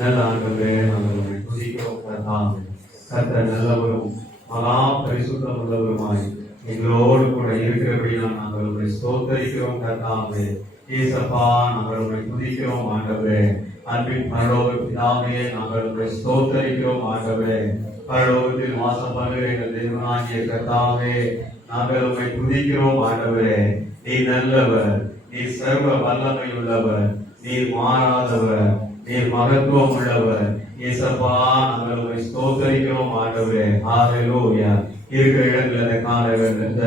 நல்ல ஆண்டவரே, நாங்கள் உம்மை துதிக்கிறோம் கர்த்தாவே. கர்த்தர் நல்லவரும் மகா பரிசுத்தம் உள்ளவருமாய் எங்களோடு கூட இருக்கிறபடியால் நாங்கள் உம்மை ஸ்தோத்தரிக்கிறோம் கர்த்தாவே. ஏசப்பா, நாங்கள் உம்மை துதிக்கிறோம் ஆண்டவரே. அன்பின் பரலோக பிதாவே, நாங்கள் உம்மை ஸ்தோத்தரிக்கிறோம் ஆண்டவரே. பரலோகத்தில் வாசம் பண்ணுகிற எங்கள் தேவனாகிய கர்த்தாவே, நாங்கள் உம்மை துதிக்கிறோம் ஆண்டவரே. நீ நல்லவர், நீ சர்வ வல்லமை உள்ளவர், நீ மாறாதவர், நீர் மகத்துவம் உள்ளவர். ஏசப்பா, நாங்கள் உம்மை ஸ்தோத்தரிக்கிறோம் ஆண்டவரே. ஹல்லேலூயா. இருக்கிற இடங்களில் இந்த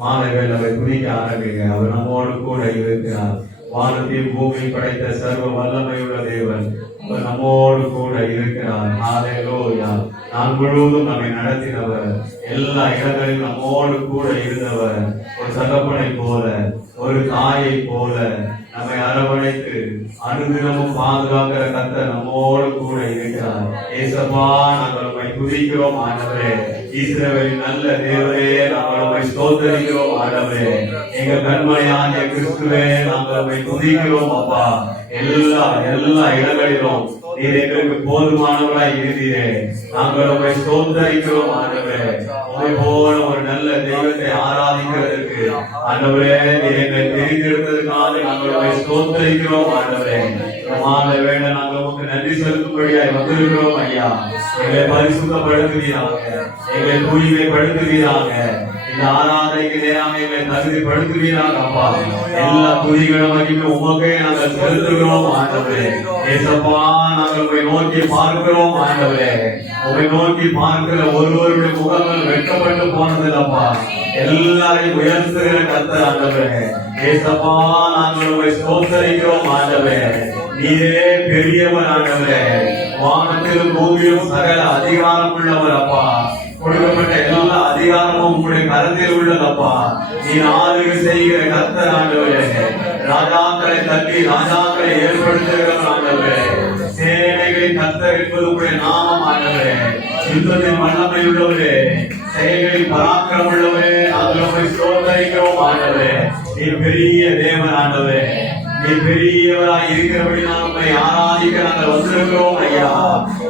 மாணவர்கள் அவரை துதிக்க ஆரம்பிங்க. அவர் நம்மோடு கூட இருக்கிறார். வானத்தையும் பூமி படைத்த சர்வ வல்லமை உள்ள தேவன் அவர் நம்மோடு கூட இருக்கிறார். ஹல்லேலூயா. நான் முழுவதும் நம்மை நடத்தினவர், எல்லா இடங்களிலும் நம்மோடு கூட இருந்தவர். ஒரு தகப்பனை போல, ஒரு தாயை போல நம்மை அரவணைத்து அனுதினமும் பாதுகாக்கிற கர்த்தர் நம்மோடு கூட இருக்கிறார். ஏசப்பா, நாங்கள் உம்மை துதிக்கிறோம் ஆண்டவரே. இஸ்ரவேலின் நல்ல தேவரே, நாங்கள் உம்மை ஸ்தோத்தரிக்கிறோம் ஆண்டவரே. எங்கள் கண்மணியாகிய கிறிஸ்துவே, நாங்கள் உம்மை துதிக்கிறோம் அப்பா. எல்லா இடங்களிலும் நீர் எங்களுக்கு போதுமானவராய் இருக்கிறீரே. நாங்கள் உம்மை ஸ்தோத்தரிக்கிறோம் ஆண்டவரே. உம்மை போல ஒரு நல்ல தெய்வத்தை ஆராதிக்கிறதற்கு ஆண்டவரே நீர் எங்களை தெரிந்தெடுத்ததற்காக நாங்கள் உம்மை ஸ்தோத்தரிக்கிறோம் ஆண்டவரே. வேண்ட நாங்கள் உமக்கு நன்றி செலுத்தும்படியாய் வந்திருக்கிறோம் ஐயா. எங்களை பரிசுத்தப்படுத்துவீராக, எங்களை தூய்மைப்படுத்துவீராக, இந்த ஆராதனைக்கு நேராக எங்களை தகுதிப்படுத்துவீராக அப்பா. எல்லா துதிகளும் மகிமை உமக்கே நாங்கள் செலுத்துகிறோம் ஆண்டவரே. ஏசப்பா, நாங்கள் உம்மை நோக்கி பார்க்கிறோம் ஆண்டவரே. உம்மை நோக்கி பார்க்கிற ஒருவருடைய முகங்கள் வெட்கப்பட்டு போனதில்லப்பா. எல்லாரையும் உயர்த்துகிற கர்த்தர் ஆண்டவரே. ஏசப்பா, நாங்கள் உம்மை ஸ்தோத்தரிக்கிறோம் ஆண்டவரே. நீரே பெரியவர் ஆண்டவரே. வானத்திலும் பூமியிலும் சகல அதிகாரம் உள்ளவர் அப்பா. கொடுக்கப்பட்ட எல்லா அதிகாரமும் உங்களுடைய கரத்தில் உள்ளதப்பா. நீ ஆளுகை செய்கிற கர்த்தர் ஆண்டவரே. ராஜாக்களை தள்ளி ராஜாக்களை ஏற்படுத்துகிறவர் ஆண்டவரே. சேனைகளின் கர்த்தர் என்பது உங்களுடைய நாமம் ஆண்டவரே. யுத்தத்தின் வல்லமை உள்ளவரே, செயல்களில் பராக்கிரம் உள்ளவரே, நாங்கள் உம்மை ஸ்தோத்தரிக்கிறோம் ஆண்டவரே. நீ பெரிய தேவன் ஆண்டவரே. நீ பெரியவராய் இருக்கிறபடி நான் உம்மை ஆராதிக்க நாங்கள் வந்திருக்கிறோம் ஐயா.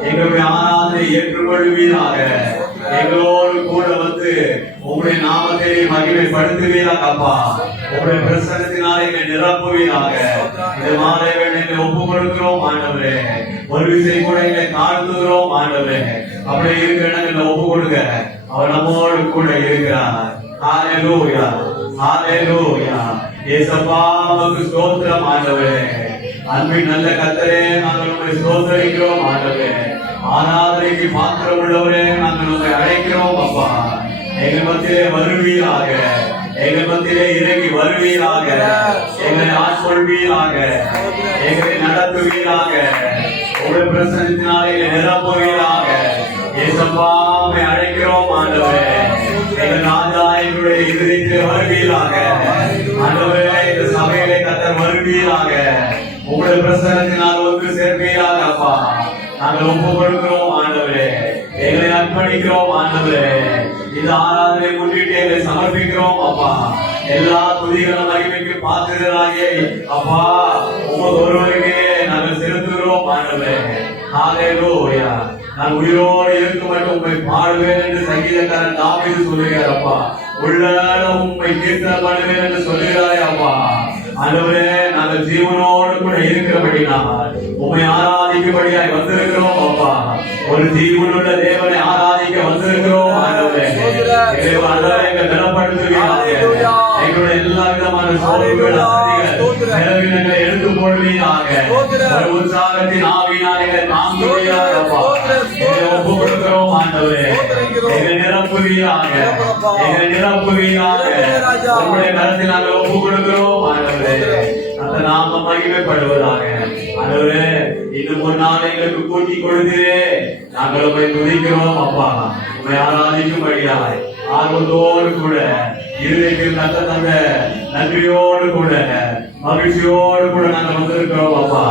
எங்களுடைய ஆராதனை ஏற்றுக்கொள்வீராக. எங்களோடு கூட வந்து உங்களுடைய நாமத்தை மகிமைப்படுத்துவீராக அப்பா. உங்களுடைய பிரசன்னத்தினால் எங்களை நிரப்புவீராக. இந்த மாலை வேளையிலே ஒப்பு கொடுக்கிறோம் ஆண்டவரே. ஒரு விசை கூட எங்களை தாழ்த்துகிறோம் ஆண்டவரே. அப்படியே இருக்கிற இடங்களில் ஒப்பு கொடுங்க. அவர் நம்மோடு கூட இருக்கிறார். ஹல்லேலூயா, ஹல்லேலூயா. ஏசப்பா, உமக்கு ஸ்தோத்திரம் ஆண்டவரே. அன்பின் நல்ல கர்த்தரே, நாங்கள் உம்மை ஸ்தோத்தரிக்கிறோம் ஆண்டவரே. ஆராதனைக்கு பாத்திரம் உள்ளவரே, நாங்கள் உம்மை அழைக்கிறோம் அப்பா. எங்கள் மத்தியிலே வருவீராக, எங்கள் மத்தியிலே இறங்கி வருவீராக, எங்களை ஆட்கொள்வீராக, எங்களை நடத்துவீராக, உங்களுடைய பிரசன்னத்தினாலே நிரப்புவீராக. ஏசப்பா, உம்மை அழைக்கிறோம் ஆண்டவரே. எங்கள் ராஜா எங்களுடைய இதயத்தில் வருவீராக ஆண்டவரே. இந்த சபையிலே கர்த்தர் வருவீராக. உங்களுடைய பிரசன்னத்தினால் ஒன்று சேர்வீராக அப்பா. நாங்கள் ஒப்பு கொடுக்கிறோம் ஆண்டவரே. எங்களை அர்ப்பணிக்கிறோம் ஆண்டவரே. இந்த ஆராதனை முன்னிட்டு எங்களை சமர்ப்பிக்கிறோம் அப்பா. எல்லா துதிகளும் மகிமைக்கு பாத்திரராகிய அப்பா உமது ஒருவருக்கே நாங்கள் செலுத்துகிறோம் ஆண்டவரே. ஹல்லேலூயா. நான் உயிரோடு இருக்கும் மட்டும் உம்மை பாடுவேன் என்று சங்கீதக்காரன் தாவீது சொல்லுகிறார் அப்பா. உள்ளாலும் உம்மை கீர்த்தனம் பண்ணுவேன் என்று சொல்லுகிறாரே அப்பா. ஆண்டவரே, நாங்கள் ஜீவனோடு கூட இருக்கிறபடினால் உம்மை ஆராதிக்கும்படியாய் வந்திருக்கிறோம் அப்பா. ஒரு ஜீவனுள்ள தேவனை ஆராதிக்க வந்திருக்கிறோம் ஆண்டவரே. எங்களை பலப்படுத்துவீராக. எங்களுடைய எல்லா விதமான சோர்வுகள் நிலவினங்களை எடுத்து போடுவீராக. உற்சாகத்தின் ஆவியினால் எங்களை தாங்குவீராக அப்பா. எங்களை ஒப்பு கொடுக்கிறோம் ஆண்டவரே. எங்களை நிரப்புவீராக, எங்களை நிரப்புவீராக. உங்களுடைய கருத்தில் நாங்கள் ஒப்பு கொடுக்கிறோம் ஆண்டவரே. அந்த நாமம் மகிமைப்படுவதாக. ஆண்டவரே, இன்னும் ஒரு நாள் எங்களுக்கு கூட்டி கொடுக்கிறே. நாங்கள் உம்மை துதிக்கிறோம் அப்பா. உம்மை ஆராதிக்கும்படியாய் ஆர்வத்தோடு கூட இருதயத்தில் தந்த நன்றியோடு கூட மகிழ்ச்சியோடு கூட நாங்கள் வந்திருக்கிறோம் அப்பா.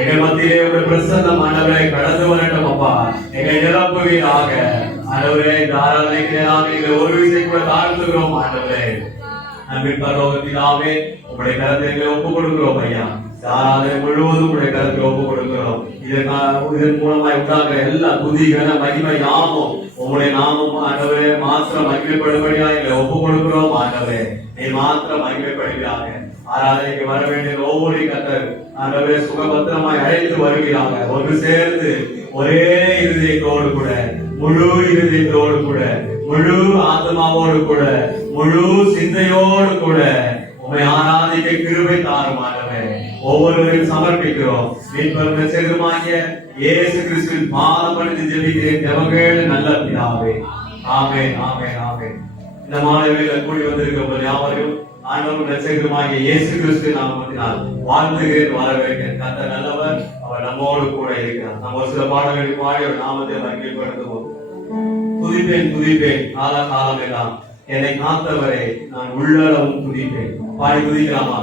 எங்கள் மத்தியிலே ஒரு பிரசன்னம் ஆண்டவரை கடந்து வரட்டும் அப்பா. எங்களை நிரப்புவீராக ஆண்டவரே. இந்த ஆராதனைக்கு நாங்கள் ஒரு விசை கூட தாழ்த்துகிறோம் ஆண்டவரே. அன்பின் பரலோக பிதாவே, உம்முடைய கரத்தை ஒப்பு கொடுக்கிறோம் ஐயா. ஆராதனை முழுவதும் உடைய கருத்தில் ஒப்பு கொடுக்கிறோம். இதன் மூலமாய் உண்டாகிற எல்லா துதிகன மகிமை யாமும் உங்களுடைய நாமம் ஆண்டவரே மாத்திரம் மகிமைப்படும்படியாக எங்களை ஒப்பு கொடுக்கிறோம். ஆண்டவரே நீ மாத்திரம் மகிமைப்படுகிறாங்க. ஆராதனைக்கு வர வேண்டிய ஒவ்வொரு கத்தர் ஆண்டவரே சுகபத்திரமாய் அழைத்து வருகிறாங்க. ஒன்று சேர்ந்து ஒரே இருதயத்தோடு கூட, முழு இருதயத்தோடு கூட, முழு ஆத்மாவோடு கூட, முழு சிந்தையோடு கூட உம்மை ஆராதிக்க கிருபை தாரும். ஆண்டவரே ஒவ்வொருவரையும் சமர்ப்பிக்கிறோம். மீட்பர் செல்வமாகிய இயேசு கிறிஸ்துவின் பாதம் பணிந்து ஜெபிக்கிறேன் ஜெபங்கள் நல்ல பிதாவே. ஆமென், ஆமென், ஆமென். இந்த மாணவர்கள் கூடி வந்திருக்கிற யாவரையும் ஆண்டவர் ரட்சகருமாகிய இயேசு கிறிஸ்து நாமத்தினால் வாழ்த்துகிறேன், வரவேற்கிறேன். கர்த்தர் நல்லவர், அவர் நம்மோடு கூட இருக்கிறார். நம்ம ஒரு சில பாடல்களை பாடி ஒரு நாமத்தை மகிமைப்படுத்துவோம். துதிப்பேன் துதிப்பேன் காலம் எல்லாம் என்னை காத்தவரை நான் உள்ளளவும் துதிப்பேன். பாடி துதிக்கலாமா?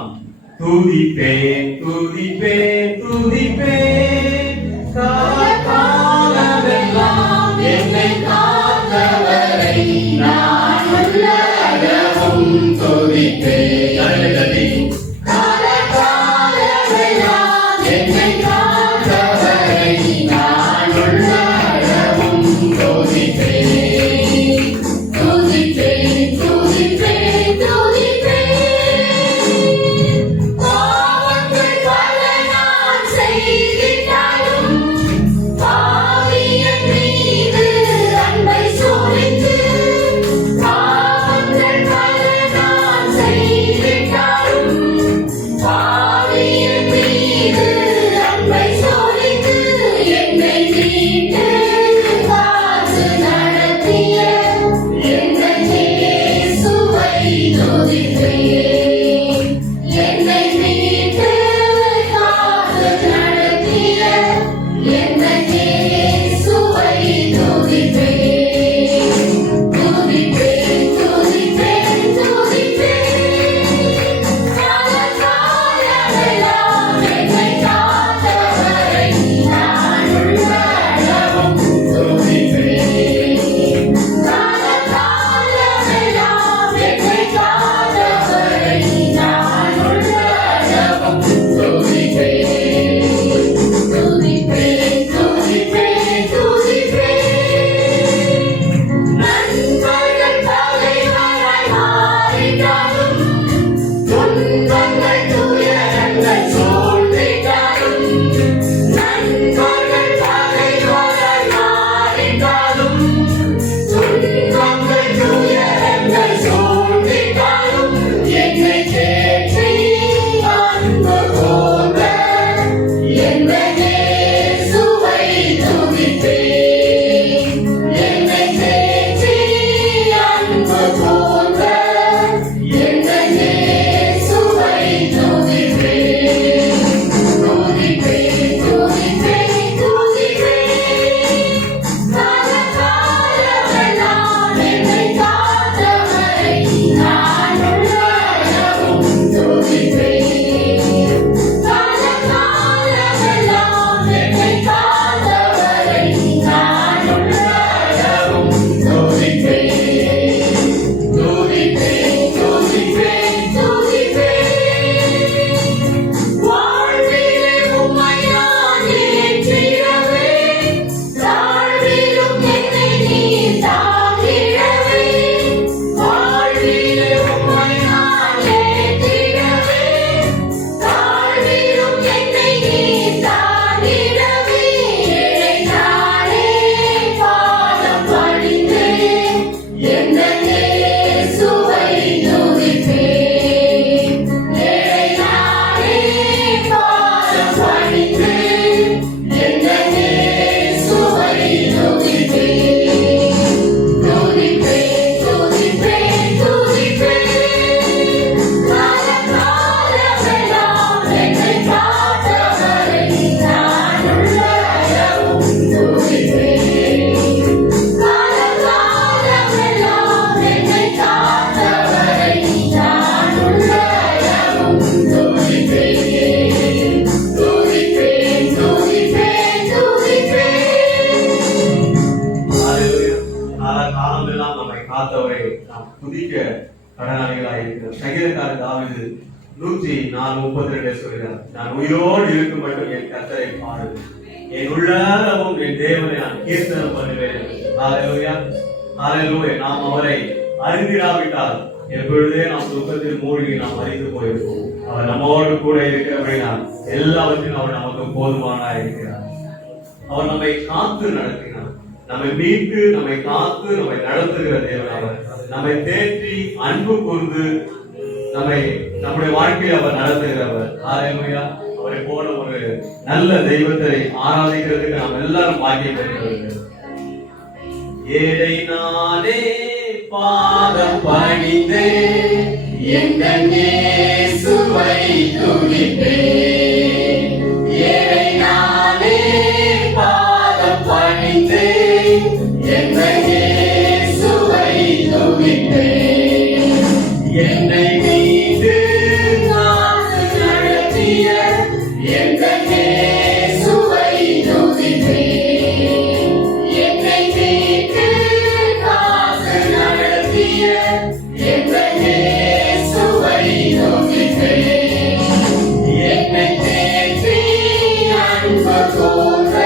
துதிப்பேன் துதிப்பேன் துதிப்பேன் காலமெல்லாம் என்னை காத்தவரை நான் உள்ளளவும் துதிப்பேன். என்னை காத்தவரை நான் உள்ளளவும் துதிப்பேன். துதிப்பேன் துதிப்பேன் துதிப்பேன். பாவங்கள் பல நான் செய்திட்டாலும் பாவியன் மீது அன்பை சொரிந்து, பாவங்கள் பல நான் செய்திட்டாலும் பாவியன் மீது அன்பை சொரிந்து என்னை மீட்டு காத்து நடத்திய எங்கள் இயேசுவை துதிப்பேன். என்னை மீட்டு காத்து நடத்திய எங்கள் இயேசுவை துதிப்பேன். துதிப்பேன் துதிப்பேன் துதிப்பேன். காலமெல்லாம் என்னை காத்தவரை நான் உள்ளளவும் துதிப்பேன். காலமெல்லாம் என்னை காத்தவரை நான் உள்ளளவும் துதிப்பேன். துதிப்பேன் துதிப்பேன் துதிப்பேன். நண்பர்கள் பகைவராய் மாறினாலும், துன்பங்கள் துயரங்கள் சூழ்ந்திட்டாலும், நண்பர்கள் பகைவராய் மாறினாலும், துன்பங்கள் துயரங்கள் சூழ்ந்திட்டாலும், என்னை தேற்றி அன்பு கூர்ந்த எங்கள் இயேசுவை துதிப்பேன். என்னை தேற்றி அன்பு கூர்ந்த எங்கள் இயேசுவை துதிப்பேன். துதிப்பேன் துதிப்பேன் துதிப்பேன். காலமெல்லாம் என்னை காத்தவரை நான் உள்ளளவும் துதிப்பேன். காலமெல்லாம் என்னை காத்தவரை நான் உள்ளளவும் துதிப்பேன். துதிப்பேன் துதிப்பேன் துதிப்பேன். வாழ்விலே உம்மை நான் ஏற்றிடவே, தாழ்விலும் என்னை நீர் தாங்கிடவே. வாழ்விலே உம்மை நான் ஏற்றிடவே, தாழ்விலும் என்னை நீர் தாங்கிடவே. என்னை நானே பாதம் பணிந்து எங்கள் இயேசுவை துதிப்பேன். என்னை நானே பாதம் பணிந்து எங்கள் இயேசுவை துதிப்பேன். துதிப்பேன் துதிப்பேன் துதிப்பேன். காலமெல்லாம் என்னை காத்தவரை நான் உள்ளளவும் துதிப்பேன். காலமெல்லாம் என்னை காத்தவரை நான் உள்ளளவும் துதிப்பேன். துதிப்பேன் துதிப்பேன் துதிப்பேன். காலமெல்லாம் நம்மை காத்தவரை நாம் துதிக்க கடனாளிகளாக இருக்கிறோம். சங்கீதக்காரர் தாவீது 104:32 சொல்கிறார், நான் உயிரோடு இருக்கும் மட்டும் என் கர்த்தரை பாடுவேன், என் உள்ளளவும் என் தேவனை நான் கீர்த்தனம் பண்ணுவேன். ஹalleluya, ஹalleluya. நாம் அவரை அறிந்திராவிட்டால் எப்பொழுதே நாம் துக்கத்தில் மூழ்கி நாம் மரித்து போயிருப்போம். அவர் நம்மோடு கூட இருக்கிறபடினால் எல்லாவற்றிலும் அவர் நமக்கு போதுமானவராய் இருக்கிறார். அவர் நம்மை காத்து நடத்தினார், நம்மை மீட்டு நம்மை காத்து நம்மை நடத்துகிற தேவன் அவர். நம்மை தேற்றி அன்பு கூர்ந்து நம்முடைய வாழ்க்கையை அவர் நடத்துகிறவர். ஹalleluya. அவரை போல ஒரு நல்ல தெய்வத்தை ஆராதிக்கிறதுக்கு நாம் எல்லாரும் பாக்கியம் பெற்றவர்கள். ஏழை நானே பாதம் பணிந்தே எங்கள் இயேசுவை துதிப்பேன். ஏழை நானே பாதம் பணிந்தே எங்கள் இயேசுவை துதிப்பேன். என்னை மீது நடத்திய எங்கள் இயேசுவை துதிப்பேன். என்னை மீது நடத்திய எங்கள் இயேசுவை துதிப்பேன். என்னை தேற்றி அன்பு கூர்ந்த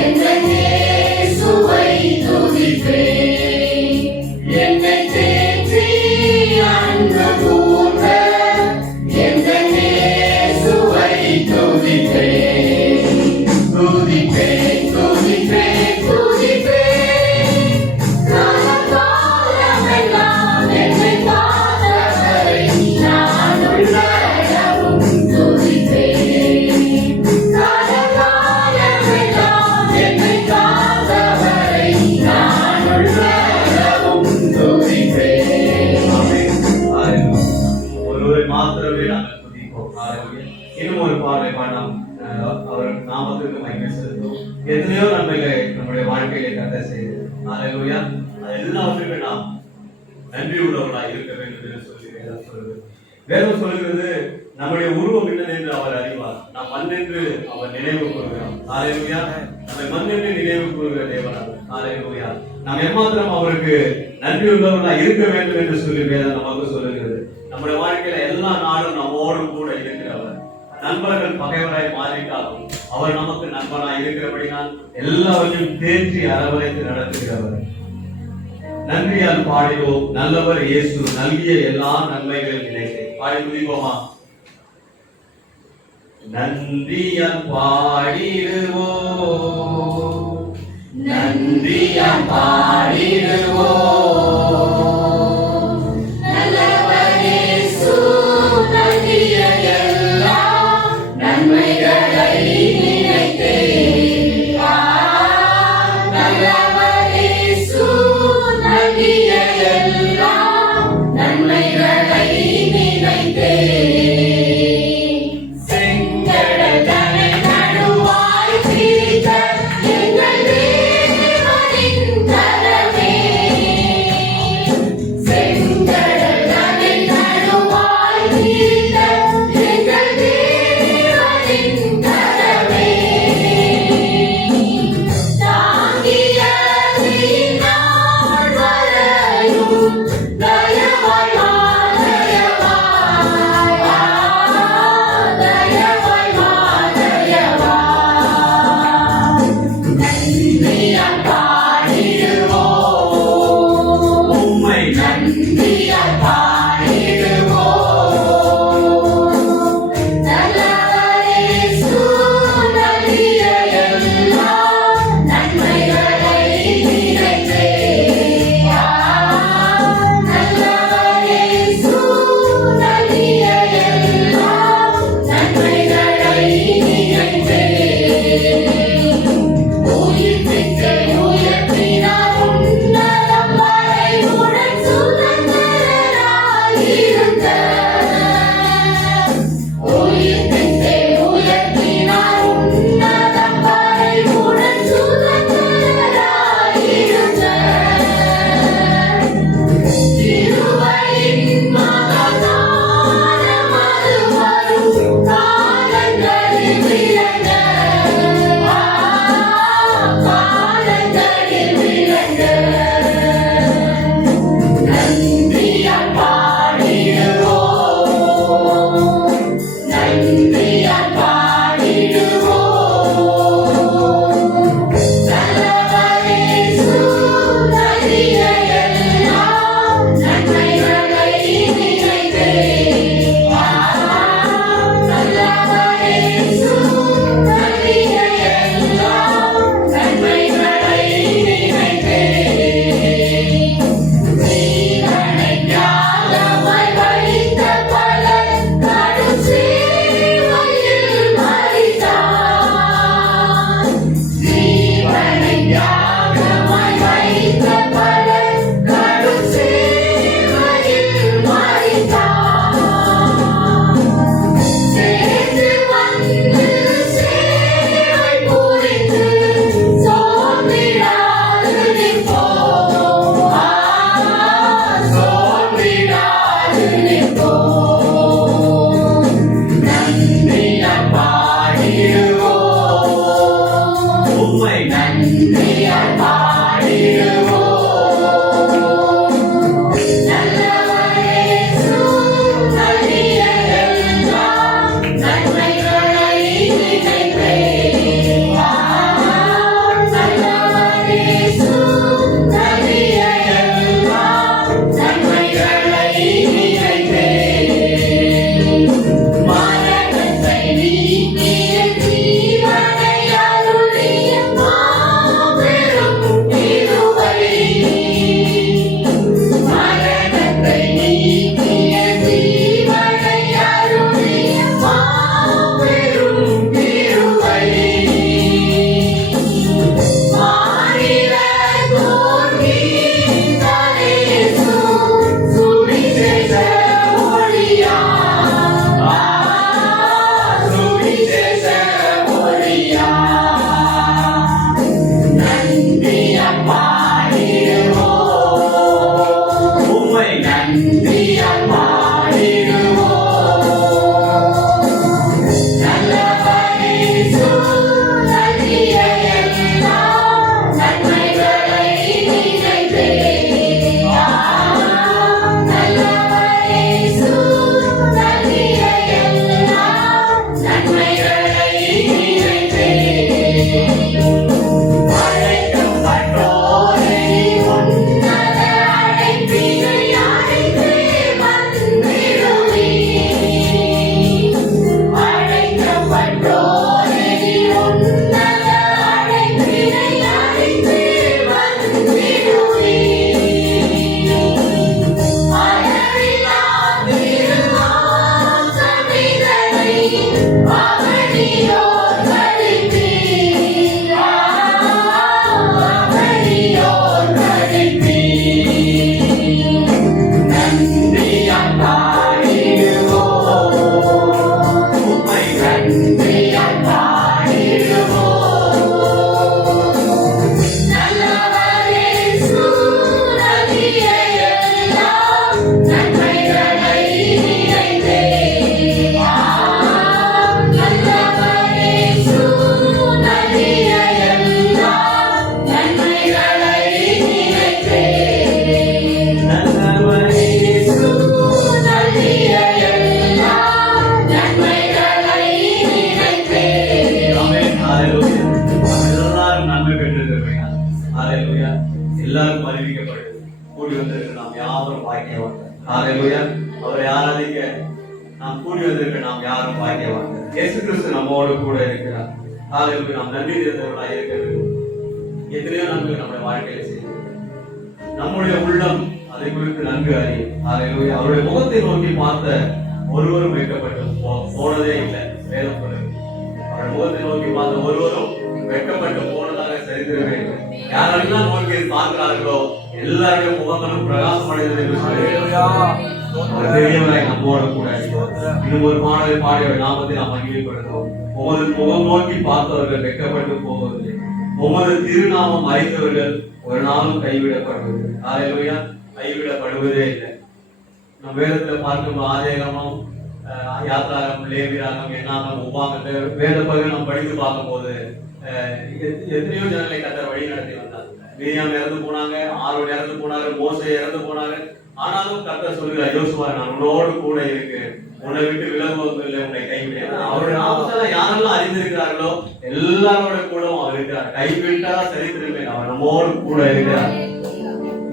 எங்கள் இயேசுவை துதிப்பேன். என்னை தேற்றி அன்பு கூர்ந்த எங்கள் இயேசுவை துதிப்பேன். துதிப்பேன், துதிப்பேன், துதிப்பேன். காலகாலமெல்லாம் என்னை காத்தவரை நான் உள்ளளவும் துதிப்பேன். காலகாலமெல்லாம் என்னை காத்தவரை நான் உள்ளளவும் துதிப்பேன். ஒருவரை மாத்திரமே நாங்கள் துதிப்போம். இன்னும் ஒரு பாடலை பாடலாம். அவர் நாமத்துக்கு மகிமை செலுத்தும். எத்தனையோ நன்மைகளை நம்முடைய வாழ்க்கையிலே கர்த்தர் செய்து, ஹalleluya, எல்லாவற்றுக்கும் நாம் நன்றி உள்ளவர்களாய் இருக்க வேண்டும் என்று சொல்லி வேதம் சொல்லுகிறது. வேதம் சொல்லுகிறது, நம்முடைய உருவம் என்னதென்று அவர் அறிவார், நாம் மண் என்று அவர் நினைவு கூறுகிறோம். ஹalleluya. நம்மை மண் என்று நினைவு கூறுகிற தேவனார். ஹalleluya. நாம் எம்மாத்திரம் அவருக்கு நன்றி உள்ளவர்களாய் இருக்க வேண்டும் என்று சொல்லி வேதம் நமக்கு சொல்லுகிறது. நம்முடைய வாழ்க்கையில எல்லா நாளும் நம்மோடு கூட இருக்கிறவர். நண்பர்கள் பகைவராய் மாறிட்டாலும் அவர் நமக்கு நண்பனாய் இருக்கிறபடினால் எல்லாவற்றையும் தேற்றி அரவணைத்து நடத்துகிறவர். நன்றியால் பாடிவோம், நல்லவர் இயேசு நல்கிய எல்லா நன்மைகளும் நினைத்தே. பாடி துதிப்போமா? நன்றியால் பாடிடுவோம், நன்றியால் பாடிடுவோம். நன்மைகளை நினைத்தே, நல்லவர் இயேசு நல்கிய எல்லா நன்மைகளை நினைத்தே. செங்கடலை நடுவாய் பிரித்த எங்கள் தேவனின் கரத்தை உம்மை நன்றியால் பாடிடுவோம். நல்லவர் இயேசு நல்கிய எல்லா நன்மைகளை நினைத்தே. நல்லவர் இயேசு நல்கிய எல்லா நன்மைகளை நினைத்தே. மரணத்தை நீக்கிய ஜீவனை அருளிய மாபெரும் கிருபை. மரணத்தை நீக்கிய ஜீவனை அருளிய மாபெரும் கிருபை. மாறிட தோன்றின இயேசு சுவிசேஷ ஒளியா. சுவிசேஷ ஒளியா. நன்றியால் பாடிடுவோம். உம்மை நன்றியால் பாடிடுவோம். நல்லவர் இயேசு நல்கிய எல்லா நன்மைகளை நினைத்தே. நல்லவர் இயேசு நல்கிய எல்லா நன்மைகளை நினைத்தே. அழைக்கப்பட்டோரை உன்னத அழைப்பினை அழைத்தே வந்திடுவீர். அழைக்கப்பட்டோரை உன்னத அழைப்பினை அழைத்தே வந்திடுவீர். அளவில்லா திருவாசமிதனை அவனியோர் கழிப்பீர். அவனியோர் கழிப்பீர். நன்றியால் பாடிடுவோம். உம்மை நன்றியால் பாடிடுவோம். நல்லவர் இயேசு நல்கிய எல்லா நன்மைகளை நினைத்தே. நல்லவர் இயேசு நல்கிய எல்லா நன்மைகளை நினைத்தே. நல்லவர் இயேசு நல்கிய எல்லா நன்மைகளை நினைத்தே. ஆமென். ஹalleluya. எல்லாரும் நன்மை பெற்றிருக்கிறீங்க. ஹalleluya. எல்லாரும் அறிவிக்கப்படுது. கூடி வந்திருக்கிற நாம் யாவரும் பாக்கியவான்கள். ஹalleluya. அவரை ஆராதிக்க நாம் கூடி வந்திருக்க நாம் யாரும் பாக்கியவான்கள். இயேசு கிறிஸ்து நம்மோடு கூட இருக்கிறார். ஹalleluya. நாம் நன்றி தெரிந்தவர்களாக இருக்க வேண்டும். எத்தனையோ நன்மை நம்முடைய வாழ்க்கையில செய்யும். நம்முடைய உள்ளம் அதை குறித்து நன்கு அறியும். ஹalleluya. அவருடைய முகத்தை நோக்கி பார்த்த ஒருவரும் வெட்கப்பட்டு போனதே இல்லை. வேதம் சொல்லுது. அவருடைய முகத்தை நோக்கி பார்த்த ஒருவரும் வெட்கப்பட்டு போனதாக சரித்திரமே இல்லை. யாரெல்லாம் நோக்கி பார்க்கிறார்களோ எல்லாருடைய முகங்களும் பிரகாசம் அடைந்தது என்று சொல்லுகிறார். அவர் பெரியவராய் நம்மோடு கூட இருக்கிறார். இன்னும் ஒரு பாடலை பாடிய நாமத்தை நாம் மகிமைப்படுத்துவோம். உமது முகம் நோக்கி பார்த்தவர்கள் வெட்கப்பட்டு போவதில்லை. உமது திருநாமம் அறிந்தவர்கள் ஒரு நாளும் கைவிடப்படுவது. ஹalleluya. கைவிடப்படுவதே இல்லை. நம்ம வேதத்துல பார்க்கும் ஆதியாகமம், யாத்ராகமம், லேவியராகமம், என்னாகமம், உபாகமத்தை வேத பகுதியில் நம்ம படித்து பார்க்கும்போது எத்தனையோ ஜனங்களை கர்த்தர் வழி நடத்தி வந்தார். மீரியாம் இறந்து போனாங்க, ஆரோன் இறந்து போனாங்க, மோசே இறந்து போனாங்க. ஆனாலும் கர்த்தர் சொல்லுகிறார், யோசுவா நான் உன்னோடு கூட இருக்கு, உன்னை விட்டு விலகுவதில்லை, உன்னை கைவிட. அவருடைய நாமத்தை யாரெல்லாம் அறிந்திருக்கிறார்களோ எல்லாரோட கூட அவர் இருக்கிறார். கைவிட்டா சரித்திரமே, அவர் நம்மோடு கூட இருக்கிறார்.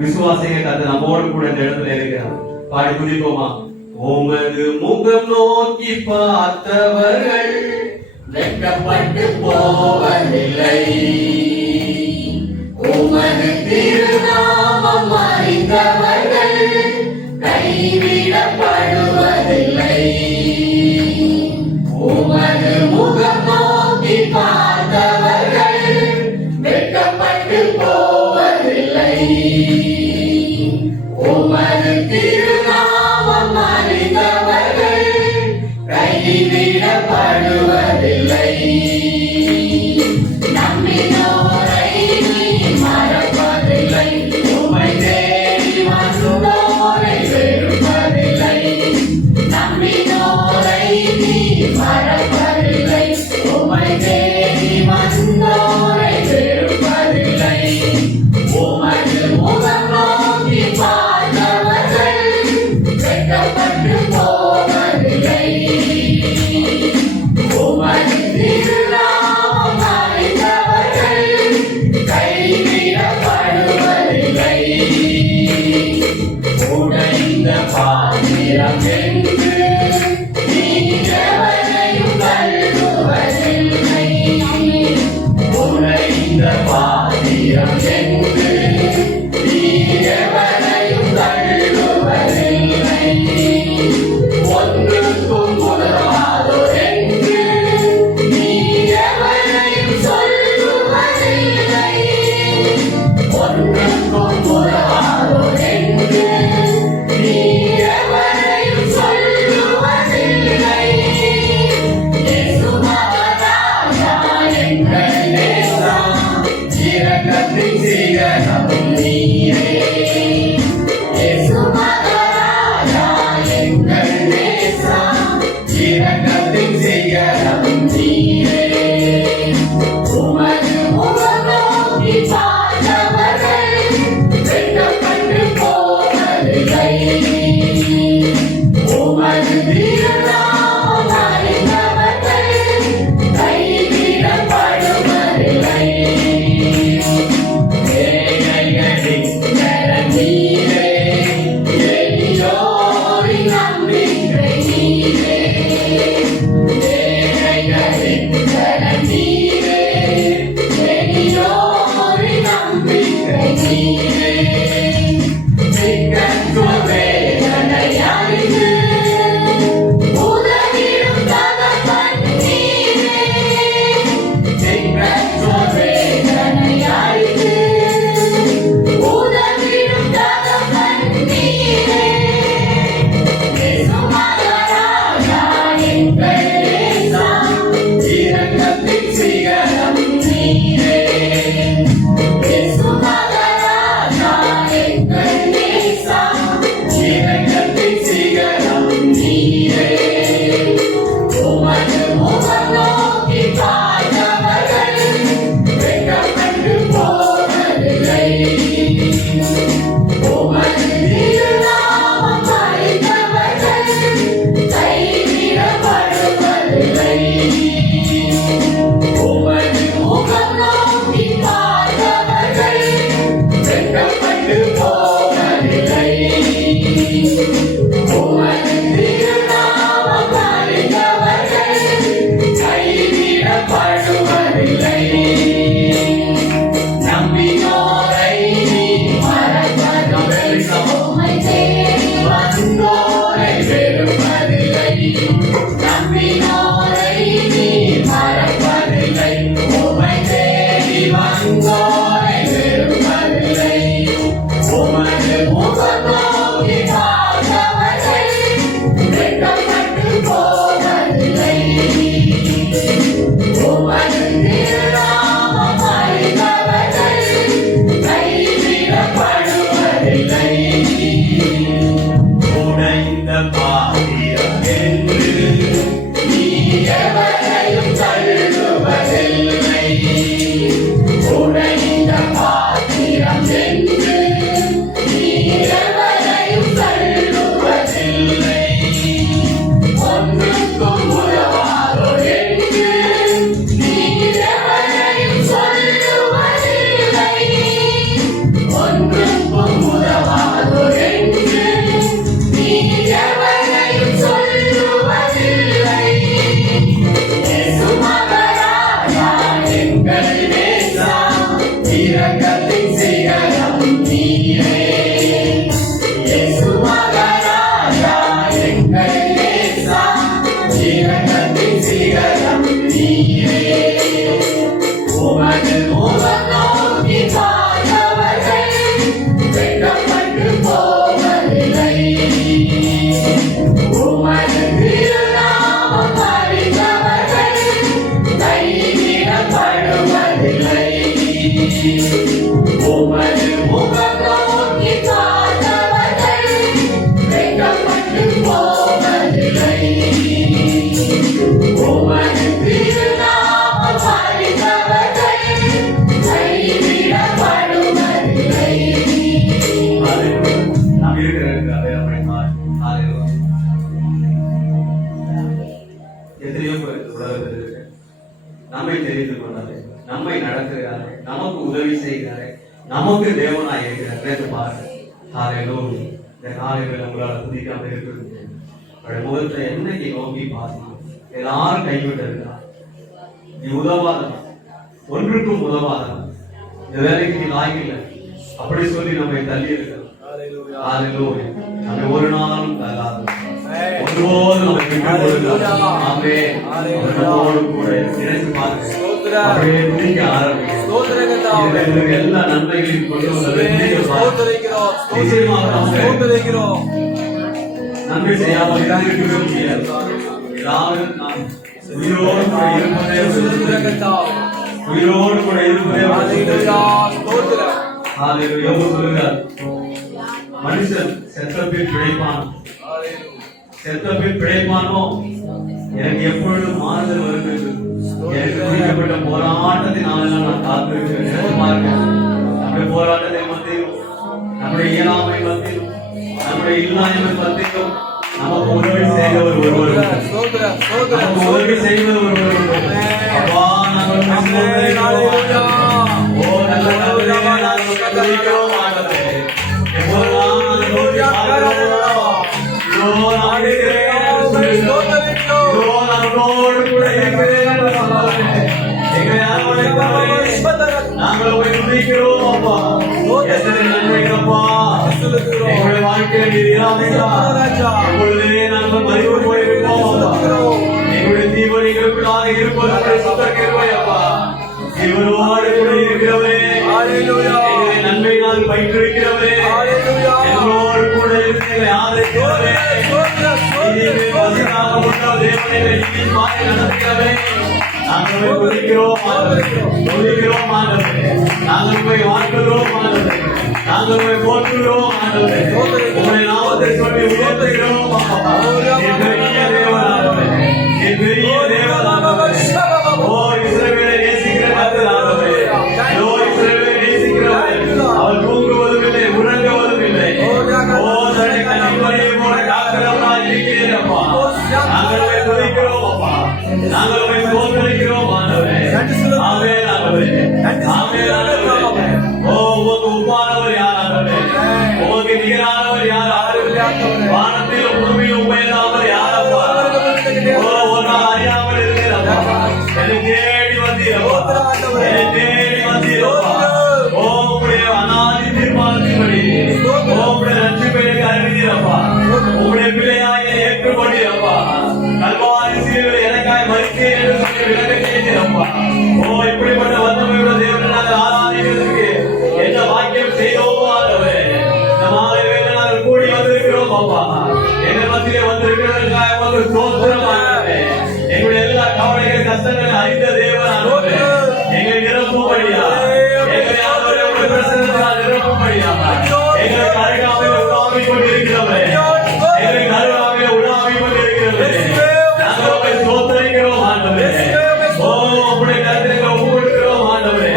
விசுவாசிங்க கர்த்தர் நம்மோடு கூட இந்த இடத்துல இருக்கிறார். பாடி துதிப்போமா? உமது முகம் நோக்கி பார்த்தவர்கள் வெட்கப்பட்டு போவதில்லை. உமது திருநாமம் அறிந்தவர்கள் கைவிடப்படுவதில்லை. உமது முகம் நோக்கி பார்த்தவர்கள் வெட்கப்பட்டு போவதில்லை. உமது திருநாமம் அறிந்தவர்கள் கைவிடப்படுவதில்லை. நம்பினோம் பாத்திரம் என்று நீ எவரையும் தள்ளுவதில்லை. ஒன்றுக்கும் உதவாதோ என்று நீ எவரையும் சொல்லுவதில்லை. ஒன்றுக்கும் உதவாதோ என்று நீ எவரையும் சொல்லுவதில்லை. இயேசு மகாராஜா எங்கள் நேசா, இரக்கத்தின் சிகரம் நீரே. இயேசு மகாராஜா எங்கள் நேசா, இரக்கத்தின் சிகரம் நீரே. உமது முகம் நோக்கி பார்த்தவர்கள் வெட்கப்பட்டு போவதில்லை. உமது திருநாமம் அறிந்தவர்கள் கைவிடப்படுவதில்லை. ஏழைகளின் கரம் நீரே, எளியோரின் நம்பிக்கை நீரே. ஏழைகளின் கரம் நீரே, எளியோரின் நம்பிக்கை நீரே. திக்கற்றோர் வேதனை அறிந்து உதவிடும் தகப்பன் நீரே. திக்கற்றோர் வேதனை அறிந்து உதவிடும் தகப்பன் நீரே. இயேசு மகாராஜா எங்கள் நேசா, இரக்கத்தின் சிகரம் நீரே. இயேசு மகாராஜா எங்கள் நேசா, இரக்கத்தின் சிகரம் நீரே. உமது முகம் நோக்கி பார்த்தவர்கள் வெட்கப்பட்டு போவதில்லை. உமது திருநாமம் அறிந்தவர்கள் கைவிடப்படுவதில்லை. உமது முகம் நோக்கி பார்த்தவர்கள் வெட்கப்பட்டு போவதில்லை. உமது திருநாமம் அறிந்தவர்கள் கைவிடப்படுவதில்லை. நம்பினோரை நீ மறப்பதில்லை. உம்மை தேடி வந்தோரை வெறுப்பதில்லை. நம்பினோரை நீ மறப்பதில்லை. உம்மை தேடி வந்தோரை வெறுப்பதில்லை. உமது முகம் நோக்கி பார்த்தவர்கள் வெட்கப்பட்டு போவதில்லை. உமது திருநாமம் அறிந்தவர்கள் கைவிடப்படுவதில்லை. உடைந்த பாத்திரம் என்று நீ எவரையும் தள்ளுவதில்லை. உடைந்த பாத்திரம் என்று நீ எவரையும் தள்ளுவதில்லை. ஒன்றுக்கும் உதவாதோ என்று நீ எவரையும் சொல்லுவதில்லை. ஒன்றுக்கும் உதவாதோ என்று நீ எவரையும் சொல்லுவதில்லை. இயேசு மகாராஜா எங்கள் நேசா, இரக்கத்தின் சிகரம் நீரே. இயேசு மகாராஜா எங்கள் நேசா, இரக்கத்தின் சிகரம் நீரே. உமது முகம் நோக்கி பார்த்தவர்கள் வெட்கப்பட்டு போவதில்லை. உமது திருநாமம் அறிந்தவர்கள் கைவிடப்படுவதில்லை. உமது முகம் நோக்கி பார்த்தவர்கள் வெட்கப்பட்டு போவதில்லை. உமது திருநாமம் அறிந்தவர்கள் கைவிடப்படுவதில்லை. நாம் இருக்கிற எத்தனையோ பேர் உலகத்தில் இருக்கு. நம்மை தெரிந்து கொண்டாரு, நம்மை நடத்துகிறாரு, நமக்கு உதவி செய்கிறாரு, நமக்கு தேவனாய் இருக்கிறார் என்று பாருங்க. ஹalleluya. இந்த நாளில் உங்களால் துதிக்காம இருக்கிறது அவருடைய முகத்தை என்னைக்கு நோக்கி பாருங்க. எல்லாரும் கைவிட்டு இருக்கிறார். நீ உதவாதவன், ஒன்றுக்கும் உதவாதவன். இந்த வேலைக்கு நீ லாய்க்கில்லை அப்படி சொல்லி நம்மை தள்ளி இருக்கிறோம். நம்மை ஒரு நாளும் தள்ளாது, ஒருபோதும் நம்மை விட்டு கொடுக்கிறார். ஆமென். நம்மோடு கூட இணைந்து பாருங்க, அப்படியே துதிக்க ஆரம்பிங்க. எல்லா நன்மைகளையும் கொண்டு வந்தது நிச்சயமாக நன்மை செய்யாமல் இருக்கவே முடியாது. ஏதாவது நாம் உயிரோடு கூட இருப்பதே உயிரோடு கூட இருப்பதே சொல்லுகிறார், மனுஷன் செத்தபின் பிழைப்பான், செத்தபின் பிழைப்பானோ எனக்கு எப்பொழுதும் மாறுதல் வருகிறது. எனக்கு குறிக்கப்பட்ட போராட்டத்தினால நான் காத்திருக்கிறேன். நம்முடைய போராட்டத்தை மத்தியிலும் நம்முடைய இயலாமை மத்தியிலும் நம்முடைய இல்லாமை மத்தியிலும் நமக்கு உதவி செய்தவர் ஒருவர், நமக்கு உதவி செய்வது ஒருவர். அப்பா நாங்கள் ஓ நல்ல நாங்கள் ஆண்டவரே, எப்போதெல்லாம் நம்மளோடு கூட நாங்கள் உங்களை துதிக்கிறோம் அப்பா. எத்தனை நன்மைகளப்பா எங்களுடைய வாழ்க்கையில் எப்பொழுதே நாங்கள் மறிவு போயிருக்கோம். எங்களுடைய தீபனிகளுக்குள்ளாக இருப்பது சுத்த கிருபை அப்பா. இவரோடு கூட இருக்கிறவரே, எங்களை நன்மையினால் பயிற்றுவிக்கிறவரே, எங்களோடு கூட இருக்கிற ஆதரிக்கிறவரே, நாங்கள் துதிக்கிறோம் துதிக்கிறோம் ஆண்டவரே, நாங்கள் போய் வாழ்கிறோம் ஆண்டவரே, நாங்கள் போய் போற்றுகிறோம் ஆண்டவரே, உங்களுடைய நாமத்தை சொல்லி உயர்த்துகிறோம். பெரிய தேவன் ஆண்டவரே, பெரிய தேவன் ஆண்டவரே. ஓ இஸ்ரவேலை நேசிக்கிற கர்த்தர் ஆண்டவரே, ஓ இஸ்ரவேலை நேசிக்கிறவரே, அவர் தூங்குவதும் இல்லை உறங்குவதும் இல்லை. ஓ தன்னை கண்ணிப்படியை போல காக்கிறவராய் இருக்கிறேன் அப்பா. நாங்கள் துதிக்கிறோம் அப்பா, நாங்கள் தோற்கடிக்கிறோம் ஆண்டவரே. ஆமென் ஆண்டவரே, ஆமென் ஆண்டவரே. ஓ உமக்கு ஒப்பானவர் யார் ஆண்டவரே, உமக்கு நிகரானவர் யார் ஆண்டவரே. வானத்திலும் பூமியிலும் உயர்ந்தவர் யார் அப்பா. ஓ ஒரு நாள் அறியாமல் இருக்கிறப்பா, என்னை தேடி வந்தீரப்பா, என்னை தேடி வந்தீரப்பா. ஓ உங்களுடைய அநாதி தீர்மானத்தின்படி உங்களுடைய ரட்சிப்பை அறிவித்தீரப்பா, உங்களுடைய பிள்ளையாயை ஏற்றுக்கொண்டீரப்பா. கல்வாரி சிலுவையில் எனக்காய் மரித்தீர் என்று சொல்லி விளக்க செய்தீரப்பா. ஓ இப்படிப்பட்ட வல்லமையுள்ள தேவனை நாங்கள் ஆராதிக்கிறதுக்கு என்ன வாக்கியம் செய்தோமோ ஆண்டவரே. இந்த மாலை வேளை நாங்கள் கூடி வந்திருக்கிறோம் அப்பா. எங்கள் மத்தியிலே வந்திருக்கிறதற்காக உங்களுக்கு ஸ்தோத்திரம் ஆண்டவரே. எங்களுடைய எல்லா கவலைகள் கஷ்டங்களை அறிந்த தேவன் ஆண்டவரே, எங்களை நிரப்பும்படியா, எங்களை ஆண்டவரே உங்களுடைய பிரசன்னத்தால் நிரப்பும்படியா, எங்களுக்கு அருகாமையில் உலாவிக் கொண்டிருக்கிறவரே, எங்களுக்கு அருகாமையில் உலாவிக் கொண்டிருக்கிறவரே, நாங்கள் உங்களை ஸ்தோத்திரிக்கிறோம் ஆண்டவரே. ஓ உங்களுடைய கருத்துக்களை ஒப்புக்கொடுக்கிறோம் ஆண்டவரே.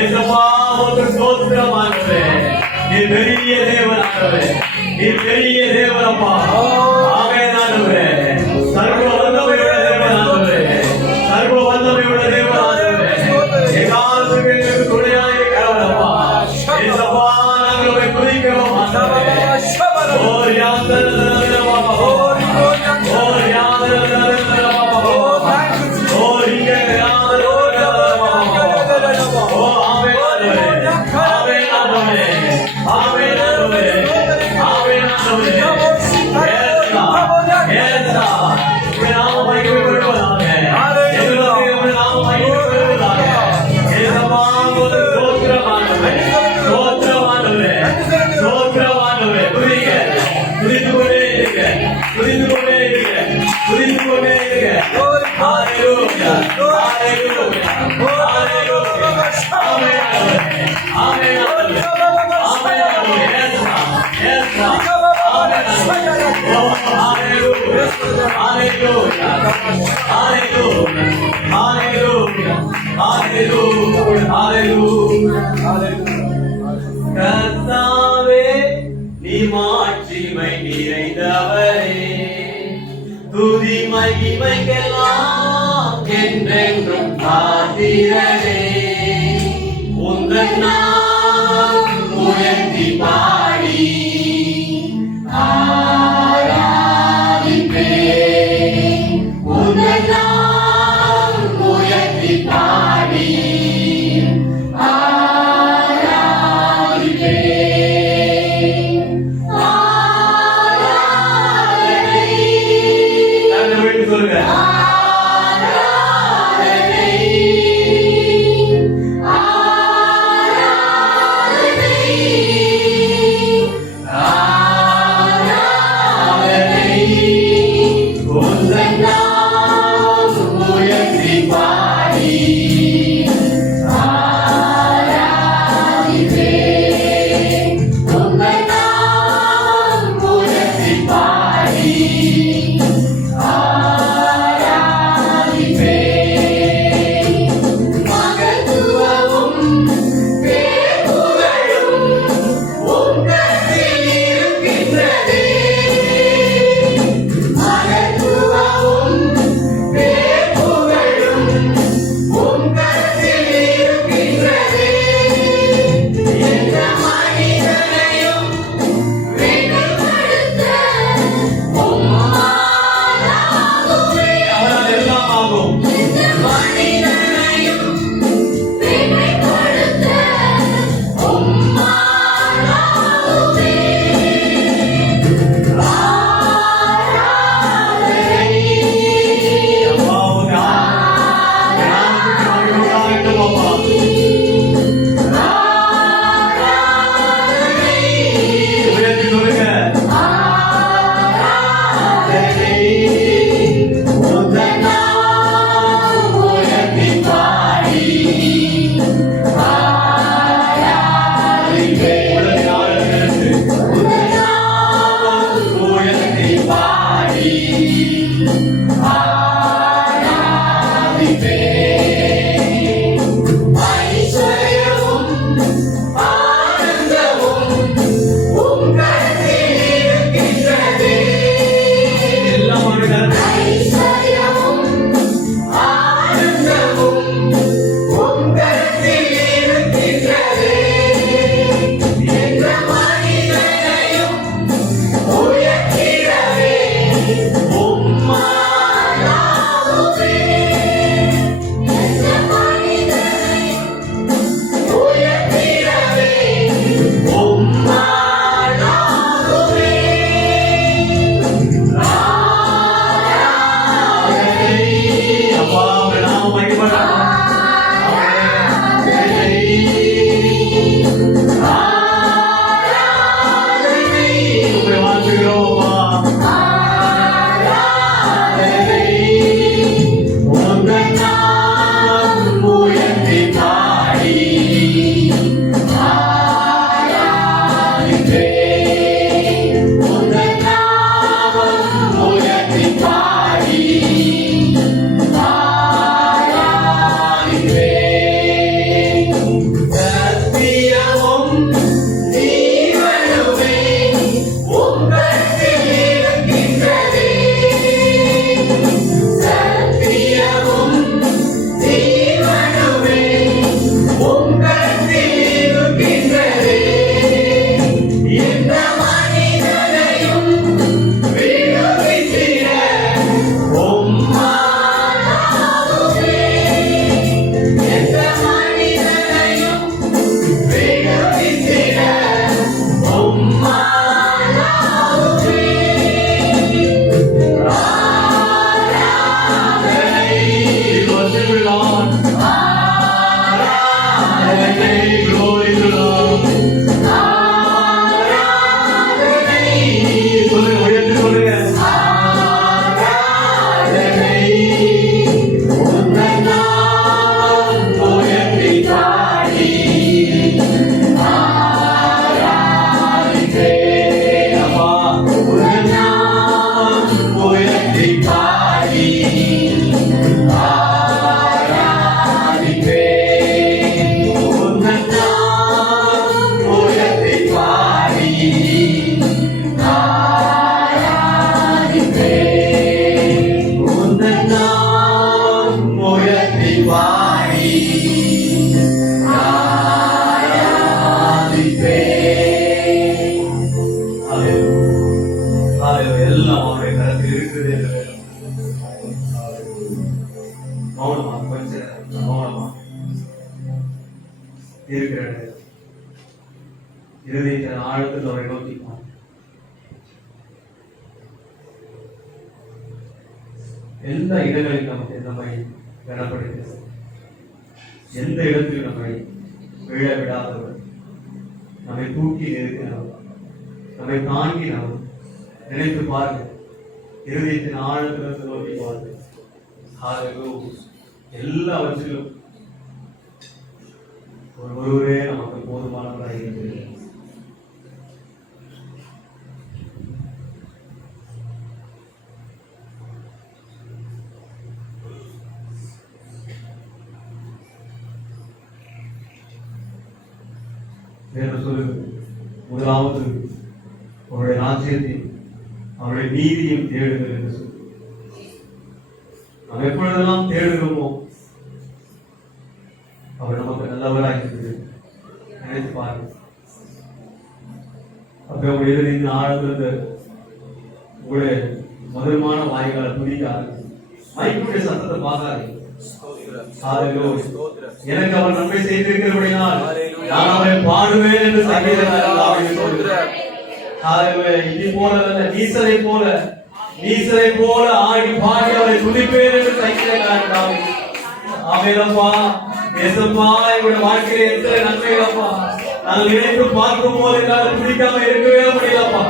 ஏசப்பா உமக்கு ஸ்தோத்திரம் ஆண்டவரே. நீ பெரிய தேவன் ஆண்டவரே, நீ பெரிய தேவன் அப்பா. ஆமென் ஆண்டவரே. சர்வ வல்லமையுள்ள தேவன் ஆண்டவரே, சர்வ வல்லமையுள்ள தேவன் ஆண்டவரே. எகாலத்துக்கு எங்களுக்கு துணையாக இருக்கிறவர் அப்பா. ஏசப்பா நாங்கள் உம்மை துதிக்கிறோம் ஆண்டவரே. ஓ யாந்தரதரதர பாபா, ஓ யாந்தரதரதர பாபா, ஓ இங்கே யாந்தரதரதர பாபா. ஓ ஆமென் ஆண்டவரே, ஆமென் ஆண்டவரே, ஆமென் ஆண்டவரே, ஆமென் ஆண்டவரே. ஏசா உம்முடைய நாமம் மகிமைப்படுவதாக, எங்களுக்கு உம்முடைய நாமம் மகிமைப்படுவதாக. ஏசப்பா உமக்கு ஸ்தோத்திரம் ஆண்டவரே, ஸ்தோத்திரம் ஆண்டவரே, ஸ்தோத்திரம் ஆண்டவரே. துதிங்க, துதித்துக் கொண்டே இருங்க, துதித்துக் கொண்டே இருங்க, துதித்துக் கொண்டே இருங்க. ஹalleluya, ஹalleluya, ஹalleluya. ஆமென் ஆண்டவரே, ஆமென் ஆண்டவரே, ஆமென் ஆண்டவரே. ஏசா, ஏசா, ஆமென் ஆண்டவரே. ஓ ஹalleluya, ஹalleluya, ஹalleluya, ஹalleluya, ஹalleluya, ஹalleluya. கர்த்தாவே நீ மாட்சிமை நிறைந்தவரே, துதி மகிமைக்கெல்லாம் என்றென்றும் பாத்திரரே. உந்தன் நாமம் உயர்த்தி பாடி ஆராதிப்பேன். உந்தன் நாமம் உயர்த்தி பாடி ஆராதிப்பேன். இருக்கிற இருதயத்தின் ஆழத்தில் அவரை நோக்கிப்பார். எந்த இடங்களில் நமக்கு நம்மை கனப்படுகிறது, எந்த இடத்தில் நம்மை விழ விடாதவர், நம்மை தூக்கி நிறுத்தினவர், நம்மை தாங்கினவர் நினைத்து பாருங்கள். இருதயத்தின் ஆழத்திலிருந்து நோக்கி பாருங்கள். எல்லாவற்றிலும் ஒருவரே நமக்கு போதுமானவராக இருக்கிறது. முதலாவது அவருடைய ராஜ்யத்தையும் அவருடைய நீதியும் தேடுங்கள் என்று சொல்லி நாம் எப்பொழுதெல்லாம் தேடுகிறோமோ அவர் நமக்கு நல்லவராக இருக்கிறது. நினைத்து பாருங்கள். அப்ப உங்களுடைய இதழின் ஆழத்திலிருந்து உங்களுடைய மதுரமான வாய்களை துணிக்காது, மைக்குடைய சத்தத்தை பார்க்காது. எனக்கு அவர் நன்மை செய்திருக்கிறபடினால் நான் அவரை பாடுவேன் என்று இனி போல நீசரை போல ஆடி பாடி அவரை துதிப்பேன் என்று சங்கீதக்காரன். ஆமெனப்பா, ஏசப்பா, எங்களுடைய வாழ்க்கையில எத்தனை நன்மைகளப்பா நாங்கள் நினைத்து பார்க்கும் போது எங்களால் துதிக்காம இருக்கவே முடியலப்பா.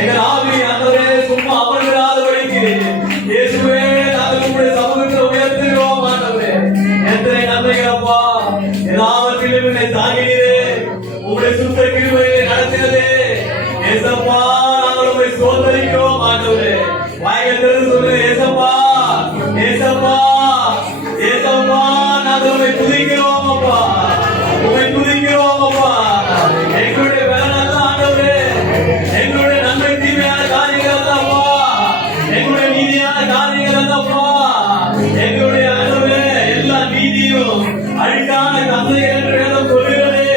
எங்கள் ஆவி ஆண்டவரே சும்மா அமர்ந்திராதபடிக்கு இயேசுவே நாங்கள் உங்களுடைய சமூகத்தில் உயர்த்துகிறோம். ஆண்டவரே எத்தனை நன்மைகளப்பா, எல்லாவற்றிலும் என்னை தாங்கினீரே, உங்களுடைய சுத்த கிருபையை நடத்தினதே ஏசப்பா, நாங்கள் உங்களை சோதரிக்கிறோம். ஆண்டவரே வாய்கள் சொல்லு, ஏசப்பா ஏசப்பா ஏசப்பா, நாங்கள் உங்களை துதிக்கிறோம் அப்பா, உங்களை துதிக்கிறோம் அப்பா. எங்களுடைய வேலை ஆண்டவரே, எங்களுடைய நன்மை தீமையான காரியங்கள் அல்லப்பா, எங்களுடைய நீதியான காரியங்கள் அல்லப்பா, எங்களுடைய ஆண்டவரே எல்லா நீதியும் அழிக்கான கதைகள் என்று வேதம் சொல்லுகிறதே.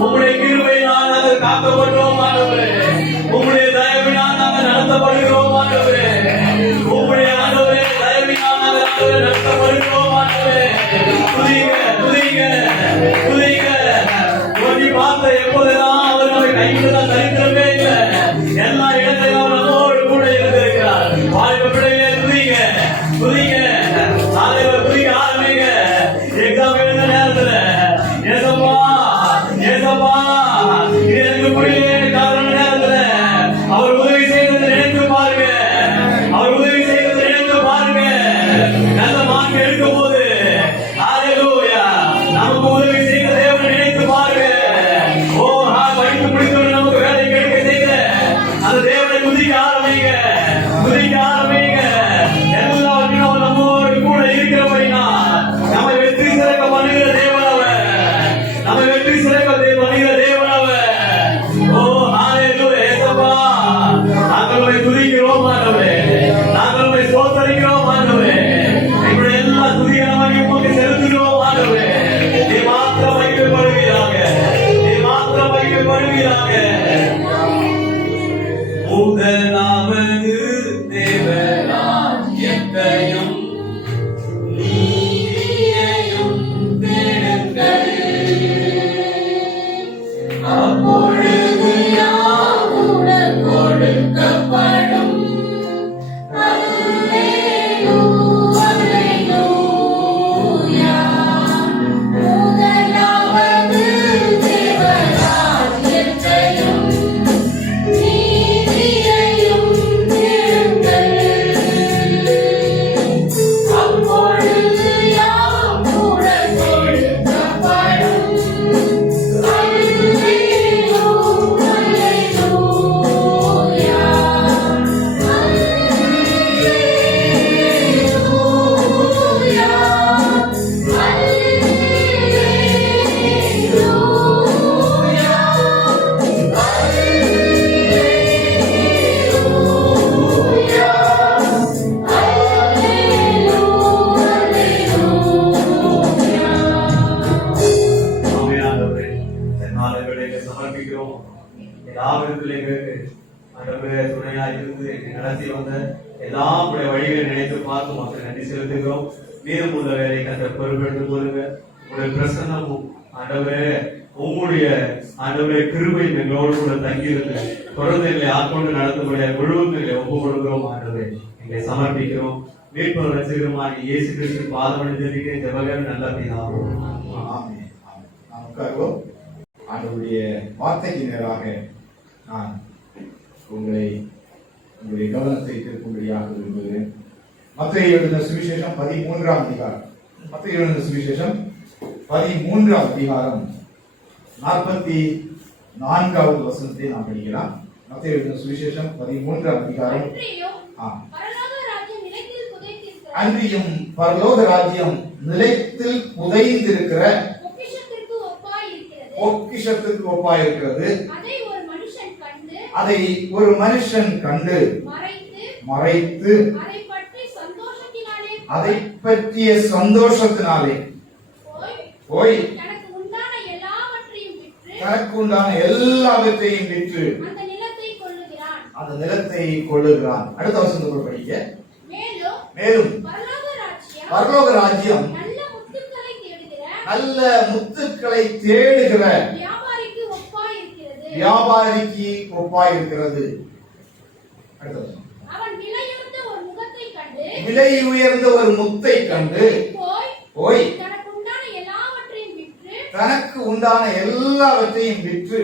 உங்களுடைய கிருபையினால் நாங்கள் காக்கப்பட்டோம் ஆண்டவரே, உங்களுடைய தயவினால் நாங்கள் நடத்தப்படுகிறோம் ஆண்டவரே, உங்களுடைய ஆண்டவரே தயவினால் நாங்கள் நடத்தப்படுகிறோம் ஆண்டவரே. துதிங்க துதிங்க துதிங்க. உன்னை பார்த்த எப்போதெல்லாம் அவர் நம்மை கைவிட்டதான் சரித்திரமே இல்லை. எல்லா இடத்திலும் அவர் நம்மோடு கூட இருந்திருக்கிறார். வாழ்க்கை பிள்ளைகளே துதிங்க துதிங்க. நாளைக்கு துதிக்க ஆரம்பிங்க. எக்ஸாம் எழுந்த நேரத்துல ஏசப்பா ஏசப்பா இது எனக்கு புரியல காரண நேரத்துல அவர் உதவி செய்ததை நினைத்து பாருங்க. அவர் உதவி செய்ததை நினைத்து பாருங்க. நல்ல மார்க் எடுக்கும் போது ஹalleluya நமக்கு உதவி செய்த தேவனை நினைத்து பாருங்க. ஓ படித்து முடித்தவரை நமக்கு வேலை கிடைக்க செய்த அந்த தேவனை துதிக்க ஆரம்பிங்க துதிக்க ஆரம்பிங்க. எல்லாவற்றையும் அவர் நம்மோடு கூட இருக்கிறபடினா நம்மை வெற்றி சிறக்க பண்ணுகிற தேவன் அவர், நம்மை வெற்றி சிறக்க பண்ணுகிற தேவன் அவர். ஓ ஹalleluya ஏசப்பா, நாங்கள் உம்மை துதிக்கிறோம் ஆண்டவரே, நாங்கள் உம்மை ஸ்தோத்திரிக்கிறோம் ஆண்டவரே. எங்களுடைய எல்லா துதிகளையும் உமக்கு செலுத்துகிறோம் ஆண்டவரே. நீ மாத்திரம் மகிமைப்படுவீராக, நீ மாத்திரம் மகிமைப்படுவீராக. முதலாவது தேவராஜ்யத்தையும் நீதியையும் தேடுங்கள், அப்பொழுது யாவுடன் கொடுக்கப்படும். அல்லேலூயா. முதலாவது தேவராஜ்யத்தையும் நீதியையும் தேடுங்கள், அப்பொழுது யாவுடன் கொடுக்கப்படும். ஆமென். நாளைகளை சமர்ப்பிக்கிறோம். எல்லாவிடத்திலும் எங்களுக்கு ஆண்டவரே துணையாக இருந்து எங்களை நடத்தி வந்த எல்லா வழிகளை நினைத்து பார்த்து மக்கள் நன்றி செலுத்துகிறோம். மீதம் உள்ள வேலை கற்ற பொறுப்பெடுத்துக் கொள்ளுங்க. உங்களுடைய பிரசன்னமும் ஆண்டவரே உங்களுடைய ஆண்டவரே கிருபையும் எங்களோடு கூட தங்கியிருந்து தொடர்ந்து எங்களை ஆட்கொண்டு நடத்தக்கூடிய முழுவதும் ஒப்பு கொடுக்கிறோம். ஆண்டவரே எங்களை சமர்ப்பிக்கிறோம். மீட்பர் ரட்சகருமான இயேசு கிறிஸ்து பாதமடைந்திருக்கிற ஜெபங்கள் நல்ல பிதாவே. ஆமென். நாம் உட்காருவோம். ஆண்டவருடைய வார்த்தைக்கு நேராக நான் உங்களுடைய கவனத்தை திருப்பும்படியாக விரும்புகிறேன். மத்தேயு எழுதின சுவிசேஷம் 13ஆம் அதிகாரம். மத்தேயு எழுதின சுவிசேஷம் 13ஆம் அதிகாரம் 44வது வசனத்தை நாம் படிக்கலாம். மத்தேயு எழுதின சுவிசேஷம் 13ஆம் அதிகாரம். அன்றியும் பரலோக ராஜ்யம் நிலைத்தில் புதைந்திருக்கிற பொக்கிஷத்துக்கு ஒப்பாயிருக்கிறது. அதை ஒரு மனுஷன் கண்டு மறைத்து அதை பற்றிய சந்தோஷத்தினாலே போய் தனக்கு உண்டான எல்லாவற்றையும் விற்று அந்த நிலத்தை கொள்ளுகிறான். அடுத்த வசனத்தை படிக்க. மேலும் பரலோக ராஜ்யம் நல்ல முத்துக்களை தேடுகிற வியாபாரிக்கு ஒப்பாயிருக்கிறது. விலை உயர்ந்த ஒரு முத்தை கண்டு போய் தனக்கு உண்டான எல்லாவற்றையும் விற்று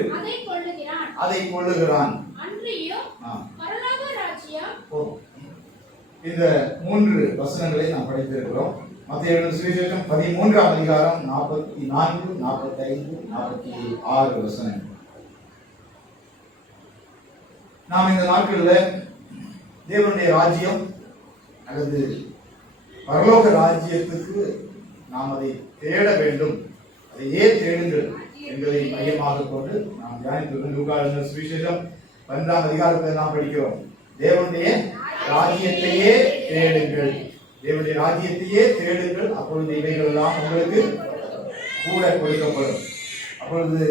அதை கொள்ளுகிறான். இந்த 3 வசனங்களை நாம் படித்திருக்கிறோம். மத்தேயு எழுதின சுவிசேஷம் 13ஆம் அதிகாரம் 44, 45, 46 வசனங்கள். நாம் இந்த நாட்களில் தேவனுடைய ராஜ்யம் அல்லது பரலோக ராஜ்யத்துக்கு நாம் அதை தேட வேண்டும், அதையே தேடுங்கள் என்பதை மையமாக கொண்டு நாம் தியானித்து லூக்கா எழுதின சுவிசேஷம் 12ஆம் அதிகாரத்தில் நாம் படிக்கிறோம். தேவனுடைய ராஜ்யத்தையே தேடுங்கள், தேவனுடைய ராஜ்யத்தையே தேடுங்கள், அப்பொழுது இவைகள் எல்லாம் உங்களுக்கு கூட கொடுக்கப்படும். அப்பொழுது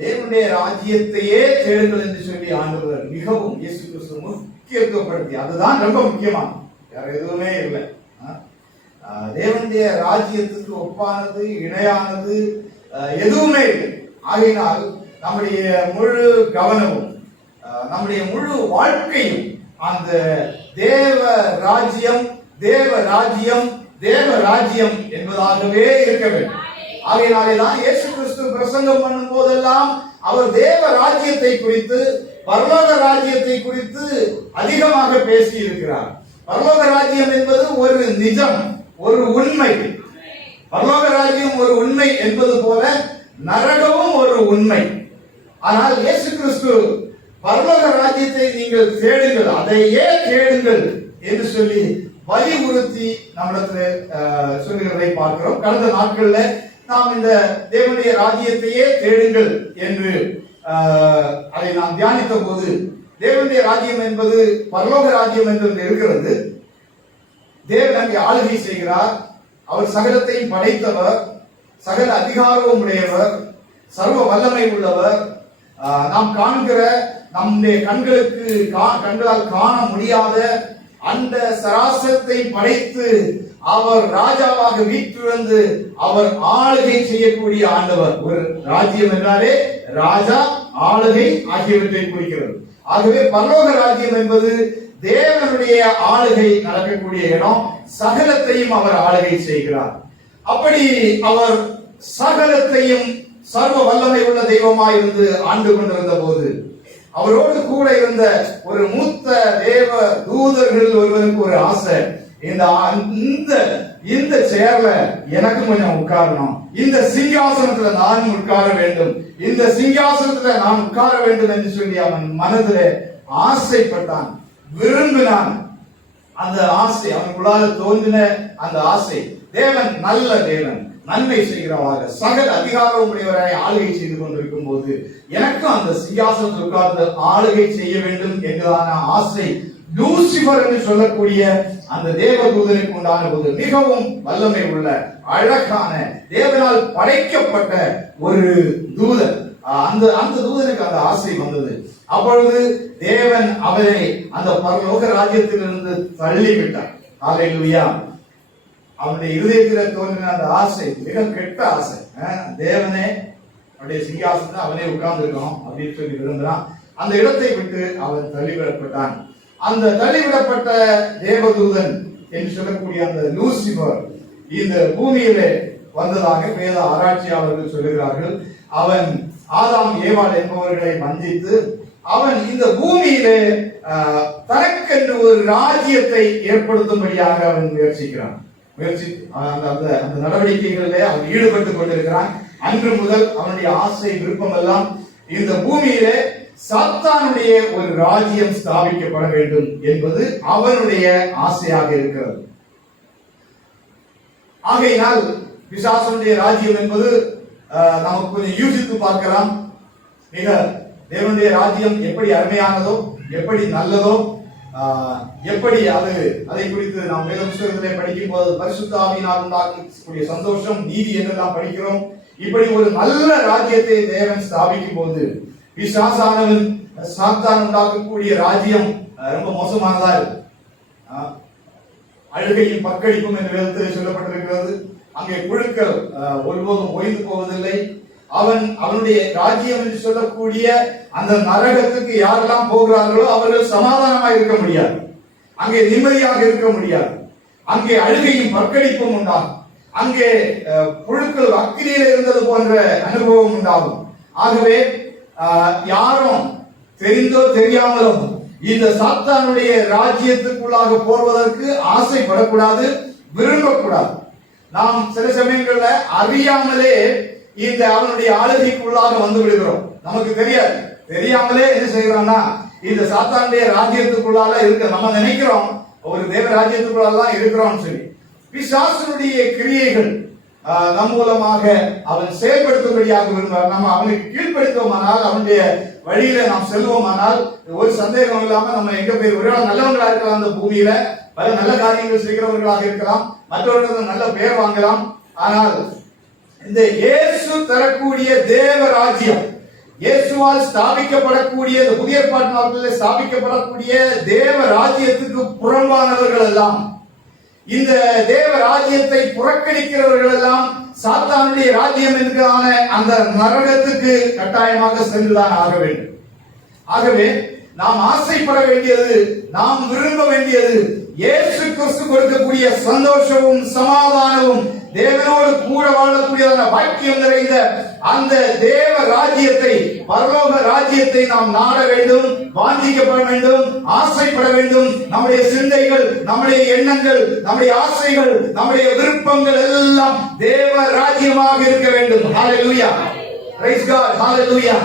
தேவனுடைய ராஜ்யத்தையே தேடுங்கள் என்று சொல்லி ஆண்டவர் மிகவும் இயேசு கிறிஸ்து முக்கியத்துவப்படுத்தி, அதுதான் ரொம்ப முக்கியமானது, வேற எதுவுமே இல்லை. தேவனுடைய ராஜ்யத்துக்கு ஒப்பானது இணையானது எதுவுமே இல்லை. ஆகையினால் நம்முடைய முழு கவனமும் நம்முடைய முழு வாழ்க்கையும் அந்த தேவ ராஜ்யம் தேவ ராஜ்யம் தேவ ராஜ்யம் என்பதாகவே இருக்க வேண்டும். ஆகையினாலேதான் இயேசு கிறிஸ்து பிரசங்கம் பண்ணும் போதெல்லாம் அவர் தேவ ராஜ்யத்தை குறித்து பரலோக ராஜ்யத்தை குறித்து அதிகமாக பேசி இருக்கிறார். பரலோக ராஜ்யம் என்பது ஒரு நிஜம், ஒரு உண்மை. பரலோக ராஜ்யம் ஒரு உண்மை என்பது போல நரகமும் ஒரு உண்மை. ஆனால் இயேசு கிறிஸ்து பரலோக ராஜ்யத்தை நீங்கள் தேடுங்கள், அதையே தேடுங்கள் என்று சொல்லி வலியுறுத்தி நம்மிடத்தில் சொல்லுகிறதை பார்க்கிறோம். கடந்த நாட்கள்ல நாம் இந்த தேவனுடைய ராஜ்யத்தையே தேடுங்கள் என்று அதை நாம் தியானித்த போது, தேவனுடைய ராஜ்யம் என்பது பரலோக ராஜ்யம் என்று இருக்கிறது. தேவன் அங்கே ஆளுகை செய்கிறார். அவர் சகலத்தையும் படைத்தவர், சகல அதிகாரமும் உடையவர், சர்வ வல்லமை உள்ளவர். நாம் காண்கிற நம்முடைய கண்களால் காண முடியாத அந்த சராசரத்தை படைத்து அவர் ராஜாவாக வீற்றிருந்து அவர் ஆளுகை செய்யக்கூடிய ஆண்டவர். ஒரு ராஜ்யம் என்றாலே ராஜா, ஆளுகை ஆகியவற்றை குறிக்கிறது. ஆகவே பரலோக ராஜ்யம் என்பது தேவனுடைய ஆளுகை நடக்கக்கூடிய இடம். சகலத்தையும் அவர் ஆளுகை செய்கிறார். அப்படி அவர் சகலத்தையும் சர்வ வல்லமை உள்ள தெய்வமாயிருந்து ஆண்டு கொண்டிருந்த போது, அவரோடு கூட இருந்த ஒரு மூத்த தேவ தூதர்கள் ஒருவருக்கு ஒரு ஆசை, இந்த சேர்ல எனக்கு கொஞ்சம் உட்காரணும், இந்த சிங்காசனத்துல நான் உட்கார வேண்டும், இந்த சிங்காசனத்துல நான் உட்கார வேண்டும் என்று சொல்லி அவன் மனதிலே ஆசைப்பட்டான், விரும்பினான். அந்த ஆசை அவனுக்குள்ளாக தோன்றின அந்த ஆசை, தேவன் நல்ல தேவன், நன்மை செய்கிறவராக சகல அதிகாரம் உடையவராய் ஆளுகை செய்து கொண்டிருக்கும் போது எனக்கும் அந்த சிங்காசனத்தில் உட்கார்ந்து ஆளுகை செய்ய வேண்டும் என்றதான ஆசை லூசிபர் என்று சொல்லக்கூடிய அந்த தேவதூதனுக்கு உண்டான போது, மிகவும் வல்லமை உள்ள அழகான தேவனால் படைக்கப்பட்ட ஒரு தூதன், அந்த தூதனுக்கு அந்த ஆசை வந்தது. அப்பொழுது தேவன் அவரை அந்த பரலோக ராஜ்யத்திலிருந்து தள்ளிவிட்டார். ஹல்லேலூயா. அவனுடைய இருதயத்தில் தோன்றின அந்த ஆசை மிக கெட்ட ஆசை. தேவனே அவனுடைய சிங்காசனத்தை அவனே உட்கார்ந்து இருக்கணும் அப்படின்னு சொல்லி விரும்புகிறான். அந்த இடத்தை விட்டு அவன் தள்ளிவிடப்பட்டான். அந்த தள்ளிவிடப்பட்ட தேவதூதன் என்று சொல்லக்கூடிய அந்த லூசிபர் இந்த பூமியிலே வந்ததாக வேத ஆராய்ச்சியாளர்கள் சொல்லுகிறார்கள். அவன் ஆதாம் ஏவாள் என்பவர்களை வஞ்சித்து அவன் இந்த பூமியிலே தனக்கென்று ஒரு ராஜ்யத்தை ஏற்படுத்தும்படியாக அவன் முயற்சிக்கிறான். அந்த நடவடிக்கைகளிலே அவன் ஈடுபட்டுக் கொண்டிருக்கிறான். அன்று முதல் அவனுடைய ஆசை விருப்பம் எல்லாம் இந்த பூமியிலே சாத்தானுடைய ஒரு ராஜ்யம் ஸ்தாபிக்கப்பட வேண்டும் என்பது அவனுடைய ஆசையாக இருக்கிறது. ஆகையினால் பிசாசனுடைய ராஜ்யம் என்பது நமக்கு கொஞ்சம் யூசித்து பார்க்கலாம். மிக தேவனுடைய ராஜ்யம் எப்படி அருமையானதோ, எப்படி நல்லதோ, எப்படி அதை குறித்து நாம் வேத புத்தகத்திலே படிக்கும் போது பரிசுத்த ஆவியினால் உண்டாக்கக்கூடிய சந்தோஷம், நீதி என்றெல்லாம் படிக்கிறோம். இப்படி ஒரு நல்ல ராஜ்யத்தை தேவன் ஸ்தாபிக்கும் போது பிசாசானவன் சாத்தான் உண்டாக்கக்கூடிய ராஜ்யம் ரொம்ப மோசமானதா இருக்கு. அழுகையும் பக்கடிப்பும் என்று வேதத்தில் சொல்லப்பட்டிருக்கிறது. அங்கே குழுக்கள் ஒருபோதும் ஓய்ந்து போவதில்லை. அவனுடைய ராஜ்யம் என்று சொல்லக்கூடிய அந்த நரகத்துக்கு யாரெல்லாம் போகிறார்களோ அவர்கள் சமாதானமாக இருக்க முடியாது. அங்கே நிம்மதியாக இருக்க முடியாது. அங்கே அழுகையும் பற்கடிப்பும் உண்டாகும். அங்கே புழுக்கள் அக்கினியில் இருந்தது போன்ற அனுபவம் உண்டாகும். ஆகவே யாரும் தெரிந்தோ தெரியாமலோ இந்த சாத்தானுடைய ராஜ்யத்துக்குள்ளாக போவதற்கு ஆசைப்படக்கூடாது, விரும்பக்கூடாது. நாம் சில சமயங்கள்ல அறியாமலே இந்த அவனுடைய ஆளுகைக்குள்ளாக வந்து விடுகிறோம். நமக்கு தெரியாது, தெரியாமலே என்ன செய்யறோம்னா இந்த சாத்தானுடைய ராஜ்யத்துக்குள்ளால இருக்க நம்ம நினைக்கிறோம் ஒரு தேவ ராஜ்யத்துக்குள்ளால இருக்கிறோம் சொல்லி. பிசாசனுடைய கிரியைகள் நம் மூலமாக அவன் செயல்படுத்தும்படியாக விரும்புவார். நம்ம அவனுக்கு கீழ்ப்படுத்துவோமானால், அவனுடைய வழியில நாம் செல்வோமானால் ஒரு சந்தேகம் இல்லாம நம்ம எங்க போய் ஒரே நல்லவங்களா இருக்கலாம். அந்த பூமியில பல நல்ல காரியங்கள் செய்கிறவர்களாக இருக்கலாம், மற்றவர்கள் நல்ல பெயர் வாங்கலாம். ஆனால் இந்த இயேசு தரக்கூடிய தேவ ராஜ்யம், இயேசுவால் ஸ்தாபிக்கப்படக்கூடிய இந்த புதிய ஏற்பாட்டு நாட்களில் ஸ்தாபிக்கப்படக்கூடிய தேவ ராஜ்யத்துக்கு புறம்பானவர்கள் எல்லாம், இந்த தேவ ராஜ்யத்தை புறக்கணிக்கிறவர்கள் எல்லாம் சாத்தானுடைய ராஜ்யம் என்கிறான அந்த நரகத்துக்கு கட்டாயமாக சென்றுதான் ஆக வேண்டும். ஆகவே நாம் ஆசைப்பட வேண்டியது, நாம் விரும்ப வேண்டியது இயேசு கிறிஸ்து கொடுக்கக்கூடிய சந்தோஷமும் சமாதானமும், தேவனோடு கூட வாழக்கூடிய பாக்கியம் நிறைந்த அந்த தேவ ராஜ்யத்தை, பரலோக ராஜ்யத்தை நாம் நாட வேண்டும், வாஞ்சிக்கப்பட வேண்டும், ஆசைப்பட வேண்டும். நம்முடைய சிந்தைகள், நம்முடைய எண்ணங்கள், நம்முடைய ஆசைகள், நம்முடைய விருப்பங்கள் எல்லாம் தேவ ராஜ்யமாக இருக்க வேண்டும். ஹalleluya, praise God, hallelujah.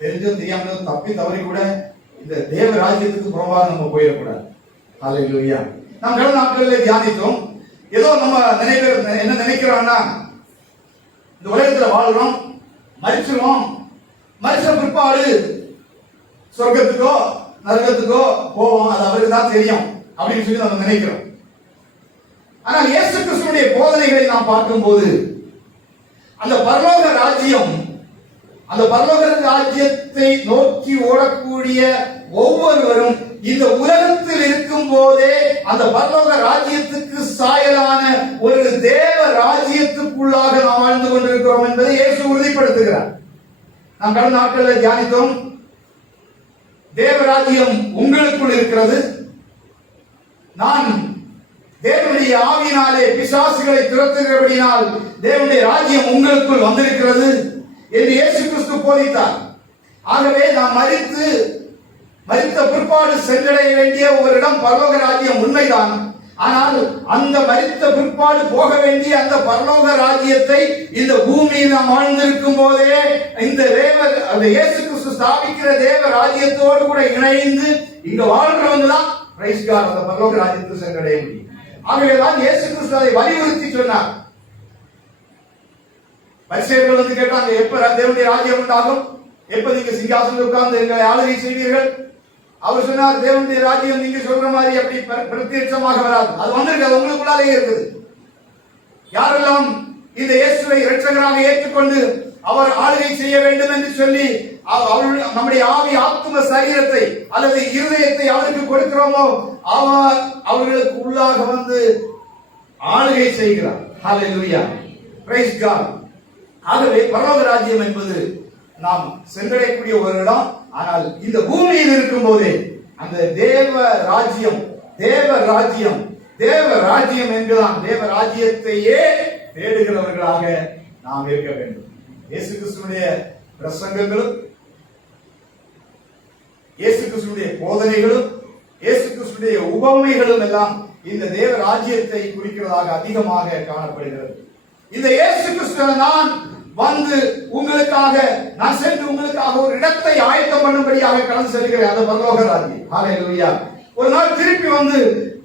தெரிஞ்சும் தெரியாமலும் தப்பி தவறி கூட இந்த தேவ ராஜ்யத்துக்கு புறம்பாக நம்ம போயிடக்கூடாது. ஹalleluya. நாம் கடந்த நாட்களில் தியானித்தோம். ஏதோ நம்ம என்ன நினைக்கிறோம்னா, இந்த உலகத்துல வாழ்றோம், மரிச்சிருவோம், மரிச்ச பிற்பாடு சொர்க்கத்துக்கோ நரகத்துக்கோ போவோம், அது அவருக்கு தான் தெரியும் அப்படின்னு சொல்லி நம்ம நினைக்கிறோம். ஆனால் இயேசு கிறிஸ்துவினுடைய போதனைகளை நாம் பார்க்கும்போது அந்த பரலோக ராஜ்யம், அந்த பரலோக ராஜ்யத்தை நோக்கி ஓடக்கூடிய ஒவ்வொருவரும் இந்த உலகத்தில் இருக்கும் போதே அந்த பரலோக ராஜ்யத்துக்கு சாயலான ஒரு தேவ ராஜ்யத்துக்குள்ளாக நாம் வாழ்ந்து கொண்டிருக்கிறோம் என்பதை இயேசு உறுதிப்படுத்துகிறார். நாம் கடந்த நாட்களில் தியானித்தோம். தேவ ராஜ்யம் உங்களுக்குள் இருக்கிறது. நான் தேவனுடைய ஆவியினாலே பிசாசுகளை துரத்துகிறபடியால் தேவனுடைய ராஜ்யம் உங்களுக்குள் வந்திருக்கிறது என்று இயேசு கிறிஸ்து போதித்தார். ஆகவே நாம் மரித்த பிற்பாடு சென்றடைய வேண்டிய ஒரு இடம் பரலோக ராஜ்யம் உண்மைதான். ஆனால் அந்த மரித்த பிற்பாடு போக வேண்டிய அந்த பரலோக ராஜ்யத்தை இந்த பூமியில் நாம் வாழ்ந்திருக்கும் போதே இந்த அந்த இயேசு கிறிஸ்து ஸ்தாபிக்கிற தேவ ராஜ்யத்தோடு கூட இணைந்து இங்க வாழ்றவங்க தான் பிரைஸ் காட் அந்த பரலோக ராஜ்யத்தை சென்றடைய முடியும். ஆகவேதான் இயேசு கிறிஸ்து அதை வலியுறுத்தி சொன்னார். பரிசேயர்கள் வந்து கேட்டாங்க, எப்ப தேவனுடைய ராஜ்யம் உண்டாகும், எப்ப நீங்க சிங்காசனத்தில் உட்கார்ந்து எங்களை ஆளுகை செய்வீர்கள்? அவர் சொன்னார், தேவனுடைய ராஜ்யம் நீங்க சொல்ற மாதிரி அப்படி பிரத்யட்சமாக வராது, அது வந்திருக்கு, அது உங்களுக்குள்ளாலே இருக்குது. யாரெல்லாம் இந்த இயேசுவை இரட்சகராக ஏற்றுக்கொண்டு அவர் ஆளுகை செய்ய வேண்டும் என்று சொல்லி நம்முடைய ஆவி ஆத்தும சரீரத்தை அல்லது இருதயத்தை அவருக்கு கொடுக்கிறோமோ அவர் அவர்களுக்கு உள்ளாக வந்து ஆளுகை செய்கிறார். ஹல்லேலூயா, பிரைஸ் காட். ஆகவே பரலோக ராஜ்யம் என்பது நாம் சென்றடையக்கூடிய ஒரு இடம். ஆனால் இந்த பூமியில் இருக்கும் போதே அந்த தேவ ராஜ்யம் என்கிறான். தேவ ராஜ்யத்தையே தேடுகிறவர்களாக நாம் இருக்க வேண்டும். இயேசு கிறிஸ்துவினுடைய பிரசங்கங்களும், இயேசு கிறிஸ்துவினுடைய போதனைகளும், இயேசு கிறிஸ்துவினுடைய உபமைகளும் எல்லாம் இந்த தேவ ராஜ்யத்தை குறிக்கிறதாக அதிகமாக காணப்படுகிறது. இந்த இயேசு கிறிஸ்து நான் வந்து உங்களுக்காக, நான் சென்று உங்களுக்காக ஒரு இடத்தை ஆயத்தம் பண்ணும்படியாக கடந்து செல்கிறேன், அந்த பரலோக ராஜ்யம். ஹல்லேலூயா. ஒரு நாள் திருப்பி வந்து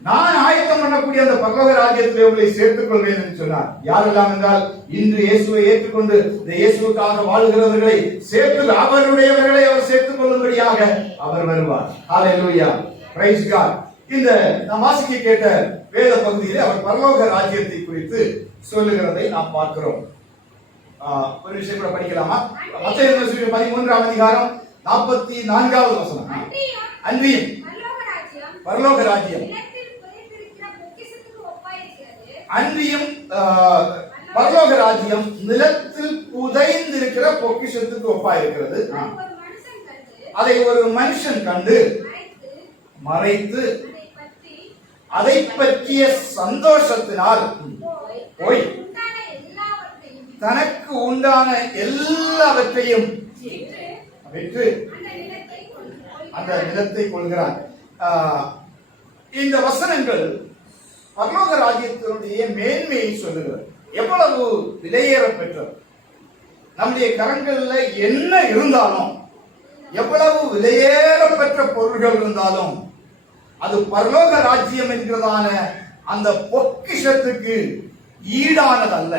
நான் ஆயத்தம் பண்ணக்கூடிய அந்த பரலோக ராஜ்யத்திலே உங்களை சேர்த்துக் கொள்வேன் என்று சொன்னார். யாரெல்லாம் என்றால் இன்று இயேசுவை ஏற்றுக்கொண்டு இந்த இயேசுவுக்காக வாழ்கிறவர்களை அவருடையவர்களை அவர் சேர்த்துக் கொள்ளும்படியாக அவர் வருவார். ஹல்லேலூயா, பிரைஸ் காட். இந்த நாம் வாசிக்க கேட்ட வேத பகுதியிலே அவர் பரலோக ராஜ்யத்தை குறித்து சொல்லுகிறதை நாம் பார்க்கிறோம். ஒரு விஷயம் கூட படிக்கலாமா? மத்தேயு 13ஆம் அதிகாரம் 44வது வசனம். அன்றியும் பரலோக ராஜ்யம் பரலோக ராஜ்யம் நிலத்தில் புதைந்திருக்கிற பொக்கிஷத்துக்கு ஒப்பாயிருக்கிறது. அதை ஒரு மனுஷன் கண்டு மறைத்து அதை பற்றிய சந்தோஷத்தினால் போய் தனக்கு உண்டான எல்லாவற்றையும் விற்று அந்த நிலத்தை கொள்கிறான். இந்த வசனங்கள் பரலோக ராஜ்யத்தினுடைய மேன்மையை சொல்லுகிறது. எவ்வளவு விலையேற பெற்றது. நம்முடைய கரங்கள்ல என்ன இருந்தாலும், எவ்வளவு விலையேற பெற்ற பொருள்கள் இருந்தாலும், அது பரலோக ராஜ்யம் என்கிறதான அந்த பொக்கிஷத்துக்கு ஈடானதல்ல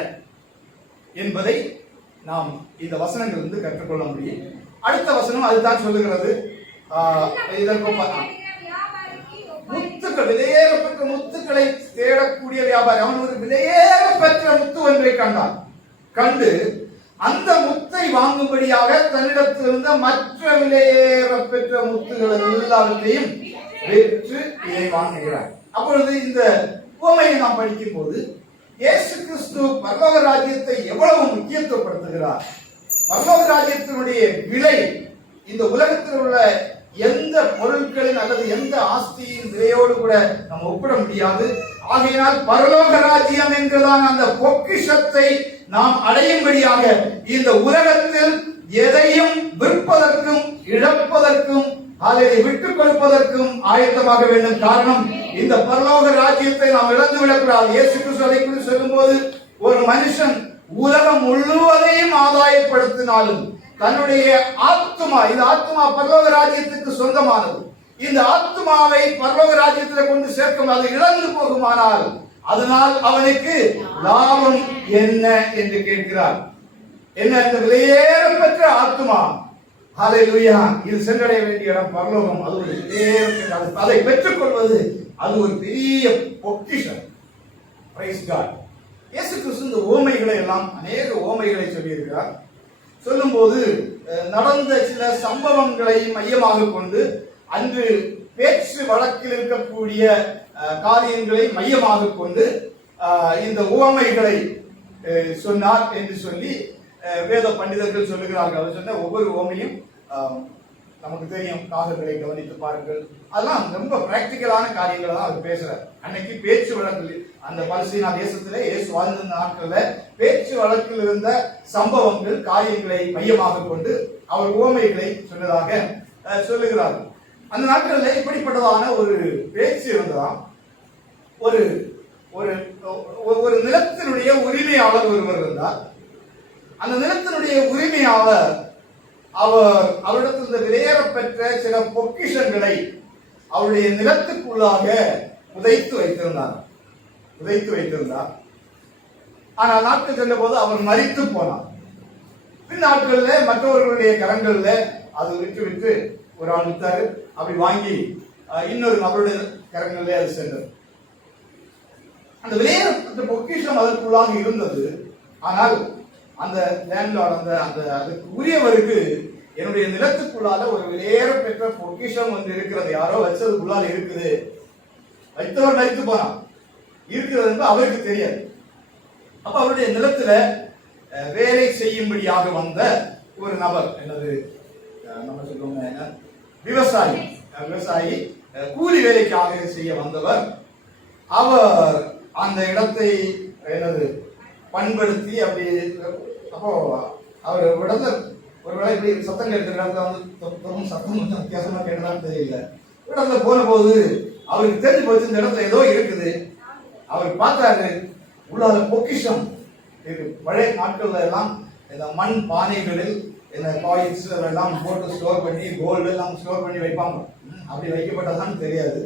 என்பதை நாம் இந்த வசனங்களிலிருந்து கற்றுக்கொள்ள முடியும். அடுத்த வசனம் அதுதான் சொல்லுகிறது. இதற்கு முத்துக்கள், விலையேறப்பட்ட முத்துக்களை தேடக்கூடிய வியாபாரி, அவன் ஒரு விலையேறப்பெற்ற முத்து ஒன்றை கண்டான். கண்டு அந்த முத்தை வாங்கும்படியாக தன்னிடத்தில் இருந்த மற்ற விலையேறப்பெற்ற முத்துகள் எல்லாவற்றையும் விற்று இதை வாங்குகிறார். அப்பொழுது இந்த உவமையை நாம் படிக்கும் போது இயேசு கிறிஸ்து பரலோக ராஜ்யத்தை எவ்வளவு முக்கியத்துவப்படுத்துகிறார். பரலோக ராஜ்யத்தினுடைய விலை இந்த உலகத்தில் உள்ள எந்த பொருட்களின் அல்லது எந்த ஆஸ்தியின் விலையோடு கூட நம்ம ஒப்பிட முடியாது. ஆகையினால் பரலோக ராஜ்யம் என்கிறதான அந்த பொக்கிஷத்தை நாம் அடையும்படியாக இந்த உலகத்தில் எதையும் விற்பதற்கும் இழப்பதற்கும் அதை விட்டுக் கொடுப்பதற்கும் ஆயத்தமாக வேண்டும். காரணம், இந்த பரலோக ராஜ்யத்தை நாம் இழந்து விடக்கூடாது. இயேசு கிறிஸ்து அதை குறித்து சொல்லும் போது, ஒரு மனுஷன் உலகம் முழுவதையும் ஆதாயப்படுத்தினாலும் தன்னுடைய ஆத்துமா, இந்த ஆத்துமா பரலோக ராஜ்யத்துக்கு சொந்தமானது, இந்த ஆத்துமாவை பரலோக ராஜ்யத்தில் கொண்டு சேர்க்கும், அது இழந்து போகுமானால் அதனால் அவனுக்கு லாபம் என்ன என்று கேட்கிறார். என்ன? இந்த விலையேறப்பெற்ற ஆத்துமா, ஹல்லேலூயா, இது சென்றடைய வேண்டிய இடம் பரலோகம். அது ஒரு விலையேறப்பெற்ற, அதை பெற்றுக் கொள்வது அது ஒரு பெரிய பொக்கிஷம். Praise God. இயேசு கிறிஸ்து இந்த ஓமைகளை எல்லாம், அநேக ஓமைகளை சொல்லியிருக்கிறார். சொல்லும் போது நடந்த சில சம்பவங்களை மையமாக கொண்டு, அன்று பேச்சு வழக்கில் இருக்கக்கூடிய காரியங்களை மையமாக கொண்டு இந்த உவமைகளை சொன்னார் என்று சொல்லி வேத பண்டிதர்கள் சொல்லுகிறார்கள். அவர் சொன்ன ஒவ்வொரு உவமையும் நமக்கு தெரியும். காகங்களை கவனித்து பாருங்கள், அதெல்லாம் ரொம்ப பிராக்டிக்கலான காரியங்களை தான் அவர் பேசுறார். அன்னைக்கு பேச்சு வழக்கில், அந்த பலஸ்தீனா தேசத்திலே இயேசு வாழ்ந்த நாட்கள்ல பேச்சு வழக்கில் இருந்த சம்பவங்கள், காரியங்களை மையமாக கொண்டு அவர் உவமைகளை சொன்னதாக சொல்லுகிறார். அந்த நாட்களில் இப்படிப்பட்டதான ஒரு பேச்சு இருந்ததாம். ஒரு ஒரு நிலத்தினுடைய உரிமையாளர் ஒருவர் இருந்தார். அந்த நிலத்தினுடைய உரிமையாளர் அவரிடத்தில் விலையேறப்பெற்ற சில பொக்கிஷங்களை அவருடைய நிலத்துக்குள்ளாக புதைத்து வைத்திருந்தார். ஆனால் நாட்கள் சென்ற போது அவர் மரித்து போனார். பின் நாட்களில் மற்றவர்களுடைய கரங்கள்ல அது விற்று ஒரு ஆள் வித்தாரு. அப்படி வாங்கி இன்னொரு நபருடைய கரங்களிலே அது சென்றது. அந்த விலையேறப்பட்ட பொக்கிஷம் அதற்குள்ளாக இருந்தது. ஆனால் அந்த லேண்ட்லார்ட் அந்த அந்த அதுக்கு உரியவருக்கு என்னுடைய நிலத்துக்குள்ளால ஒரு விலையேற பெற்ற பொக்கிஷம் வந்து இருக்கிறது, யாரோ வச்சதுக்குள்ளால இருக்குது, வைத்தவர் மரித்து போனான், இருக்கிறது என்று அவருக்கு தெரியாது. அப்ப அவருடைய நிலத்துல வேலை செய்யும்படியாக வந்த ஒரு நபர், என்னது நம்ம சொல்லுவோம் என்ன, விவசாயி கூலி வேலைக்காக செய்ய வந்தவர். அவர் அந்த இடத்தை என்னது பண்படுத்தி அப்படி, அப்போ அவர் இடத்துல ஒருவேளை இப்படி சத்தம் கேட்கிற இடத்துல வந்து சத்தம் கொஞ்சம் வித்தியாசமா கேட்டதான்னு தெரியல. இடத்துல போன போது அவருக்கு தெரிஞ்சு போச்சு இந்த இடத்துல ஏதோ இருக்குது. அவர் பார்த்தாரு, உள்ளாத பொக்கிஷம் இருக்கு. பழைய நாட்கள்ல எல்லாம் இந்த மண் பானைகளில் இந்த காயின்ஸ் எல்லாம் போட்டு ஸ்டோர் பண்ணி, கோல்டு எல்லாம் ஸ்டோர் பண்ணி வைப்பாங்க. அப்படி வைக்கப்பட்டதான்னு தெரியாது.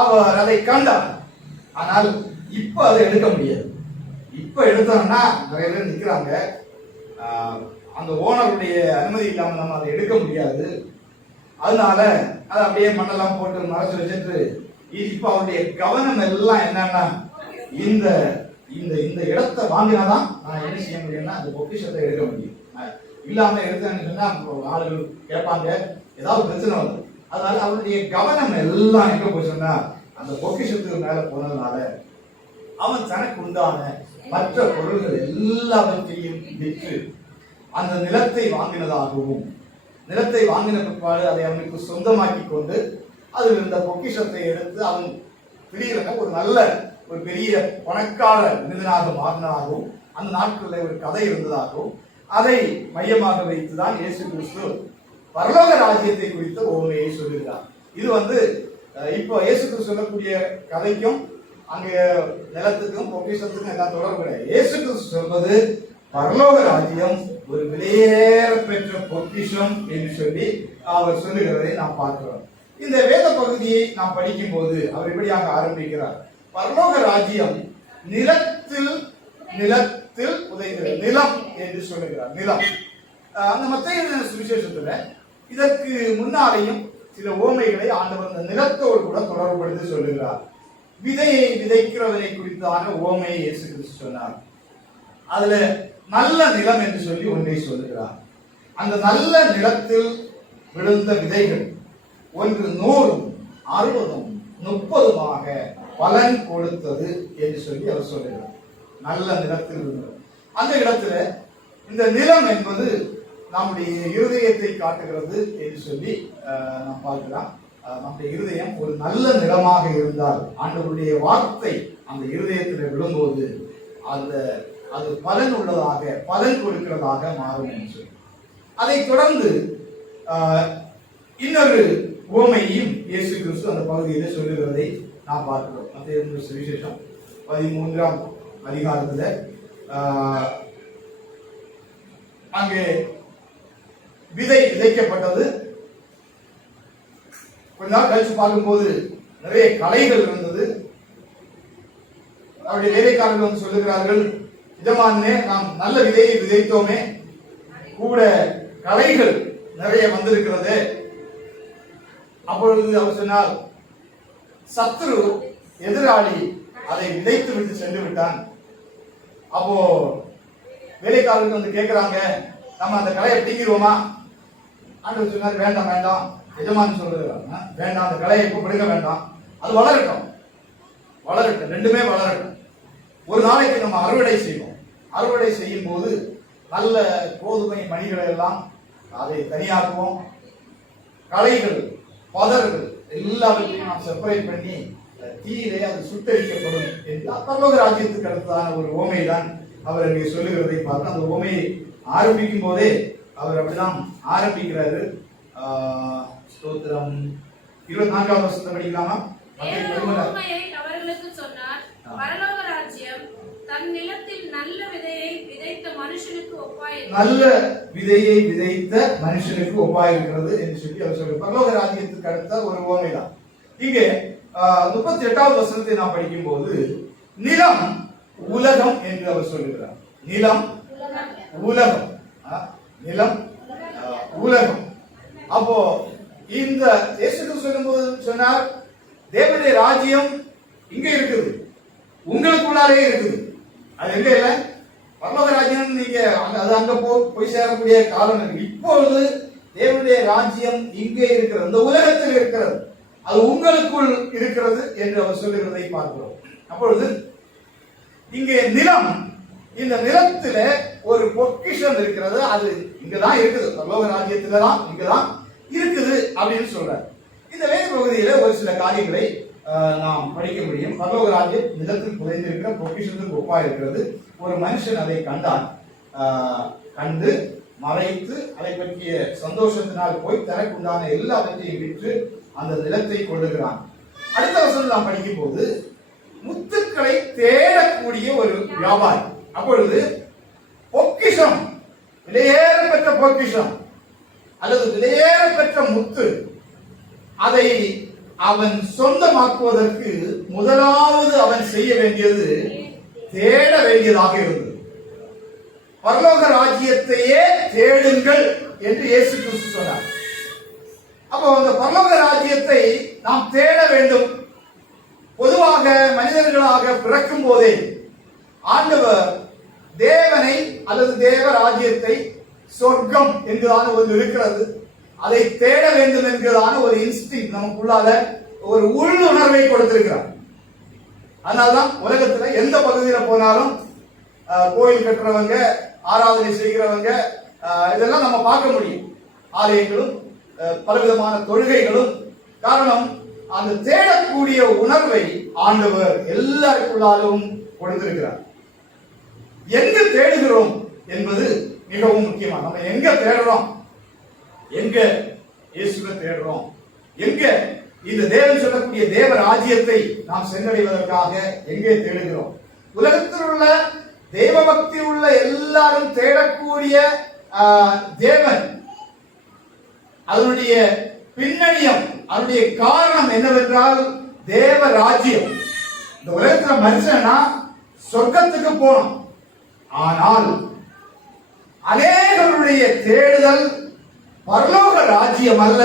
அவர் அதை கண்டார். ஆனால் இப்ப அதை எடுக்க முடியாது. இப்ப எடுத்தோம்னா நிறைய பேர் நிக்கிறாங்க, அந்த ஓனருடைய அனுமதி இல்லாம நம்ம அதை எடுக்க முடியாது. அதனால அதை அப்படியே மண்ணெல்லாம் போட்டு மறைச்சு வச்சுட்டு, இப்ப அவருடைய கவனம் எல்லாம் என்னன்னா, இந்த இந்த இந்த இடத்தை வாங்கினாதான் நான் என்ன செய்ய முடியும்னா அந்த பொக்கிஷத்தை எடுக்க முடியும். இல்லாம எடுத்தேன்னு சொன்னா ஆளுகள் கேட்பாங்க, ஏதாவது பிரச்சனை வரும். அதனால அவருடைய கவனம் எல்லாம் எங்க போச்சுன்னா அந்த பொக்கிஷத்துக்கு மேல போனதுனால அவன் தனக்கு உண்டான மற்ற பொருள்கள் எல்லாவற்றையும் விற்று அந்த நிலத்தை வாங்கினதாகவும், நிலத்தை வாங்கின பிற்பாடு அதை அவனுக்கு சொந்தமாக்கி கொண்டு அதில் இருந்த பொக்கிஷத்தை எடுத்து அவன் திடீரென ஒரு நல்ல ஒரு பெரிய பணக்கார மனிதனாக மாறினதாகவும் அந்த நாட்களில் ஒரு கதை இருந்ததாகவும் அதை மையமாக வைத்துதான் இயேசு கிறிஸ்து பரலோக ராஜ்யத்தை குறித்த ஓமையை சொல்லுகிறார். இது வந்து இப்போ இயேசு கிறிஸ்து சொல்லக்கூடிய கதைக்கும் அங்க நிலத்துக்கும் பொக்கிஷத்துக்கும் எல்லாம் தொடர்பு கிடையாது. இயேசு கிறிஸ்து சொல்வது பரலோக ராஜ்யம் ஒரு விலையேற பெற்ற பொக்கிஷம் என்று சொல்லி அவர் சொல்லுகிறதை நாம் பார்க்கிறோம். இந்த வேத பகுதியை நாம் படிக்கும் போது அவர் இப்படியாக ஆரம்பிக்கிறார். பரலோக ராஜ்யம் நிலத்தில் நிலத்தில் உதைகிறது, நிலம் என்று சொல்லுகிறார். நிலம் அந்த மத்தேயு சுவிசேஷத்துல இதற்கு முன்னாலேயும் சில ஓமைகளை ஆண்டவர் அந்த நிலத்தோடு கூட தொடர்புபடுத்தி சொல்லுகிறார். விதையை விதைக்கிறவரை குறித்தான ஓமையை இயேசு கிறிஸ்து சொன்னார். அதுல நல்ல நிலம் என்று சொல்லி ஒன்றை சொல்லுகிறார். அந்த நல்ல நிலத்தில் விழுந்த விதைகள் ஒன்று 100, 60, 30 பலன் கொடுத்தது என்று சொல்லி அவர் சொல்லுகிறார். நல்ல நிலத்தில் விழுந்தது. அந்த இடத்துல இந்த நிலம் என்பது நம்முடைய இருதயத்தை காட்டுகிறது என்று சொல்லி நாம் பார்க்கலாம். நம்முடைய இருதயம் ஒரு நல்ல நிலமாக இருந்தால் ஆண்டவருடைய வார்த்தை அந்த இருதயத்தில் விழும்போது அது பலன் உள்ளதாக, பலன் கொடுக்கிறதாக மாறும் என்று சொல்லி அதை தொடர்ந்து இன்னொரு உவமையையும் இயேசு கிறிஸ்து அந்த பகுதியில் சொல்லுகிறதை நாம் பார்க்கிறோம். மத்தேயு சுவிசேஷம் 13ஆம் அதிகாரத்தில் அங்கே விதை விதைக்கப்பட்டது. கொஞ்ச நாள் கழிச்சு பார்க்கும்போது நிறைய களைகள் இருந்தது. அவருடைய வேலைக்காரர்கள் வந்து சொல்லுகிறார்கள், எஜமானனே, நாம் நல்ல விதையை விதைத்தோமே, கூட களைகள் நிறைய வந்திருக்கிறது. அப்பொழுது அவர் சொன்னார், சத்துரு எதிராளி அதை விதைத்து விட்டு சென்று விட்டான். அப்போ வேலைக்காரர்கள் வந்து கேட்கிறாங்க, நம்ம அந்த களையை பிடிக்கிறோமா? ஆண்டவர் சொன்னார், வேண்டாம் வேண்டாம். எஜமான் சொல்லுகிறாங்க, வேண்டாம், அந்த களையை இப்ப பிடுங்க வேண்டாம், அது வளரட்டும், ரெண்டுமே வளரட்டும். ஒரு நாளைக்கு நம்ம அறுவடை செய்வோம். அறுவடை செய்யும் போது நல்ல கோதுமை மணிகளை எல்லாம் அதை தனியாக்குவோம். களைகள், பதர்கள் எல்லாவற்றையும் நாம் செப்பரேட் பண்ணி தீயிலே அது சுட்டரிக்கப்படும் என்று பரலோக ராஜ்யத்துக்கு அடுத்ததான ஒரு ஓமை தான் அவர் அங்கே சொல்லுகிறதை பார்த்து அந்த ஓமையை ஆரம்பிக்கும் போதே அவர் அப்படிதான் ஆரம்பிக்கிறாரு. ஸ்தோத்திரம் 24ஆம் வசனத்தை படிக்கலாமா? அவர்களுக்கு சொன்னார், பரலோக ராஜ்யம் தன் நிலத்தில் நல்ல விதையை விதைத்த மனுஷனுக்கு ஒப்பாயிருக்கிறது. நல்ல விதையை விதைத்த மனுஷனுக்கு ஒப்பாயிருக்கிறது என்று சொல்லி அவர் சொல்றார். பரலோக ராஜ்யத்துக்கு அடுத்த ஒரு ஓமை தான். இங்கே 38ஆவது வசனத்தை நாம் படிக்கும் போது நிலம் உலகம் என்று அவர் சொல்லுகிறார். நிலம் உலகம், நிலம் உலகம். அப்போ இந்த இயேசு சொல்லும்போது சொன்னார், தேவனுடைய ராஜ்யம் இங்க இருக்குது, உங்களுக்குள்ளாலே இருக்குது. அது எங்க இல்ல? பரலோக ராஜ்யம் நீங்க அது அங்க போய் சேரக்கூடிய காலம் இருக்கு. இப்பொழுது தேவனுடைய ராஜ்யம் இங்கே இருக்கிறது, இந்த உலகத்தில் இருக்கிறது, அது உங்களுக்குள் இருக்கிறது என்று அவர் சொல்லுகிறதை பார்க்கிறோம். அப்பொழுது இங்கே நிலம், இந்த நிலத்துல ஒரு பொக்கிஷம் இருக்கிறது, அது இங்கதான் இருக்குது, பரலோக ராஜ்யத்துல தான் இங்கதான் இருக்குது அப்படின்னு சொல்றாரு. இந்த வேத பகுதியில ஒரு சில காரியங்களை நாம் படிக்க முடியும். பரலோக ராஜ்யம் நிலத்தில் புதைந்திருக்கிற பொக்கிஷத்துக்கு ஒப்பா இருக்கிறது. ஒரு மனுஷன் அதை கண்டான், கண்டு மறைத்து அதை பற்றிய சந்தோஷத்தினால் போய் தனக்குண்டான எல்லாவற்றையும் விற்று அந்த நிலத்தை கொள்ளுகிறான். அடுத்த வசனம் நாம் படிக்கும் போது முத்துக்களை தேடக்கூடிய ஒரு வியாபாரி. அப்பொழுது பொக்கிஷம், விலையேற பெற்ற பொக்கிஷம் அல்லது விலையேற பெற்ற முத்து, அதை அவன் சொந்தமாக்குவதற்கு முதலாவது அவன் செய்ய வேண்டியது தேட வேண்டியதாக இருந்தது. பரலோக ராஜ்யத்தையே தேடுங்கள் என்று இயேசு கிறிஸ்து சொன்னார். அப்போ அந்த பரலோக ராஜ்யத்தை நாம் தேட வேண்டும். பொதுவாக மனிதர்களாக பிறக்கும் போதே ஆண்டவர் தேவனை அல்லது தேவ ராஜ்யத்தை, சொர்க்கம் என்கிறதான ஒன்று இருக்கிறது, அதை தேட வேண்டும் என்கிறதான ஒரு இன்ஸ்டிங் நமக்குள்ளால ஒரு உள்ளுணர்வை கொடுத்திருக்கிறார். அதனால்தான் உலகத்துல எந்த பகுதியில போனாலும் கோயில் கட்டுறவங்க, ஆராதனை செய்கிறவங்க, இதெல்லாம் நம்ம பார்க்க முடியும். ஆலயங்களும் பலவிதமான தொழுகைகளும். காரணம், அந்த தேடக்கூடிய உணர்வை ஆண்டவர் எல்லாருக்குள்ளாலும் கொடுத்திருக்கிறார். எங்க தேடுகிறோம் என்பது மிகவும் முக்கியமா. நம்ம எங்க தேடுறோம், எங்க இயேசுவை தேடுறோம், எங்க இந்த தேவன் சொல்லக்கூடிய தேவ ராஜ்யத்தை நாம் சென்றடைவதற்காக எங்கே தேடுகிறோம்? உலகத்தில் உள்ள தேவ பக்தி உள்ள எல்லாரும் தேடக்கூடிய தேவன், அதனுடைய பின்னணியம், அதனுடைய காரணம் என்னவென்றால் தேவ ராஜ்யம். இந்த உலகத்துல மனுஷனா சொர்க்கத்துக்கு போனோம், ஆனால் அநேகருடைய தேடுதல் பரலோக ராஜ்யம் அல்ல,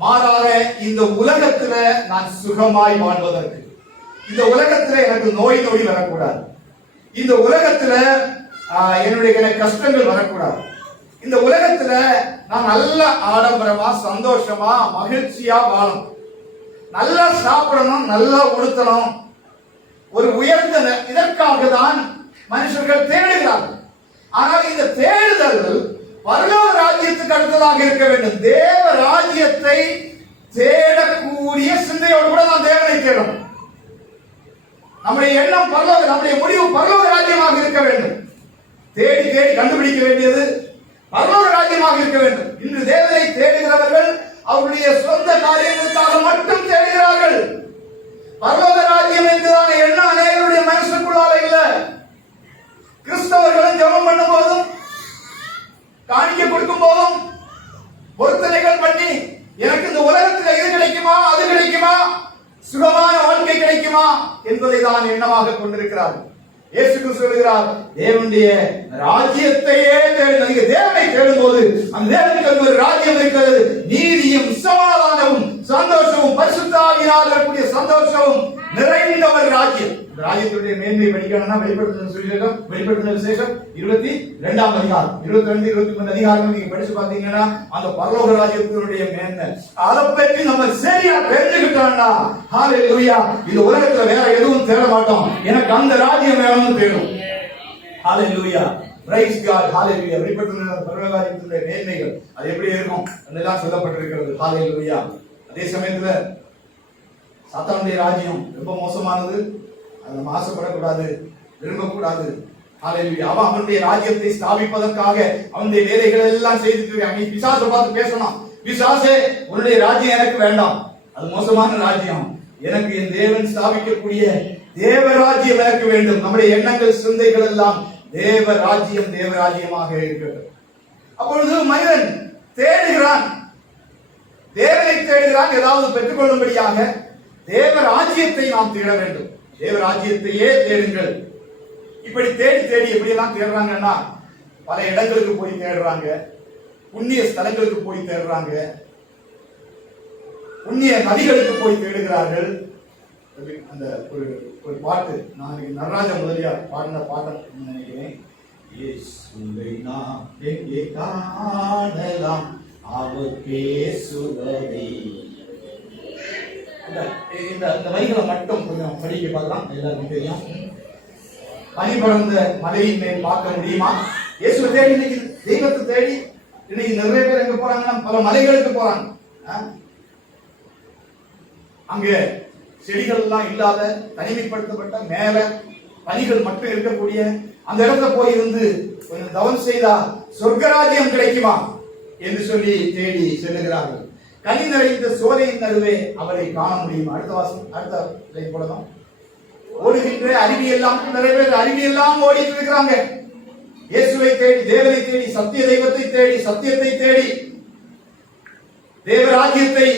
மாறாக இந்த உலகத்துல நான் சுகமாய் வாழ்வதற்கு, இந்த உலகத்துல எனக்கு நோய் நொடி வரக்கூடாது, இந்த உலகத்துல என்னுடைய கஷ்டங்கள் வரக்கூடாது, இந்த உலகத்துல நான் நல்ல ஆடம்பரமா சந்தோஷமா மகிழ்ச்சியா வாழணும், நல்லா சாப்பிடணும், நல்லா உடுத்தணும், ஒரு உயர்ந்த இதற்காக தான் மனுஷர்கள் தேடுகிறார்கள். ஆனால் இந்த தேடுதல் பரலோக ராஜ்யத்துக்கு அடுத்ததாக இருக்க வேண்டும். தேவ ராஜ்யத்தை தேடக்கூடிய சிந்தையோடு கூட நாம் தேவனை தேடணும். நம்முடைய எண்ணம் பரலோக, நம்முடைய முடிவு பரலோக ராஜ்யமாக இருக்க வேண்டும். தேடி தேடி கண்டுபிடிக்க வேண்டியது பரலோக ராஜ்யமாக இருக்க வேண்டும். இன்று தேவனை தேடுகிறவர்கள் அவருடைய சொந்த காரியங்களுக்காக மட்டும் தேடுகிறார்கள். பரலோக ராஜ்யம் என்றுதான எண்ணம் அநேகருடைய மனசுக்குள்ளால இல்ல. கிறிஸ்தவர்களும் ஜெபம் பண்ணும் போதும், காணிக்க கொடுக்கும் போதும் பொருத்தனைகள் பண்ணி, எனக்கு இந்த உலகத்தில் இது கிடைக்குமா, அது கிடைக்குமா, சுகமான வாழ்க்கை கிடைக்குமா என்பதை தான் எண்ணமாக கொண்டிருக்கிறார்கள். இயேசு கிறிஸ்து சொல்கிறார், தேவனுடைய ராஜ்யத்தையே தேடுங்கள். நீங்க தேவனை தேடும் போது அந்த தேவனுக்கு ஒரு ராஜ்யம் இருக்கிறது. நீதியும் சமாதானமும் சந்தோஷமும் பரிசுத்த ஆவியினால் இருக்கக்கூடிய சந்தோஷமும் நிறைந்த ஒரு ராஜ்யம். இந்த ராஜ்யத்துடைய மேன்மை படிக்கணும்னா வெளிப்படுத்தின விசேஷம் 22ஆம் அதிகாரம், 22, 23 அதிகாரம் நீங்க படிச்சு பாத்தீங்கன்னா அந்த பரலோக ராஜ்யத்தினுடைய மேன்மை அதை பற்றி நம்ம சரியா தெரிஞ்சுக்கிட்டோம்னா, ஹalleluya, இந்த உலகத்துல வேற எதுவும் தேட மாட்டோம், எனக்கு அந்த ராஜ்யம் வேணும்னு தேடும். ஹalleluya, praise God, hallelujah. வெளிப்படுத்தின பரலோக ராஜ்யத்தினுடைய மேன்மைகள் அது எப்படி இருக்கும் அதெல்லாம் சொல்லப்பட்டிருக்கிறது. ஹalleluya. அதே சமயத்துல சாத்தானுடைய ராஜ்யம் ரொம்ப மோசமானது, அதை நம்ம ஆசைப்படக்கூடாது, விரும்பக்கூடாது. ஹalleluya. அவன் அவனுடைய ராஜ்யத்தை ஸ்தாபிப்பதற்காக அவனுடைய வேலைகள் எல்லாம் செய்துட்டு இருக்காங்க. நீ பிசாசை பார்த்து பேசணும், பிசாசே உன்னுடைய ராஜ்யம் எனக்கு வேண்டாம், அது மோசமான ராஜ்யம், எனக்கு என் தேவன் ஸ்தாபிக்கக்கூடிய தேவ ராஜ்யம் எனக்கு வேண்டும். நம்முடைய எண்ணங்கள் சிந்தைகள் எல்லாம் தேவ ராஜ்யம், தேவ ராஜ்யமாக இருக்கிறது. அப்பொழுது மனிதன் தேடுகிறான், தேவனை தேடுகிறான், ஏதாவது பெற்றுக்கொள்ளும்படியாக தேவ ராஜ்யத்தை நாம் தேட வேண்டும். தேவ ராஜ்யத்தையே தேடுங்கள். இப்படி தேடி தேடி எப்படி எல்லாம் தேடுறாங்கன்னா, பல இடங்களுக்கு போய் தேடுறாங்க, புண்ணிய ஸ்தலங்களுக்கு போய் தேடுறாங்க, புண்ணிய நதிகளுக்கு போய் தேடுகிறார்கள். அந்த ஒரு பாட்டு நான் நடராஜ முதலியார் பாடின பாட்டம் நினைக்கிறேன். இயேசுவை நாம் எங்கே காணலாம், அவர் பேசுவதை. இந்த வரிகளை மட்டும் கொஞ்சம் படிக்க பார்க்கலாம். எல்லாருக்கும் தெரியும். பனி படர்ந்த மலையின் மேல் பார்க்க முடியுமா? இயேசுவை தேடி, இன்னைக்கு தெய்வத்தை தேடி இன்னைக்கு நிறைய பேர் எங்க போறாங்கன்னா பல மலைகளுக்கு போறாங்க. அங்க செடிகள் எல்லாம் இல்லாத தனிமைப்படுத்தப்பட்ட மேல பனிகள் மட்டும் இருக்கக்கூடிய அந்த இடத்துல போய் இருந்து கொஞ்சம் தவம் செய்தா சொர்க்கராஜ்யம் கிடைக்குமா என்று சொல்லி தேடி செல்லுகிறார்கள். கனி நிறைந்த சோலையின் நடுவே அவரை காண முடியுமா? அடுத்த லைன் போடலாம். ஓடுகின்ற அருவி எல்லாம், நிறைய பேர் அருவி எல்லாம் ஓடிட்டு இருக்கிறாங்க. இயேசுவை தேடி, தேவனை தேடி, சத்திய தெய்வத்தை தேடி, சத்தியத்தை தேடி, தேவராஜ்யத்தை.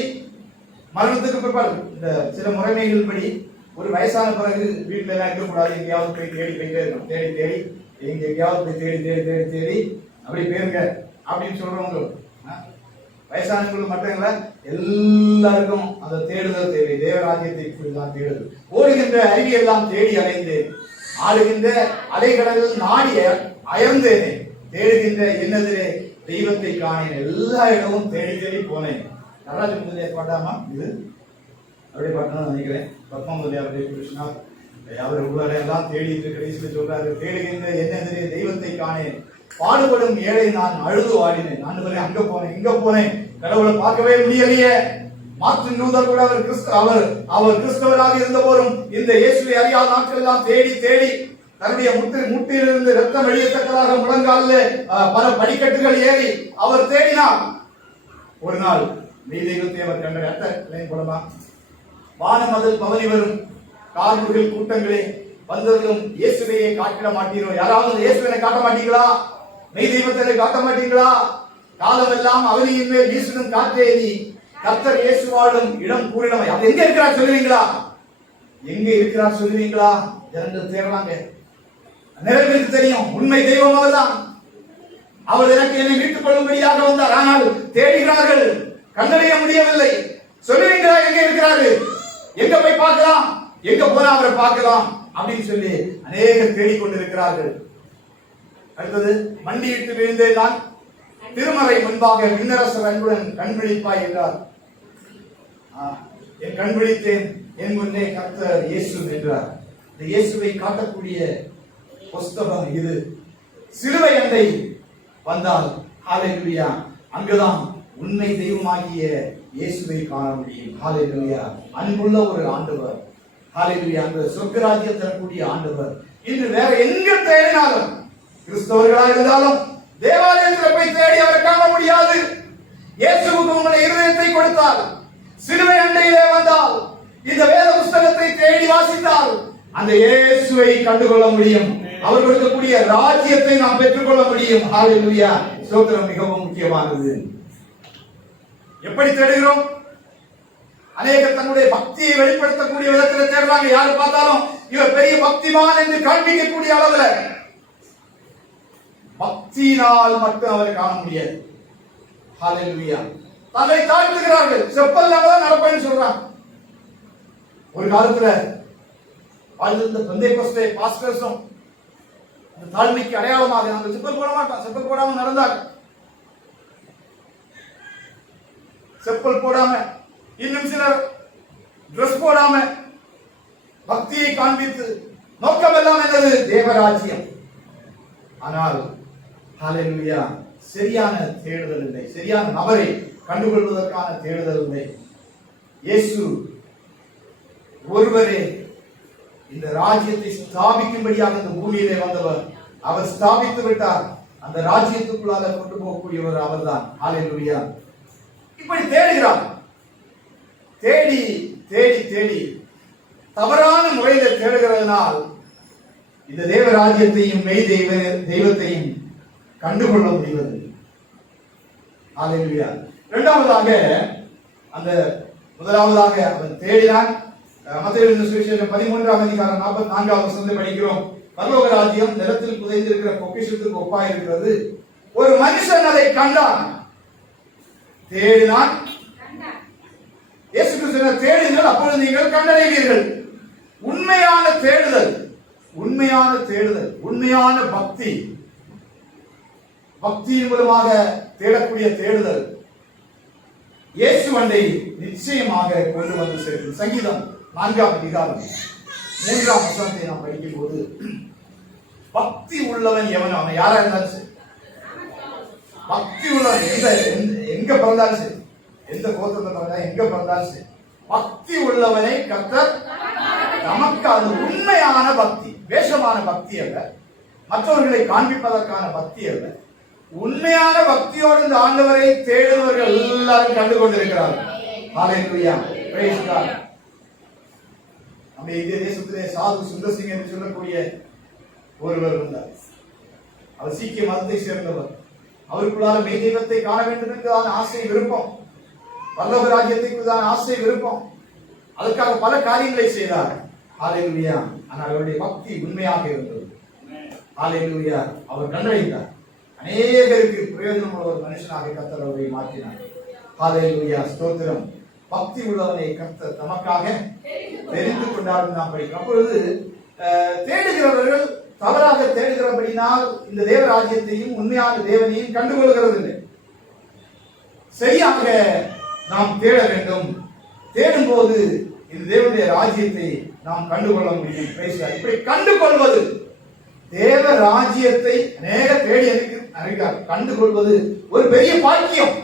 மரணத்துக்கு பிற்பாடு இந்த சில முறைமைகள் படி ஒரு வயசான பிறகு வீட்டுல எல்லாம் இருக்கக்கூடாது, எங்கேயாவது போய் தேடி போயிட்டே இருக்கணும். தேடி தேடி எங்கேயாவது போய் தேடி தேடி தேடி தேடி அப்படி பேருங்க அப்படின்னு சொல்றவங்க வயசானவங்களுக்கு மட்டும் இல்ல, எல்லாருக்கும் அந்த தேடுதல் தேவை. தேவராஜ்யத்தை இப்படிதான் தேடுதல். ஓடுகின்ற அருவியெல்லாம் தேடி அலைந்து, ஆடுகின்ற அலைகடலில் நாடி அயர்ந்தேனே, தேடுகின்ற என்னதிலே தெய்வத்தை காணேன், எல்லா இடமும் தேடி தேடி போனேன். நடராஜ முதலியார் பாட்டாமா இது? அப்படியே பாட்டா நினைக்கிறேன். பத்மா முதலியாருடைய கிருஷ்ணா அவர் உங்களை எல்லாம் தேடிட்டு கடைசியில் சொல்றாரு, தேடுகின்ற என்னதிலே தெய்வத்தை காணேன், பாடுபடும் ஏழை நான் அழுது வாடினேன். ஆண்டவரே, அங்க போனேன் இங்க போனேன், கடவுளை பார்க்கவே முடியலையே. மார்ட்டின் லூதர் கூட அவர் கிறிஸ்தவராக இருந்த போதும் இந்த இயேசுவை அறியாத நாட்கள் எல்லாம் தேடி தேடி தன்னுடைய முட்டிலிருந்து ரத்தம் வெளியத்தக்கதாக முழங்காலில் பல படிக்கட்டுகள் ஏறி அவர் தேடினார். ஒரு நாள் மெய் தெய்வத்தை அவர் கண்டார். அடுத்த போடமா. வானம் அதில் பவனி வரும் கார்புகள் கூட்டங்களே வந்தவர்களும் இயேசுவையை காட்டிட மாட்டீரோ? யாராவது இயேசுவை காட்ட மாட்டீங்களா? மெய் தெய்வத்தை காட்ட மாட்டீங்களா? காலம் எல்லாம் அவனியின் மேல் வீசணும் காற்றே நீ, கர்த்தர் இயேசு வாழும் இடம் கூறினவை. அவர் எங்க இருக்கிறார் சொல்லுவீங்களா? எங்க இருக்கிறார் சொல்லுவீங்களா? ஜனங்கள் தேடுறாங்க. நிறைய பேருக்கு தெரியும் உண்மை தெய்வம் அவர்தான். அவர் எனக்கு என்னை மீட்டுக் கொள்ளும்படியாக வந்தார். ஆனால் தேடுகிறார்கள், கண்டறிய முடியவில்லை. சொல்லுவீங்களா எங்க இருக்கிறாரு? எங்க போய் பார்க்கலாம், எங்க போனா அவரை பார்க்கலாம் அப்படின்னு சொல்லி அநேகர் தேடிக்கொண்டிருக்கிறார்கள். அடுத்தது, மண்டியிட்டு விழுந்தேன் நான் திருமறை முன்பாக விண்ணரசர் அன்புடன் கண்விழிப்பாய் என்றார். என் கண்விழித்தேன், என் முன்னே கர்த்தர் இயேசு என்றார். இந்த இயேசுவை காட்டக்கூடிய புஸ்தகம் இது. சிலுவை அண்டை வந்தால் ஹalleluya, அங்குதான் உண்மை தெய்வமாகிய இயேசுவை காண முடியும். ஹalleluya, அன்புள்ள ஒரு ஆண்டவர். ஹalleluya, அந்த சொர்க்கராஜ்யம் தரக்கூடிய ஆண்டவர். இன்று வேற எங்க தேடினாலும், கிறிஸ்தவர்களாக இருந்தாலும் தேவாலயத்தில் போய் தேடி அவரை காண முடியாது. இயேசுவுக்கு உங்களுடைய இருதயத்தை கொடுத்தால், சிலுவை அண்டையிலே வந்தால், இந்த வேத புஸ்தகத்தை தேடி வாசித்தால் அந்த இயேசுவை கண்டுகொள்ள முடியும். அவர் கொடுக்கக்கூடிய ராஜ்யத்தை நாம் பெற்றுக்கொள்ள முடியும். ஹalleluya, ஸ்தோத்திரம் மிகவும் முக்கியமானது. எப்படி தேடுகிறோம்? அநேகர் தன்னுடைய பக்தியை வெளிப்படுத்தக்கூடிய விதத்தில் தேடுறாங்க. யாரு பார்த்தாலும் இவர் பெரிய பக்திமான் என்று காண்பிக்கக்கூடிய அளவில் பக்தியினால் மட்டும் அவரை காண முடியாது. ஹalleluya, தன்னை தாழ்த்துகிறார்கள். செப்பல் இல்லாம நடப்பேன்னு சொல்றாங்க. ஒரு காலத்துல வாழ்ந்த பெந்தேகோஸ்தே பாஸ்டர்ஸும் அந்த தாழ்மைக்கு அடையாளமாக நாங்கள் செப்பல் போட மாட்டோம், செப்பல் போடாம நடந்தாங்க. செப்பல் போடாம, இன்னும் சிலர் டிரஸ் போடாம பக்தியை காண்பித்து நோக்கம் எல்லாம் என்னது? தேவராஜ்யம். ஆனால் ஹalleluya, சரியான தேடுதல் இல்லை, சரியான நபரை கண்டுகொள்வதற்கான தேடுதல் இல்லை. இயேசு ஒருவரே இந்த ராஜ்யத்தை ஸ்தாபிக்கும்படியாக இந்த பூமியிலே வந்தவர். அவர் ஸ்தாபித்து விட்டார். அந்த ராஜ்யத்துக்குள்ளாக கொண்டு போகக்கூடியவர் அவர்தான். ஹalleluya, இப்படி தேடுகிறார். தேடி தேடி தேடி தவறான முறையில் தேடுகிறதுனால் இந்த தேவராஜ்யத்தையும் மெய் தெய்வத்தையும் கண்டுகொள்ள முடிவது. ஹalleluya. இரண்டாவதாக, அந்த முதலாவதாக அவன் தேடினான். மத்தேயு சுவிசேஷம் 13ஆம் அதிகாரம் 44ஆம் வசனத்தை படிக்கிறோம். பரலோக ராஜ்யம் நிலத்தில் புதைந்திருக்கிற பொக்கிஷத்துக்கு ஒப்பாய் இருக்கிறது. ஒரு மனுஷன் அதை கண்டான், தேடினான். இயேசு கிறிஸ்து தேடினால் அப்பொழுது நீங்கள் கண்டடைவீர்கள். உண்மையான தேடுதல், உண்மையான தேடுதல், உண்மையான பக்தி பக்தியின் மூலமாக தேடக்கூடிய தேடுதல் இயேசு அண்டை நிச்சயமாக கொண்டு வந்து சேர்க்கும். சங்கீதம் 4ஆம் அதிகாரம் 3ஆம் வசனத்தை நாம் படிக்கும் போது, பக்தி உள்ளவன் எவன், அவன் யாரா இருந்தாலும் சரி, பக்தி உள்ளவன் எங்க பிறந்தாலும் சரி, எந்த கோத்திரத்தில் எங்க பிறந்தாலும் சரி, பக்தி உள்ளவனை கர்த்தர் நமக்கு, அது உண்மையான பக்தி, வேஷமான பக்தி அல்ல, மற்றவர்களை காண்பிப்பதற்கான பக்தி அல்ல, உண்மையான பக்தியோடு இந்த ஆண்டவரை தேடுபவர்கள் எல்லாரும் கண்டு கொண்டிருக்கிறார்கள். ஹல்லேலூயா, பிரைஸ் காட். நம்முடைய இந்திய தேசத்திலே சாது சுந்தர் சிங் என்று சொல்லக்கூடிய ஒருவர் இருந்தார். அவர் சீக்கிய மதத்தை சேர்ந்தவர். அவருக்குள்ளார மெய் தெய்வத்தை காண வேண்டும் என்றுதான் ஆசை, விருப்பம், பரலோக ராஜ்யத்திற்கு தான் ஆசை, விருப்பம். அதற்காக பல காரியங்களை செய்தார். ஹல்லேலூயா. ஆனால் அவருடைய பக்தி உண்மையாக இருந்தது. ஹல்லேலூயா. அவர் கண்டடைந்தார். அநேகருக்கு பிரயோஜனம் உள்ள ஒரு மனுஷனாக கர்த்தர் அவரை மாற்றினார். ஹல்லேலூயா, ஸ்தோத்திரம். பக்தி உள்ளவனை கர்த்தர் நமக்காக தெரிந்து கொண்டார் நாம் படிக்கிறோம். அப்பொழுது தேடுகிறவர்கள் தவறாக தேடுகிறபடினால் இந்த தேவராஜ்யத்தையும் உண்மையான தேவனையும் கண்டுகொள்கிறது இல்லை. சரியாக நாம் தேட வேண்டும். தேடும் போது இந்த தேவனுடைய ராஜ்யத்தை நாம் கண்டுகொள்ள முடியும். இப்படி கண்டுகொள்வது, தேவ ராஜ்யத்தை அநேக தேடி அறிகிறார். கண்டுகொள்வது ஒரு பெரிய பாக்கியம்.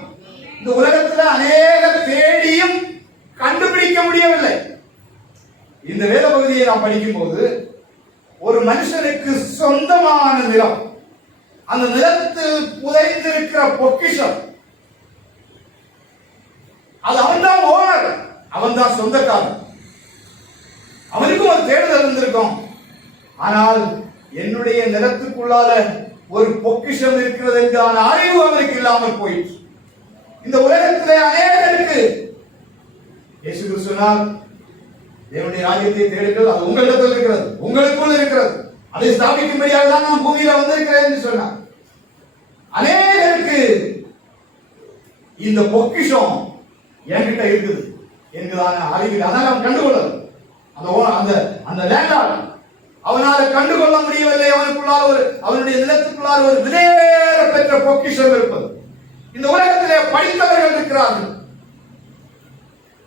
இந்த உலகத்துல அநேக தேடியும் கண்டுபிடிக்க முடியவில்லை. இந்த வேத பகுதியை நாம் படிக்கும் போது, ஒரு மனுஷனுக்கு சொந்தமான நிலம், அந்த நிலத்தில் புதைந்திருக்கிற பொக்கிஷம், அது அவன்தான் ஓனர், அவன்தான் சொந்தக்காரன். அவனுக்கும் ஒரு தேடுதல் இருந்திருக்கும். ஆனால் என்னுடைய நிலத்துக்குள்ளால ஒரு பொக்கிஷம் இருக்கிறது என்கிற அறிவு அவனுக்கு இல்லாமல் போயிற்று. இந்த உலகத்திலே அநேகருக்கு இயேசு கிறிஸ்து சொன்னார், தேவனுடைய ராஜ்யத்தை தேடுங்கள், அது உங்களிடத்தில் இருக்கிறது, உங்களுக்குள் இருக்கிறது, அதை ஸ்தாபிக்கும்படியாக தான் நான் பூமியில வந்திருக்கிறேன் என்று சொன்னார். அநேகருக்கு இந்த பொக்கிஷம் என்கிட்ட இருக்குது என்கிறதான அறிவு, அதனால அவன் கண்டுகொள்ளது. அந்த லேண்டால் அவனால கண்டுகொள்ள முடியவில்லை. அவனுக்குள்ளால் அவனுடைய நிலத்துக்குள்ளால் ஒரு விலையேற பெற்ற பொக்கிஷம் இருப்பது. இந்த உலகத்திலே படித்தவர்கள் இருக்கிறார்கள்,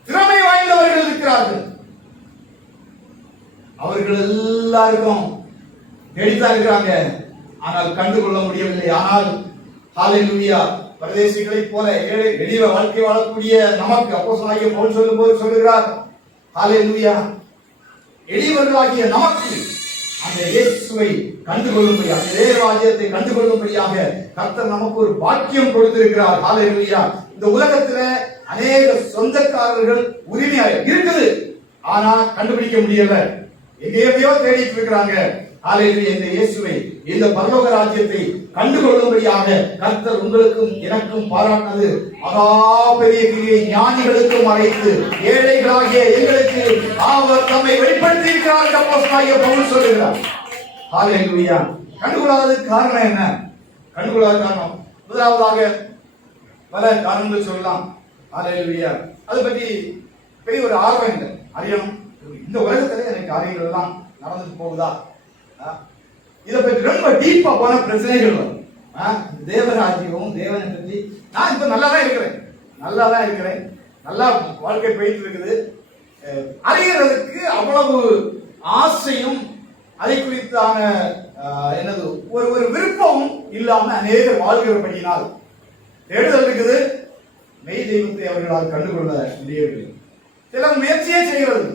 திறமை வாய்ந்தவர்கள் இருக்கிறார்கள். அவர்கள் எல்லாருக்கும் தேடித்தான் இருக்கிறாங்க, ஆனால் கண்டுகொள்ள முடியவில்லை. ஆனால் ஹல்லேலூயா, பரதேசிகளைப் போல ஏழை எளிய வாழ்க்கை வாழக்கூடிய நமக்கு அப்போஸ்தலனாகிய பவுல் சொல்லும்போது சொல்லுகிறார், ஹல்லேலூயா, எளியவர்களாகிய நமக்கு அந்த இயேசுவை கண்டுகொள்ளும்படியாக, இதே ராஜ்யத்தை கண்டுகொள்ளும்படியாக கர்த்தர் நமக்கு ஒரு பாக்கியம் கொடுத்திருக்கிறார். ஹல்லேலூயா. இந்த உலகத்துல அநேக சொந்தக்காரர்கள் உரிமையா இருக்குது, ஆனா கண்டுபிடிக்க முடியல, எங்கேயோ தேடிட்டு இருக்கிறாங்க. ஹல்லேலூயா. இந்த இயேசுவை, இந்த பரலோக ராஜ்யத்தை கண்டுகொள்ளும்படியாக கர்த்தர் உங்களுக்கும் எனக்கும் பாராட்டினது மகா பெரிய கிரியை. ஞானிகளுக்கும் அழைத்து ஏழைகளாகிய எங்களுக்கு அவர் தம்மை வெளிப்படுத்தி இருக்கிறார் அப்போஸ்தலனாகிய பவுல் சொல்லுகிறார். ஹல்லேலூயா. கண்டுகொள்ளாததுக்கு காரணம் என்ன? கண்டுகொள்ளாத காரணம் முதலாவதாக பல காரணங்கள் சொல்லலாம். ஹல்லேலூயா. அதை பற்றி பெரிய ஒரு ஆர்வம் இல்லை, அறியணும். இந்த உலகத்திலே எனக்கு காரியங்கள் எல்லாம் நடந்துட்டு போகுதா, இதை பற்றி ரொம்ப டீப்பா போன பிரச்சனைகள் வரும். தேவராஜ்யமும் தேவனை பற்றி நான் இப்ப நல்லா தான் இருக்கிறேன், நல்லா வாழ்க்கை போயிட்டு இருக்குது. அறிகிறதுக்கு அவ்வளவு ஆசையும் அதை குறித்தான என்னது ஒரு விருப்பமும் இல்லாம அநேகர் வாழ்கிறபடியினால் தேடுதல் இருக்குது. மெய் தெய்வத்தை அவர்களால் கண்டுகொள்ள முடியவில்லை. சிலர் முயற்சியே செய்கிறது,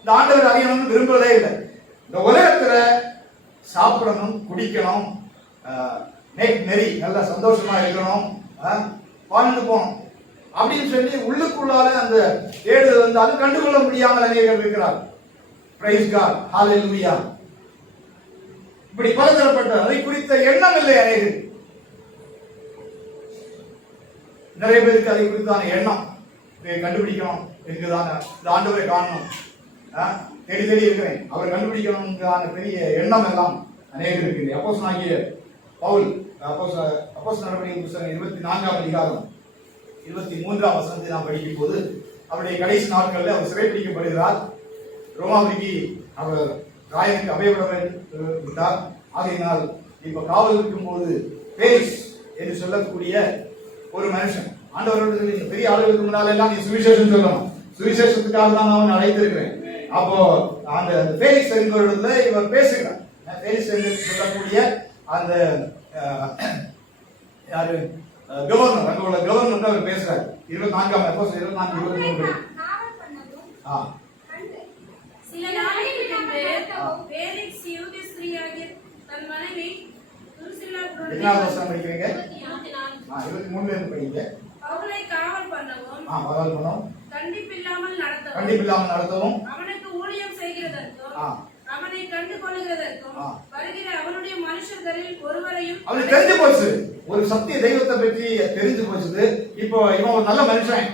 இந்த ஆண்டவர் அறியணும்னு விரும்புவதே இல்லை. இந்த உலகத்துல சாப்பிடணும், குடிக்கணும், நெறி நல்ல சந்தோஷமா இருக்கணும், வாழ்ந்து போகணும் அப்படின்னு சொல்லி உள்ளுக்குள்ளால அந்த தேடுதல் வந்தாலும் கண்டுகொள்ள முடியாமல் அநேகர் இருக்கிறார். பிரைஸ் காட், ஹல்லேலூயா. இப்படி பலதரப்பட்ட அதை குறித்த எண்ணம் இல்லை அநேகர். நிறைய பேருக்கு அதை குறித்தான எண்ணம், இதை கண்டுபிடிக்கணும் என்கிறதான, இந்த ஆண்டவரை காணணும், தேடி இருக்கிறேன், அவர் கண்டுபிடிக்கணும் பெரிய எண்ணம் எல்லாம் அநேகருக்கு இல்லை. அப்போஸ்தலனாகிய பவுல் அப்போஸ்தலர் நடவடிக்கைகளின் புத்தகம் 24ஆம் அதிகாரம் 23ஆம் வசனத்தை நாம் படிக்கும் போது, அவருடைய கடைசி நாட்களில் அவர் சிறைப்பிடிக்கப்படுகிறார். ரோமாபுரிக்கு அவர் ராயனுக்கு அபயப்பட விட்டார். ஆகையினால் இப்ப காவல் இருக்கும் போது பேரிஸ் என்று சொல்லக்கூடிய ஒரு மனுஷன் ஆண்டவரோடு சொல்லி பெரிய ஆளுகளுக்கு முன்னால எல்லாம் நீ சுவிசேஷம் சொல்லணும், சுவிசேஷத்துக்காக தான் நான் அழைத்திருக்கிறேன். அப்போ அந்த பேலிக்ஸ் என்பவரிடத்துல இவர் பேசுகிறார். பேலிக்ஸ் என்று சொல்லக்கூடிய அந்த யாரு கவர்னர், அங்க உள்ள கவர்னர் அவர் பேசுறாரு. 24 சில நாளைக்கு பின்பு பேலிக்ஸ் யூத ஸ்திரீயாகிய தன் மனைவி துருசில்லாவுடன் என்ன வசனம் படிக்கிறீங்க? 24 23 இருந்து படிங்க. பவுலை காவல் பண்ணவும் கண்டிப்பில்லாமல் நடத்தவும் அவனுக்கு ஊழியம் செய்கிறதற்கும் அவனை கண்டு கொள்ளுகிறதற்கும் வருகிற அவனுடைய மனுஷர்களில் ஒருவரையும் அவனுக்கு தெரிஞ்சு போச்சு, ஒரு சத்திய தெய்வத்தை பற்றி தெரிஞ்சு போச்சு. இப்போ இவன் ஒரு நல்ல மனுஷன்,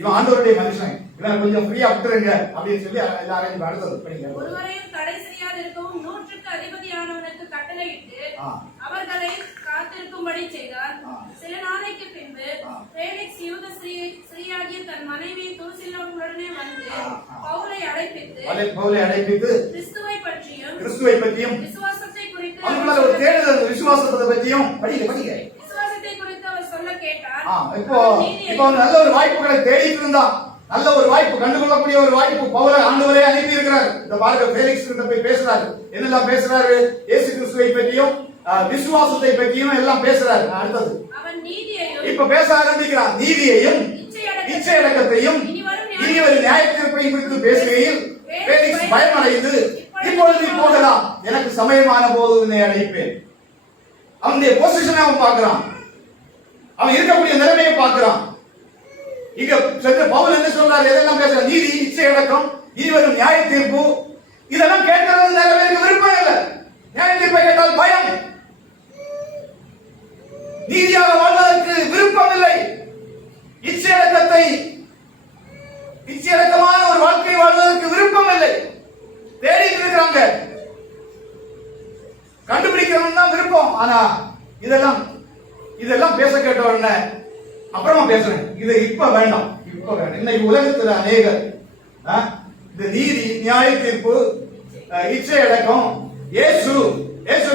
இவன் ஆண்டவருடைய மனுஷன், இவன் கொஞ்சம் ஃப்ரீயா விட்டுருங்க அப்படின்னு சொல்லி எல்லாரையும் அடுத்தது படிங்க. ஒருவரையும் தடை செய்யாதிருக்கவும் 100க்கு அதிபதியானவனுக்கு கட்டளையிட்டு அவர்களை காத்திருக்கும்படி செய்தார். சில நாளைக்கு பின்பு பேலிக்ஸ் யூத ஸ்திரீயாகிய தன் மனைவி துருசில்லாவுடனே வந்து பவுலை அழைப்பித்து கிறிஸ்துவை பற்றியும் விசுவாசத்தை குறித்து அவங்கள ஒரு தேடுதல் விசுவாசத்தை பற்றியும் படிங்க. விசுவாசத்தை குறித்து அவர் சொல்ல கேட்டார். இப்போ நல்ல ஒரு வாய்ப்புகளை தேடிட்டு இருந்தான், நல்ல ஒரு வாய்ப்பு, கண்டுகொள்ளக்கூடிய ஒரு வாய்ப்பு பவுலை ஆண்டவரே அனுப்பி இருக்கிறார். இந்த பாருங்க, பேலிக்ஸ் கிட்ட போய் பேசுறாரு. என்னெல்லாம் பேசுறாரு? இயேசு கிறிஸ்துவை பற்றியும் விசுவாசத்தை பற்றியும் எல்லாம் பேசுறாரு. அடுத்தது இப்ப பேச ஆரம்பிக்கிறான். நீதியையும் இச்சையடக்கத்தையும் இனி ஒரு நியாய தீர்ப்பையும் குறித்து பேசுகையில் பேலிக்ஸ் பயமடைந்து, இப்பொழுது நீ போகலாம், எனக்கு சமயமான போது உன்னை அழைப்பேன். அவனுடைய பொசிஷனை அவன் பார்க்கிறான், அவன் இருக்கக்கூடிய நிலைமையை பார்க்கிறான். இங்க சென்ற பவுல் என்ன சொல்றாரு? எதெல்லாம் பேசுற? நீதி, இச்சையடக்கம், இனி வரும் நியாய தீர்ப்பு, இதெல்லாம் கேட்கறது நிறைய பேருக்கு விருப்பம் இல்லை. நியாய தீர்ப்பை கேட்டால் பயம், நீதியாக வாழ்வதற்கு விருப்பம் இல்லை. இச்சையடக்கமான ஒரு வாழ்க்கை வாழ்வதற்கு விருப்பம் இல்லை. தேடிட்டு இருக்கிறாங்க, கண்டுபிடிக்கிறவன் தான் விருப்பம். ஆனா இதெல்லாம் பேச கேட்ட உடனே அப்புறமா பேசுறேன், இது இப்ப வேண்டாம். இன்னைக்கு உலகத்துல அநேகர் இந்த நீதி, நியாய தீர்ப்பு, இச்சையடக்கம், இயேசு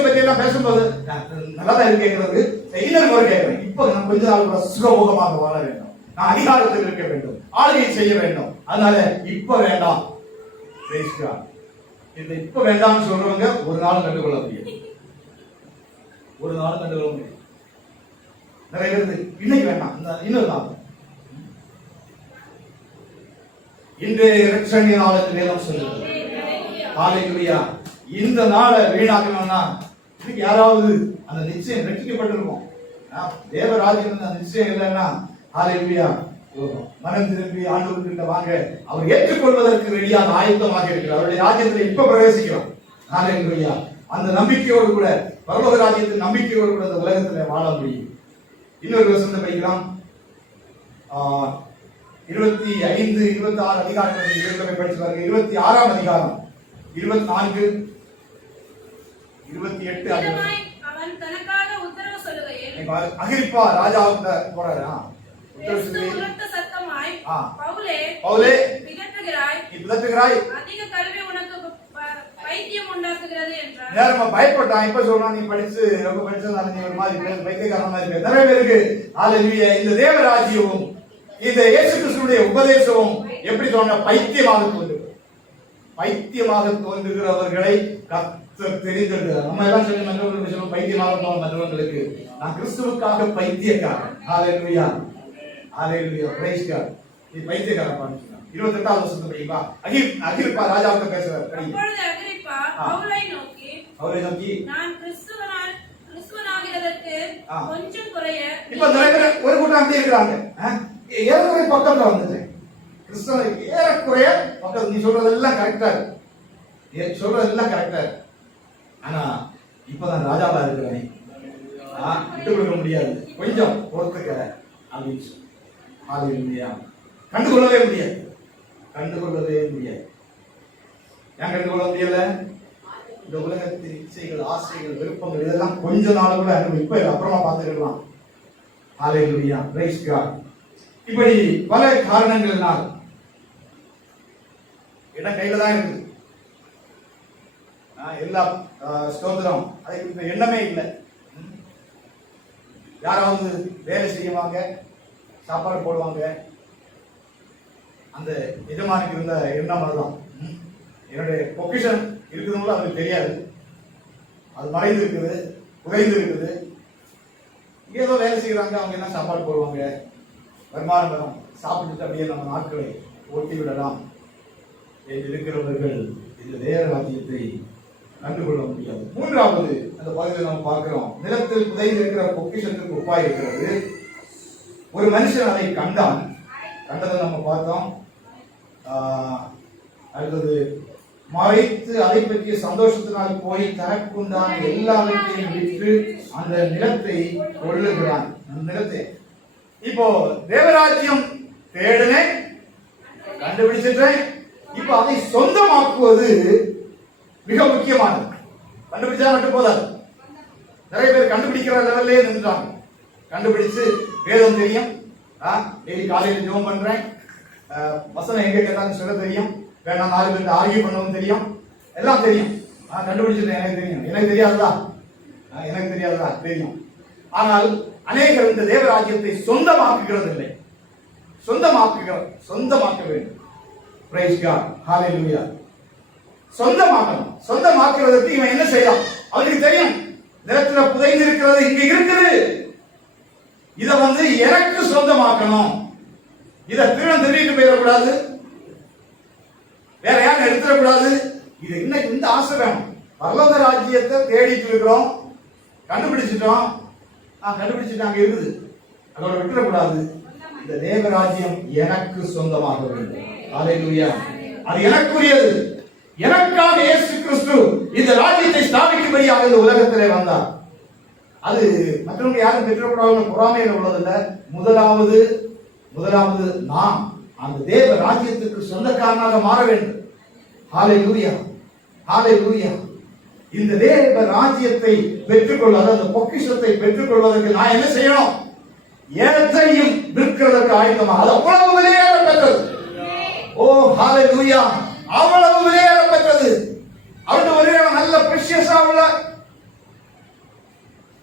பத்தி எல்லாம் பேசும்போது நல்லதா கேட்கறது, இன்னொரு முறை கேட்கிறேன். இப்ப நான் கொஞ்ச நாள் கூட சுகமுகமாக வாழ வேண்டும், நான் அதிகாரத்தில் இருக்க வேண்டும், ஆளுகை செய்ய வேண்டும், அதனால இப்ப வேண்டாம். இப்ப வேண்டாம்னு சொல்றவங்க ஒரு நாளும் கண்டுகொள்ள முடியாது, ஒரு நாளும் கண்டுகொள்ள முடியாது. நிறைய பேருக்கு இன்னைக்கு வேண்டாம், இன்னொரு நாள். இன்றைய இரட்சணிய நாளுக்கு வேதம் சொல்லுது. ஹalleluya. இந்த நாளை வீணாக்கணும்னா இன்னைக்கு யாராவது அந்த நிச்சயம் ரட்சிக்கப்பட்டிருக்கும், தேவராஜ்யம் அந்த நிச்சயம் இல்லைன்னா ஹalleluya மனம் திரும்பி ஆண்டவர்கிட்ட வாங்க, அவர் ஏற்றுக்கொள்வதற்கு ரெடியாக ஆயத்தமாக இருக்கிறார். அவருடைய ராஜ்யத்தில் இப்ப பிரவேசிக்கிறோம். ஹalleluya. அந்த நம்பிக்கையோடு கூட, பரலோக ராஜ்யத்தின் நம்பிக்கையோடு கூட அந்த உலகத்தில் வாழ முடியும். இன்னொரு வசனத்தை படிக்கலாம். 25, 26 அதிகாரங்களை படிச்சு பாருங்க. 26ஆம் அதிகாரம் 24, 28 அவன் தனக்காக உத்தரவு சொல்லுகையில் அகிரிப்பா ராஜாவுக்கு போறாரு. சத்தமாய் பவுலே பிதற்றுகிறாய், அதிக கல்வி உனக்கு பைத்தியம் உண்டாக்குகிறது என்றார். நேரமா பயப்பட்டான். இப்ப சொல்றான், நீ படிச்சு ரொம்ப படிச்சதால நீ ஒரு மாதிரி பைத்தியக்காரன் மாதிரி பேர். நிறைய பேருக்கு ஹalleluya இந்த தேவராஜ்யமும் இந்த இயேசு கிறிஸ்துவினுடைய உபதேசமும் எப்படி சொன்ன பைத்தியமாக தோன்றுகிறவர்களை கர்த்தர் தெரிந்திருக்கிறார். நம்ம எல்லாம் சொல்லி மற்றவர்களுக்கு சொல்லுவோம் பைத்தியமாக தோணும் மற்றவர்களுக்கு, நான் கிறிஸ்துவுக்காக பைத்தியக்காரன். ஹalleluya ஹalleluya praise God. நீ பைத்தியக்காரன் பாருங்க. 28வது வசனத்தை படிப்பா. அகிரிப்பா ராஜாவுக்கு பேசுறார். அப்பொழுது அகிரிப்பா பவுலை நோக்கி நான் கிறிஸ்துவனாகிறதற்கு கொஞ்சம் குறைய. இப்ப நிறைய ஒரு கூட்டம் அப்படி இருக்கிறாங்க, ஏறக்குறைய பக்கத்துல வந்துச்சு. கிறிஸ்தவ ஏறக்குறைய பக்கத்துல, நீ சொல்றதெல்லாம் கரெக்டா இருக்கு, சொல்றதெல்லாம் கரெக்டா இருக்கு, ஆனா இப்பதான் ராஜாவா இருக்கிறேன், விட்டு கொடுக்க முடியாது, கொஞ்சம் பொறுத்துக்க அப்படின்னு சொல்லி கண்டுகொள்ளவே முடியாது. ஏன் கண்டுகொள்ள முடியல? இந்த உலகத்தின் இச்சைகள், ஆசைகள், விருப்பங்கள் இதெல்லாம் கொஞ்ச நாள் கூட இப்ப அப்புறமா பார்த்துக்கலாம். ஹalleluya praise God. இப்படி பல காரணங்களால் இடம் கையில தான் இருக்குது, எல்லா ஸ்தோத்திரம், அதுக்கு எண்ணமே இல்லை. யாராவது வேலை செய்வாங்க, சாப்பாடு போடுவாங்க, அந்த எஜமானுக்கு இருந்த எண்ணம் அதுதான். என்னுடைய பொக்கிஷன் இருக்குதுங்களோ அவங்களுக்கு தெரியாது, அது மறைந்து இருக்குது, புகைந்து இருக்குது. ஏதோ வேலை செய்யறாங்க, அவங்க என்ன சாப்பாடு போடுவாங்க, வருமானம் வரும், சாப்பிட்டுட்டு அப்படியே நம்ம நாட்களை ஓட்டி விடலாம் என்று இருக்கிறவர்கள் இந்த தேவ ராஜ்யத்தை கண்டுகொள்ள முடியாது. மூன்றாவது அந்த பகுதியில் நம்ம பார்க்கிறோம், நிலத்தில் புதைந்து இருக்கிற பொக்கிஷத்துக்கு ஒப்பாய் இருக்கிறது. ஒரு மனுஷன் அதை கண்டதை நம்ம பார்த்தோம். அடுத்தது, மறைத்து அதை பற்றிய சந்தோஷத்தினால் போய் தனக்குண்டான எல்லாவற்றையும் விற்று அந்த நிலத்தை கொள்ளுகிறான். நிலத்தை இப்போ தேவராஜ்யம் தேடுனேன், கண்டுபிடிச்சிட்டேன், இப்போ அதை சொந்தமாக்குவது மிக முக்கியமானது. கண்டுபிடிச்சா மட்டும் போதாது. நிறைய பேர் கண்டுபிடிக்கிற லெவல்லே நின்றுட்டாங்க. கண்டுபிடிச்சு வேதம் தெரியும், டெய்லி காலையில் ஜெபம் பண்றேன், வசனம் எங்க கேட்டாலும் சொல்ல தெரியும், வேணா 4 பேர் ஆர்கியூ பண்ணவும் தெரியும், எல்லாம் தெரியும். கண்டுபிடிச்சிட்டேன், எனக்கு தெரியும். எனக்கு தெரியாததா தெரியும். ஆனால் அநேகர் இந்த தேவராஜ்யத்தை சொந்தமாக்குகிறது இல்லை. சொந்தமாக்க வேண்டும். பிரைஸ் காட், ஹalleluya. சொந்தமாக்கணும். சொந்தமாக்குறதுக்கு இவன் என்ன செய்யலாம்? அவனுக்கு தெரியும், நிலத்துல புதைந்து இருக்கிறது இங்க இருக்குது, இத எனக்கு சொந்தமாக்கணும், இத திருடிட்டு போயிடக்கூடாது, வேற யாரும் எடுத்துடக்கூடாது. இது இன்னைக்கு இந்த ஆசை வேணும். பரலோக ராஜ்யத்தை தேடிட்டு இருக்கிறோம், கண்டுபிடிச்சிட்டோம், கண்டுபிடிச்சிட்டு இருக்குது, அதோட விட்டுறக்கூடாது. இந்த தேவராஜ்யம் எனக்கு சொந்தமாக வேண்டும். ஹalleluya. அது எனக்குரியது. எனக்காக இயேசு கிறிஸ்து இந்த ராஜ்யத்தை ஸ்தாபிக்கும்படியாக இந்த உலகத்திலே வந்தார். அது மற்றவங்க யாரும் பெற்றக்கூடாதுன்னு பொறாமையில உள்ளதில்ல. முதலாவது நாம் அந்த தேவ ராஜ்யத்துக்கு சொந்தக்காரனாக மாற வேண்டும். ஹalleluya, ஹalleluya. இந்த தேவ ராஜ்யத்தை பெற்றுக்கொள்ள, அந்த பொக்கிஷத்தை பெற்றுக்கொள்வதற்கு நான் என்ன செய்யணும்? ஏற்றையும் விற்கிறதற்கு ஆயத்தமாக. அது அவ்வளவு விலையேற பெற்றது. ஓ ஹalleluya, அவ்வளவு விலையேற பெற்றது. அவருடைய ஒரே நல்ல பிரஷியஸா உள்ள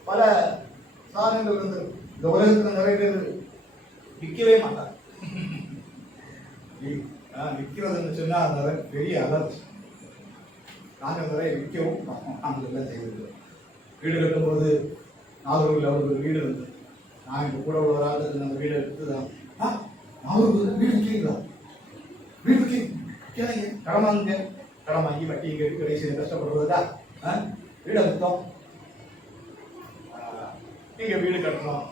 பல சாதனங்கள் இருந்து இந்த உலகத்தில் நிறைய பேர் விற்கவே மாட்டார். விற்கிறதுன்னு சொன்னா அந்த பெரிய அலர்ஜி. நாங்கள் நிறைய விற்கவும் நாங்கள் எல்லாம் செய்திருக்கிறோம். வீடு கட்டும்போது நாகூரில் அவருக்கு ஒரு வீடு இருந்து, நான் இப்போ கூட உள்ளவராக அந்த வீடை எடுத்துதான், நாகூர் வீடு விற்கிறீங்களா? வீடு விற்கிறீங்க, கடன் வாங்குங்க, கடன் வாங்கி வட்டி இங்கே கடைசியில் கஷ்டப்படுறதா வீடை விற்றோம், இங்கே வீடு கட்டணும்,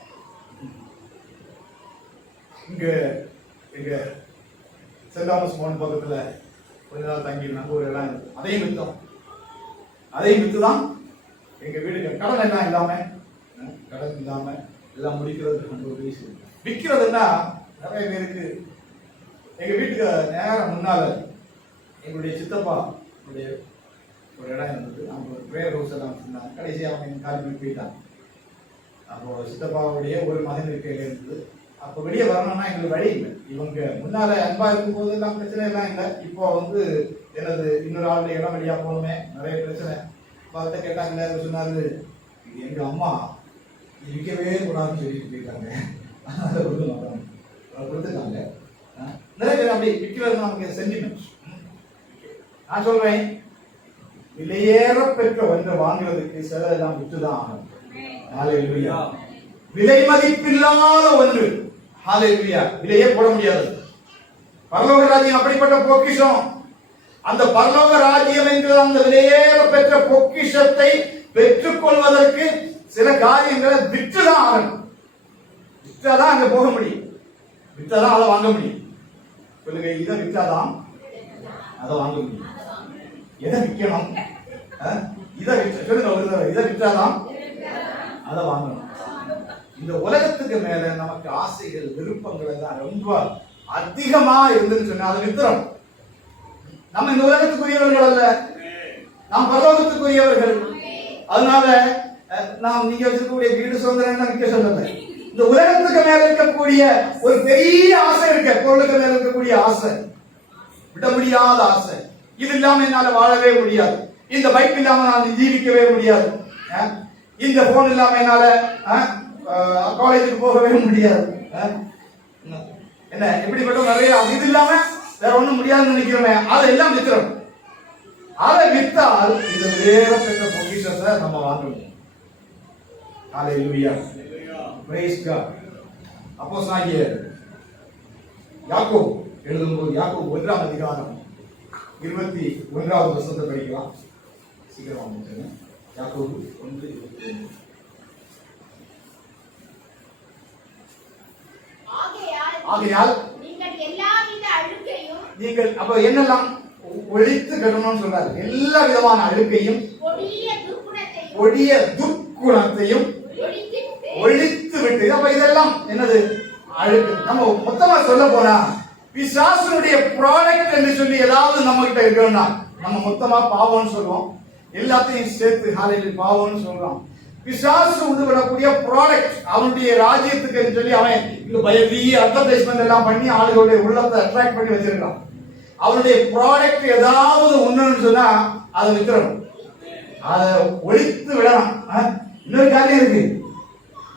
இங்கே எங்கள் சென்ட் தாமஸ் மவுண்ட் பக்கத்தில் கொஞ்ச நாள் தங்கி நாங்கள் ஒரு இடம் இருக்கு, அதையும் விற்றோம். அதையும் விற்று தான் எங்கள் வீடு கடன் எல்லாம் இல்லாமல் எல்லாம் முடிக்கிறதுக்கு நம்ம ஒரு வயசு. விற்கிறதுன்னா நிறைய பேருக்கு எங்கள் வீட்டுக்கு நேரம் முன்னால் எங்களுடைய சித்தப்பா ஒரு இடம் இருந்தது. அவங்க ஒரு ப்ரேயர் ஹவுஸ் எல்லாம் வச்சுருந்தாங்க. கடைசியாக அவங்க எங்கள் காலி போயிட்டாங்க. அப்போ சித்தப்பாவுடைய ஒரு மகன் இருக்கையில் இருந்தது. அப்போ வெளியே வரணும்னா எங்களுக்கு வழி இல்லை. இவங்க முன்னால அன்பா இருக்கும் போது எல்லாம் பிரச்சனை எல்லாம் இல்லை. இப்போ எனது இன்னொரு ஆளுடைய இடம் வழியா போகணுமே, நிறைய பிரச்சனை. பார்த்து கேட்டாங்க, சொன்னாரு, இது எங்க அம்மா விற்கவே கூடாதுன்னு சொல்லிட்டு போயிட்டாங்க, அதை கொடுத்துட்டாங்க. நிறைய பேர் அப்படி விற்கிறது நமக்கு சென்டிமெண்ட். நான் சொல்றேன், விலையேற பெற்ற ஒன்றை வாங்குறதுக்கு சில எல்லாம் விட்டுதான் ஆகணும். ஹalleluya. விலை மதிப்பில்லாத ஒன்று, ஹalleluya, விலையே போட முடியாது. பரலோக ராஜ்யம் அப்படிப்பட்ட பொக்கிஷம். அந்த பரலோக ராஜ்யம் என்கிற அந்த விலையேற பெற்ற பொக்கிஷத்தை பெற்றுக் கொள்வதற்கு சில காரியங்களை விற்றுதான் ஆகணும். விற்றாதான் அங்க போக முடியும், விற்றாதான் அதை வாங்க முடியும். சொல்லுங்க, இதை விற்றாதான் அதை வாங்க முடியும். எதை விற்கணும்? இதை சொல்லுங்க, இதை விற்றாதான் அதை வாங்கணும். இந்த உலகத்துக்கு மேல நமக்கு ஆசைகள் விருப்பங்கள் எல்லாம் ரொம்ப அதிகமா இருந்துன்னு சொன்னா அதை வித்துறோம். நம்ம இந்த உலகத்துக்குரியவர்கள் அல்ல, நாம் பரலோகத்துக்குரியவர்கள். அதனால நாம் நீங்க வச்சிருக்கக்கூடிய வீடு சுதந்திரம் விற்க சொல்லல. இந்த உலகத்துக்கு மேல இருக்கக்கூடிய ஒரு பெரிய ஆசை இருக்க, பொருளுக்கு மேல இருக்கக்கூடிய ஆசை, விட முடியாத ஆசை. இது இல்லாம என்னால வாழவே முடியாது, இந்த பைக் இல்லாம நான் ஜீவிக்கவே முடியாது, இந்த போன் இல்லாம என்னால காலேஜுக்கு போகவே முடியாது. என்ன இப்படிப்பட்ட நிறைய இது இல்லாம வேற ஒண்ணும் முடியாதுன்னு நினைக்கிறோமே, அதெல்லாம் வித்துறோம். அதை வித்தால் இது வேற பெற்ற பொக்கிஷத்தை நம்ம வாங்க முடியும். ஹalleluya, praise God. அப்போஸ்தலனாகிய யாக்கோபு எழுதும்போது யாக்கோபு 1ஆம் அதிகாரம் 21வது வசனத்தை படிக்கலாம். சீக்கிரமா முடிச்சுங்க. யாக்கோபு 1:21. ஆகையால் நீங்கள் அப்ப என்னெல்லாம் ஒழித்து கட்டணும்னு சொல்றாரு. எல்லா விதமான அழுக்கையும் கொடிய துர்க்குணத்தையும் ஒழித்து விட்டு, அப்ப இதெல்லாம் என்னது அழுக்கு. நம்ம மொத்தமா சொல்ல போனா பிசாசுடைய ப்ராடக்ட் என்று சொல்லி ஏதாவது நம்ம கிட்ட இருக்கணும்னா நம்ம மொத்தமா பாவம்னு சொல்லுவோம். எல்லாத்தையும் சேர்த்து ஹalleluya பாவம்னு சொல்றோம். பிசாசு உண்டுவிடக்கூடிய ப்ராடக்ட் அவனுடைய ராஜ்யத்துக்கு சொல்லி அவன் பெரிய அட்வர்டைஸ்மெண்ட் எல்லாம் பண்ணி ஆளுகளுடைய உள்ளத்தை அட்ராக்ட் பண்ணி வச்சிருக்கான். அவனுடைய ப்ராடக்ட் ஏதாவது ஒண்ணுன்னு சொன்னா அதை வித்துறணும், அதை ஒழித்து விடணும். இன்னொரு காரியம் இருக்கு,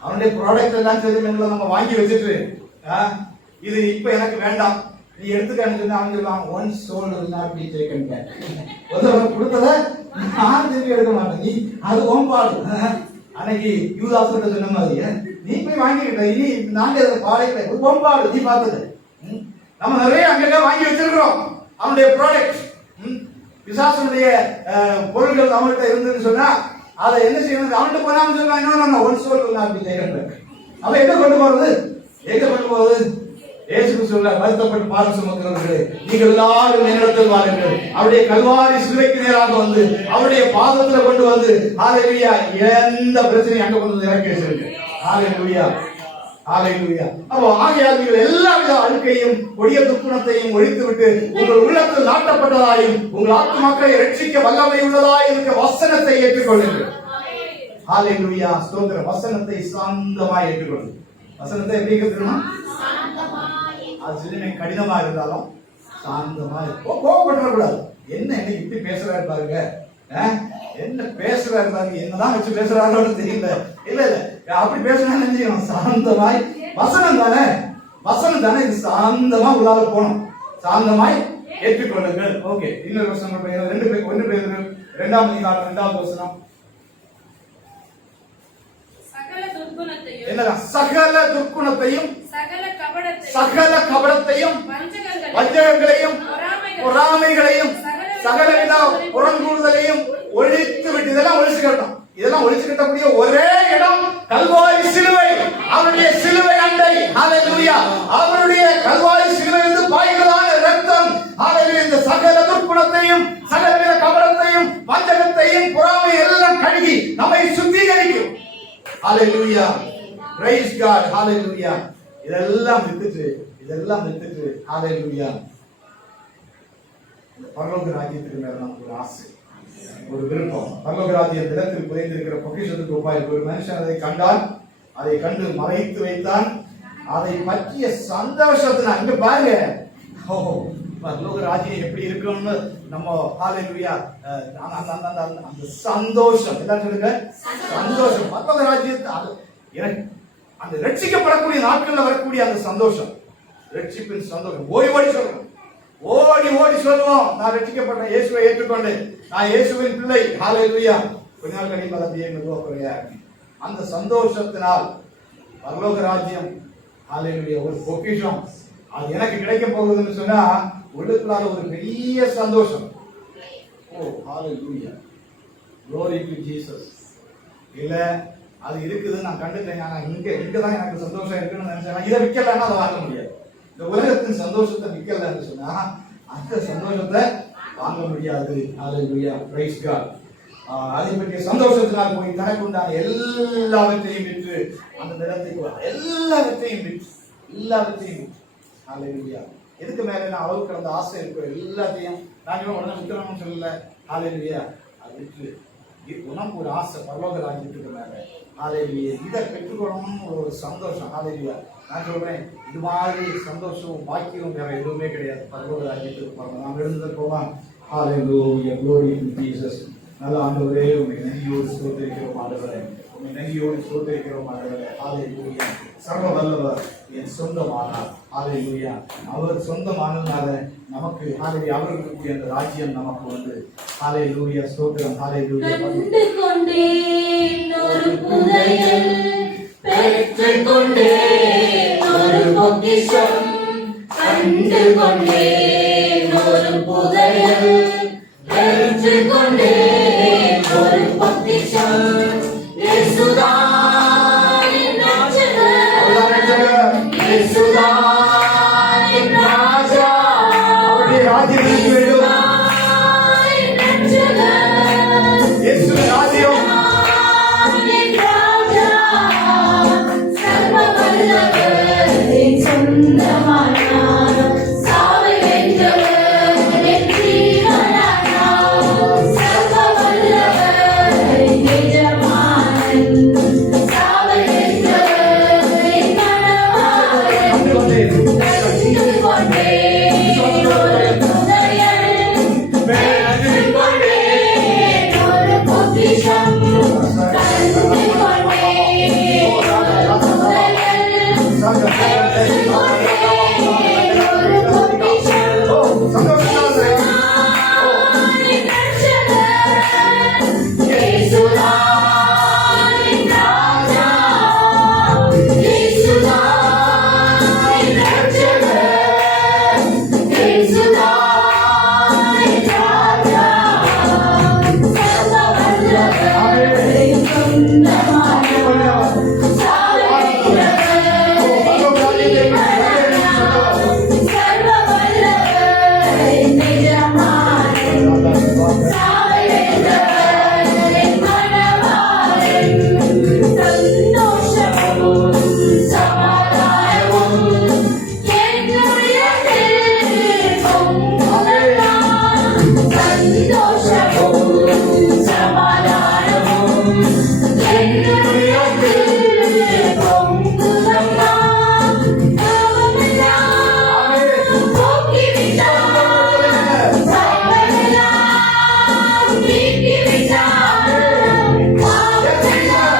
அவனுடைய ப்ராடக்ட் எல்லாம் சொல்லி நம்ம வாங்கி வச்சுட்டு இது இப்ப எனக்கு வேண்டாம் நீ எடுத்துக்கான்னு சொன்னா அவன் சொல்லுவான் one soul will not be taken back. கொடுத்தத நான் திருப்பி எடுக்க மாட்டேன், நீ அது ஓம்பாடு. அன்னைக்கு யூதாஸ் கிட்ட சொன்ன மாதிரி நீ போய் வாங்கிக்கிட்ட, இனி நாங்க அதை பாடைக்கல ஓம்பாடு நீ பார்த்தது. நம்ம நிறைய அங்கங்க வாங்கி வச்சிருக்கிறோம் அவனுடைய ப்ராடக்ட். பிசாசுடைய பொருள்கள் அவன்கிட்ட இருந்துன்னு சொன்னா அதை என்ன செய்யணும், அவன்கிட்ட போனான்னு சொன்னா என்ன one soul will not be taken back. அவன் எங்க கொண்டு போறது, எங்க கொண்டு போறது? இயேசு சொல்றார், வருத்தப்பட்டு பாரம் சுமக்கிறவர்களே நீங்கள் எல்லாரும் என்னிடத்தில் வாருங்கள். அவருடைய கல்வாரி சிலுவைக்கு நேராக வந்து அவருடைய பாதத்துல கொண்டு வந்து ஹalleluya எந்த பிரச்சனையும் அங்க கொண்டு இறக்கி வச்சிருக்கு. ஹalleluya ஹalleluya. அப்போ ஆகையால் நீங்கள் எல்லா வித அழுக்கையும் கொடிய துர்க்குணத்தையும் ஒழித்துவிட்டு உங்கள் உள்ளத்தில் நாட்டப்பட்டதாயும் உங்கள் ஆத்துமாக்களை ரட்சிக்க வல்லமை உள்ளதாய் இருக்க வசனத்தை ஏற்றுக்கொள்ளுங்கள். ஹalleluya ஸ்தோத்திரம். வசனத்தை சாந்தமாய் ஏற்றுக்கொள்ளுங்கள். வசனத்தை எப்படி கேட்கணும்? அது சில கடினமா இருந்தாலும் சாந்தமா கோபப்படக்கூடாது. என்ன இப்படி பேசுறாரு பாருங்க, என்ன பேசுறாரு பாருங்க, என்னதான் வச்சு பேசுறாருன்னு தெரியல. இல்ல இல்ல அப்படி பேசுனா நினைச்சுக்கணும், சாந்தமாய் வசனம் தானே, வசனம் தானே, இது சாந்தமா உள்ளால போகணும், சாந்தமாய் ஏற்றுக்கொள்ளுங்கள். ஓகே, இன்னொரு வசனம் 2 பேர் 1 பேர் 2ஆம் அதிகாரம் 2வது வசனம். என்னதான் சகல துர்க்குணத்தையும் சகல கபடத்தையும் வஞ்சகங்களையும் பொறாமைகளையும் சகலவித புறங்கூறுதலையும் ஒழித்து விட்டு, இதெல்லாம் ஒழிச்சு கட்டணும். இதெல்லாம் ஒழிச்சு கட்டக்கூடிய ஒரே இடம் கல்வாரி சிலுவை, அவருடைய சிலுவை அண்டை. ஹalleluya அவருடைய கல்வாரி சிலுவையிலிருந்து பாய்கிறதான இரத்தம் ஹalleluya இந்த சகல துர்க்குணத்தையும் சகலவித கபடத்தையும் வஞ்சகத்தையும் பொறாமை எல்லாம் கழுகி நம்மை சுத்திகரிக்கும். ஹalleluya praise God hallelujah. இதெல்லாம் விட்டுட்டு ஹalleluya பரலோக ராஜ்யத்துக்கு மேல நமக்கு ஒரு ஆசை, ஒரு விருப்பம். பரலோக ராஜ்ய தினத்தில் புதைந்திருக்கிற பொக்கிஷத்துக்கு ஒப்பாய் ஒரு மனுஷன் அதை கண்டான், அதை கண்டு மறைத்து வைத்தான், அதை பற்றிய சந்தோஷத்தினால் இங்க பாருங்க பரலோக ராஜ்யம் எப்படி இருக்கணும்னு நம்ம ஹalleluya அந்த சந்தோஷம் எல்லாரும் சொல்லுங்க சந்தோஷம். பரலோக ராஜ்யத்தை அந்த ரட்சிக்கப்படக்கூடிய நாட்கள்ல வரக்கூடிய அந்த சந்தோஷம், ரட்சிப்பின் சந்தோஷம். ஓடி ஓடி சொல்லுவோம், நான் ரட்சிக்கப்பட்டேன், இயேசுவை ஏற்றுக்கொண்டேன், நான் இயேசுவின் பிள்ளை. ஹalleluya கொஞ்ச நாள் கழித்து அப்படியே மெதுவாக அந்த சந்தோஷத்தினால் பரலோக ராஜ்யம் ஹalleluya ஒரு பொக்கிஷம் அது எனக்கு கிடைக்க போகுதுன்னு சொன்னா உள்ளுக்குள்ளால ஒரு பெரிய சந்தோஷம். ஓ ஹalleluya glory to Jesus. இல்ல அது இருக்குது, நான் கண்டுட்டேன், ஆனா இங்கதான் எனக்கு சந்தோஷம் இருக்குன்னு நினைச்சேன், இதை விற்கலன்னா அதை வாங்க முடியாது. இந்த உலகத்தின் சந்தோஷத்தை விற்கலன்னு சொன்னா அந்த சந்தோஷத்தை வாங்க முடியாது. ஹalleluya praise God. அதை பற்றிய சந்தோஷத்தினால் போய் தனக்கு உண்டான எல்லாவற்றையும் விற்று அந்த நிலத்தை எல்லாவற்றையும் விற்று ஹalleluya எதுக்கு மேல நான் அளவுக்கு கடந்த ஆசை இருக்கும், எல்லாத்தையும் நாங்களும் உடனே விற்கணும்னு சொல்லல. ஹalleluya அது விற்று உனக்கு ஒரு ஆசை பரலோக ராஜ்யத்துக்கு மேல. ஹalleluya இதை பெற்றுக்கொள்ளணும்னு ஒரு சந்தோஷம். ஹalleluya நான் சொல்றேன், இது மாதிரி சந்தோஷமும் பாக்கியமும் வேற எதுவுமே கிடையாது பரலோக ராஜ்யத்துக்கு போறோம். நாம் எழுந்து போவான். ஹalleluya glory to Jesus. நல்ல ஆண்டவரே, உம்மை நன்றியோடு ஸ்தோத்திரிக்கிறோம் ஆண்டவரே. உம்மை நன்றியோடு ஸ்தோத்திரிக்கிறோம் ஆண்டவரே. ஹalleluya. சர்வ வல்லவர் என் சொந்தமானார். ஹalleluya. அவர் சொந்தமானதால நமக்கு ஹalleluya அவருக்கு அந்த ராஜ்யம் நமக்கு வந்து ஹalleluya ஸ்தோத்திரம். ஹalleluya. கண்டு கொண்டேன் ஒரு புதையல், பெற்றுக் கொண்டேன் ஒரு பொக்கிஷம். கண்டு கொண்டேன் ஒரு புதையல், பெற்றுக் கொண்டேன் ஒரு பொக்கிஷம். இயேசுதான் என் ரட்சகர், இயேசுதான் என் ராஜா. அவருடைய ராஜ்யத்திற்கு வேண்டும். என் ரட்சகர், இயேசுவின் ராஜ்யம். என் ராஜா. சர்வ வல்லவர் என் சொந்தமானார். சாவை வென்றவர் என் ஜீவனானார். சர்வ வல்லவர் என் எஜமானன். சாவை வென்றவர் என் மணவாளன். கண்டு கொண்டேன். கண்டு கொண்டேன் ஒரு புதையல், பெற்றுக் கொண்டேன் ஒரு பொக்கிஷம். கண்டு கொண்டேன் ஒரு புதையல், பெற்றுக் கொண்டேன் ஒரு பொக்கிஷம். சந்தோஷமாக என் ரட்சகர், இயேசுதான் என் ராஜா. இயேசுதான் என் ரட்சகர், இயேசுதான் என் ராஜா. சர்வ வல்லவர் என் சொந்தமானவர். சாவை வென்றவர் என் ஜீவனானார். சர்வ வல்லவர் என் எஜமானன். சாவை வென்றவர் என் மணவாளன். சந்தோஷமும் சமாதானமும் என்னுள்ளத்தில் பொங்குதெல்லாம். சந்தோஷமும் சமாதானமும் என்னுள்ளத்தில் பொங்குதெல்லாம். பாவமெல்லாம் போக்கிவிட்டார், பாவமெல்லாம் நீக்கிவிட்டார். பாவமெல்லாம்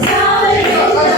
சாவை வென்றவர்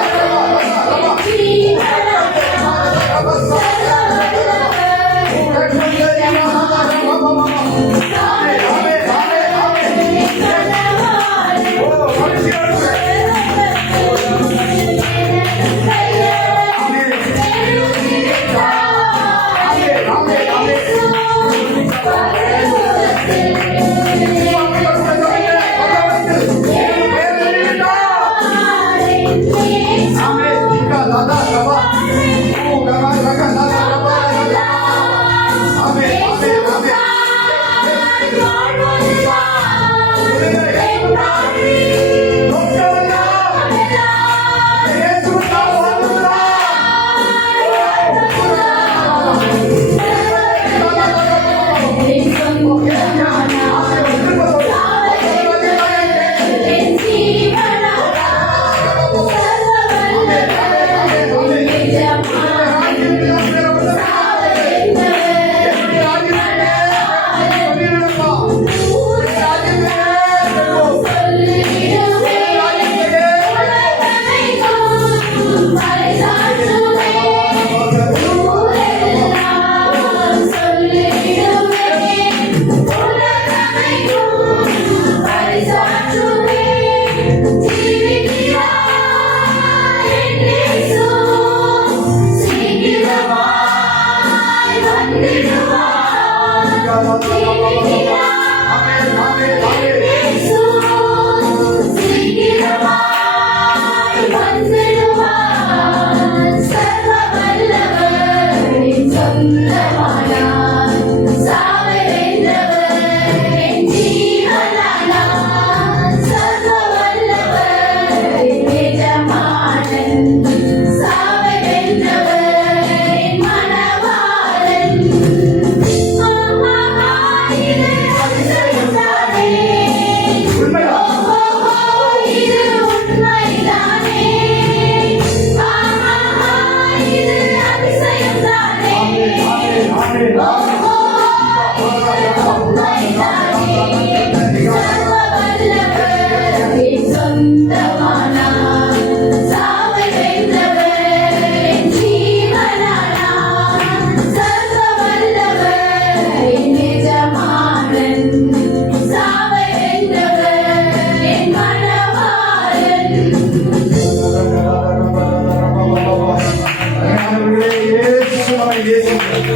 பிரியமானவர்களே, இயேசு நம்மை நேசிக்கிறார்.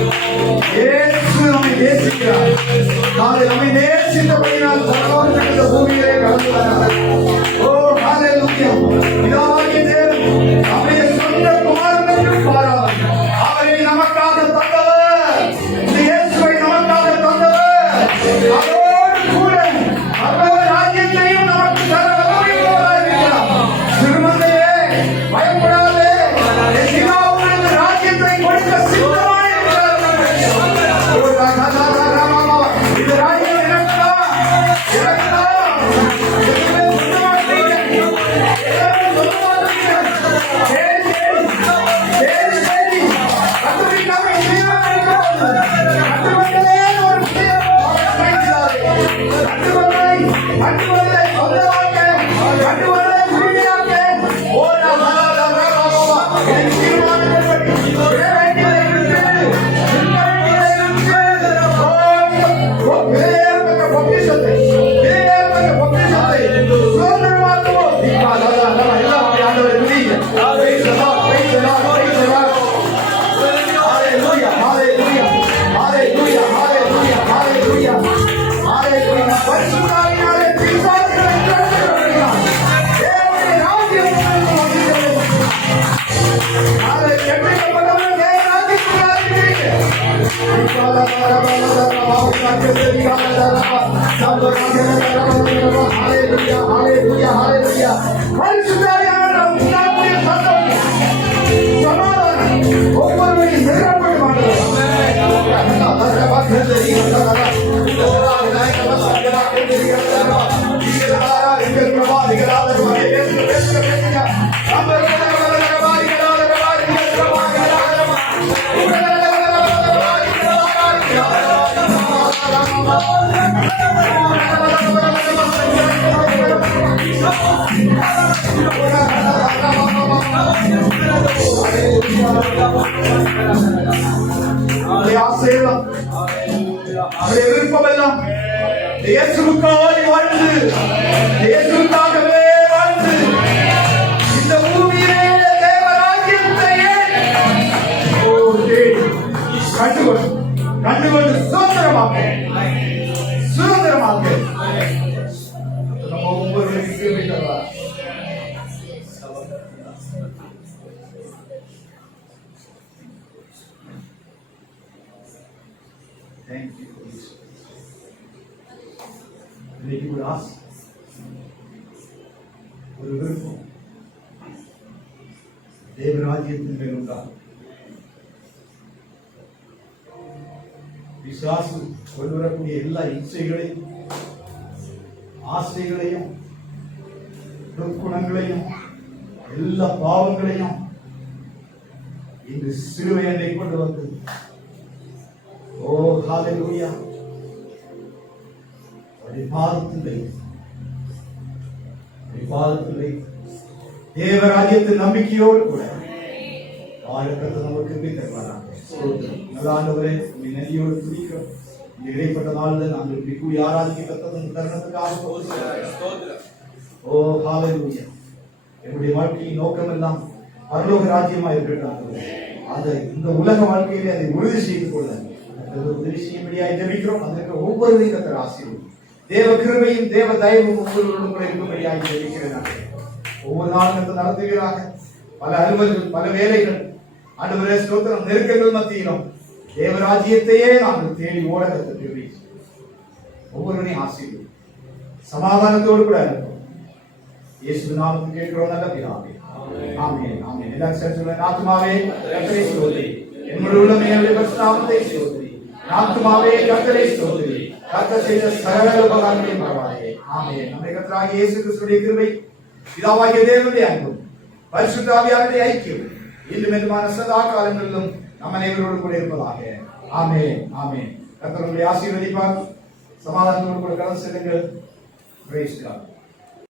இயேசு நம்மை நேசிக்கிறார். நாளை நம்மை நேசித்தபடியால் சர்வலோகத்தில் இந்த பூமியிலே கடந்து வந்தார். ஓ ஹalleluya. பிதாவாகிய தேவன் நம்முடைய சொந்த குமாரன் என்று பாராமல் அவரை நமக்காக தந்தவர், இந்த இயேசுவை நமக்காக தந்தவர், அதோடு கூட பரலோக ராஜ்யத்தையும் நமக்கு தர வல்லமையுள்ளவராய் இருக்கிறார். சிறுமந்தையே, பயப்படாதே, என் பிதா உங்களுக்கு ராஜ்யத்தை கொடுக்க சித்தமாய் இருக்கிறார். இந்த ராஜ்யம் எனக்குதான், எனக்குதான். எதுவுமே சொல்ல மாட்டீங்க, எதுவுமே சொல்ல மாட்டீங்க. சரி, சரி, சரி, கண்டுபிடிக்காம இங்கேயே இருக்கிறது. கண்டுபிடிக்கவே ஒரு விஷயம் பேசுகிறாரு. கண்டுபிடிக்கலை, கண்டுபிடிக்கலை, சொல்ல மாட்டேன். கண்டுபிடிக்கலை, புரியாதே. ஓ நான் எனக்கு தீர்மானப்படி விட வேண்டியதை விட்டு, விட வேண்டியதை விட்டு, விலையேறப்பட்ட பொக்கிஷத்தை, விலையேறப்பட்ட பொக்கிஷத்தை சுதந்திரமாக்குவோம். எல்லாம் ஆண்டவரை துதிங்க. Praise the Lord, praise the Lord, praise the Lord. Hallelujah, hallelujah, hallelujah, hallelujah, hallelujah, hallelujah. பரிசுத்தாவியாலே பிசாசுகளை துரத்துகிறவர்களாம். தேவனுடைய ராஜ்யம் உங்களுக்கு வந்திருக்கிறது. அதை கெட்டிக்கப்பட்டவர்கள் தேவ ராஜ்யத்துக்குள்ளாக இருக்கிறீர்கள். Hallelujah, hallelujah, hallelujah. பரிசுத்தாவியானவர் நம் உண்டாக்குடைய சத்தம், சமாதானம் ஒவ்வொருவரையும் நிரப்படும் ஆண்டவர். ஆசையெல்லாம், அவருடைய விருப்பமெல்லாம் இயேசுவுக்காக வாழ்ந்து, இயேசுவுக்காகவே வாழ்ந்து, இந்த பூமியிலே தேவ ராஜ்யத்தையே கண்டுகொண்டு, கண்டுகொண்டு சுதந்திரமாக, சுதந்திரமாக நம்ம ஒவ்வொருவரையும் கிருபை தருவார். Thank you, Holy Spirit. இன்னைக்கு ஒரு ஆசை, ஒரு விருப்பம் தேவராஜ்யத்தின் மேல் உண்டாகும். பிசாசு கொண்டு வரக்கூடிய எல்லா இச்சைகளையும், ஆசைகளையும், துர்க்குணங்களையும், எல்லா பாவங்களையும் இந்த சிலுவை அண்டை கொண்டு வந்து, ஓ ஹalleluya, பாதத்தில் தேவராஜ்யத்தின் நம்பிக்கையோடு கூட வாழப்பட்ட நமக்கு தருவாராக. நல்ல ஆண்டவரே, நன்றியோடு துதிக்கிறோம். இந்த இடைப்பட்ட நாளில் நாங்கள் இப்படி கூடி ஆராதிக்கப்பட்டதன் தருணத்துக்காக ஓ ஹalleluya. என்னுடைய வாழ்க்கையின் நோக்கம் எல்லாம் பரலோக ராஜ்யமா இருக்கட்டும். அதை இந்த உலக வாழ்க்கையிலே அதை உறுதி செய்து கொள்ள உதவி செய்யும்படியாக ஜெபிக்கிறோம். அதற்கு ஒவ்வொருவரையும் கர்த்தர் ஆசீர்வதிப்பார். தேவ கிருபையும் தேவ தயவும் ஒவ்வொருவரோடும் கூட இருக்கும்படியாக ஜெபிக்கிறேன். ஒவ்வொரு நாளும் கர்த்தர் நடத்துகிறாங்க. பல அலுவல்கள், பல வேலைகள், ஆண்டவரே ஸ்தோத்திரம், நெருக்கங்கள் மத்தியிலும் தேவராஜ்யத்தையே நாங்கள் தேடி ஓட கர்த்தர் கிருபை ஒவ்வொருவரையும் ஆசீர்வதி சமாதானத்தோடு கூட இருக்கும். இயேசுவின் நாமத்தில் கேட்கிறோம் நல்ல பிதாவே. ஆமென், ஆமென். எல்லாரும் சேர்ந்து சொல்லுங்க. ஆத்துமாவே கர்த்தரை ஸ்தோத்திரி, என் முழு உள்ளமே அவருடைய பரிசுத்த நாமத்தை ஸ்தோத்திரி. ஆத்துமாவே கர்த்தரை ஸ்தோத்திரி, கர்த்தர் செய்த சகல உபகாரங்களையும் மறவாதே. ஆமென். நம்முடைய கர்த்தராகிய இயேசு கிறிஸ்துவின் கிருபை, பிதாவாகிய தேவனுடைய அன்பும் பரிசுத்த ஆவியானவருடைய ஐக்கியம் இன்றும் என்றுமான சதா காலங்களிலும் நம்ம அனைவரோடு கூட இருப்பதாக. ஆமென், ஆமென். கர்த்தர் உங்களை ஆசீர்வதிப்பார். சமாதானத்தோடு கூட கடந்து செல்லுங்கள். Praise God.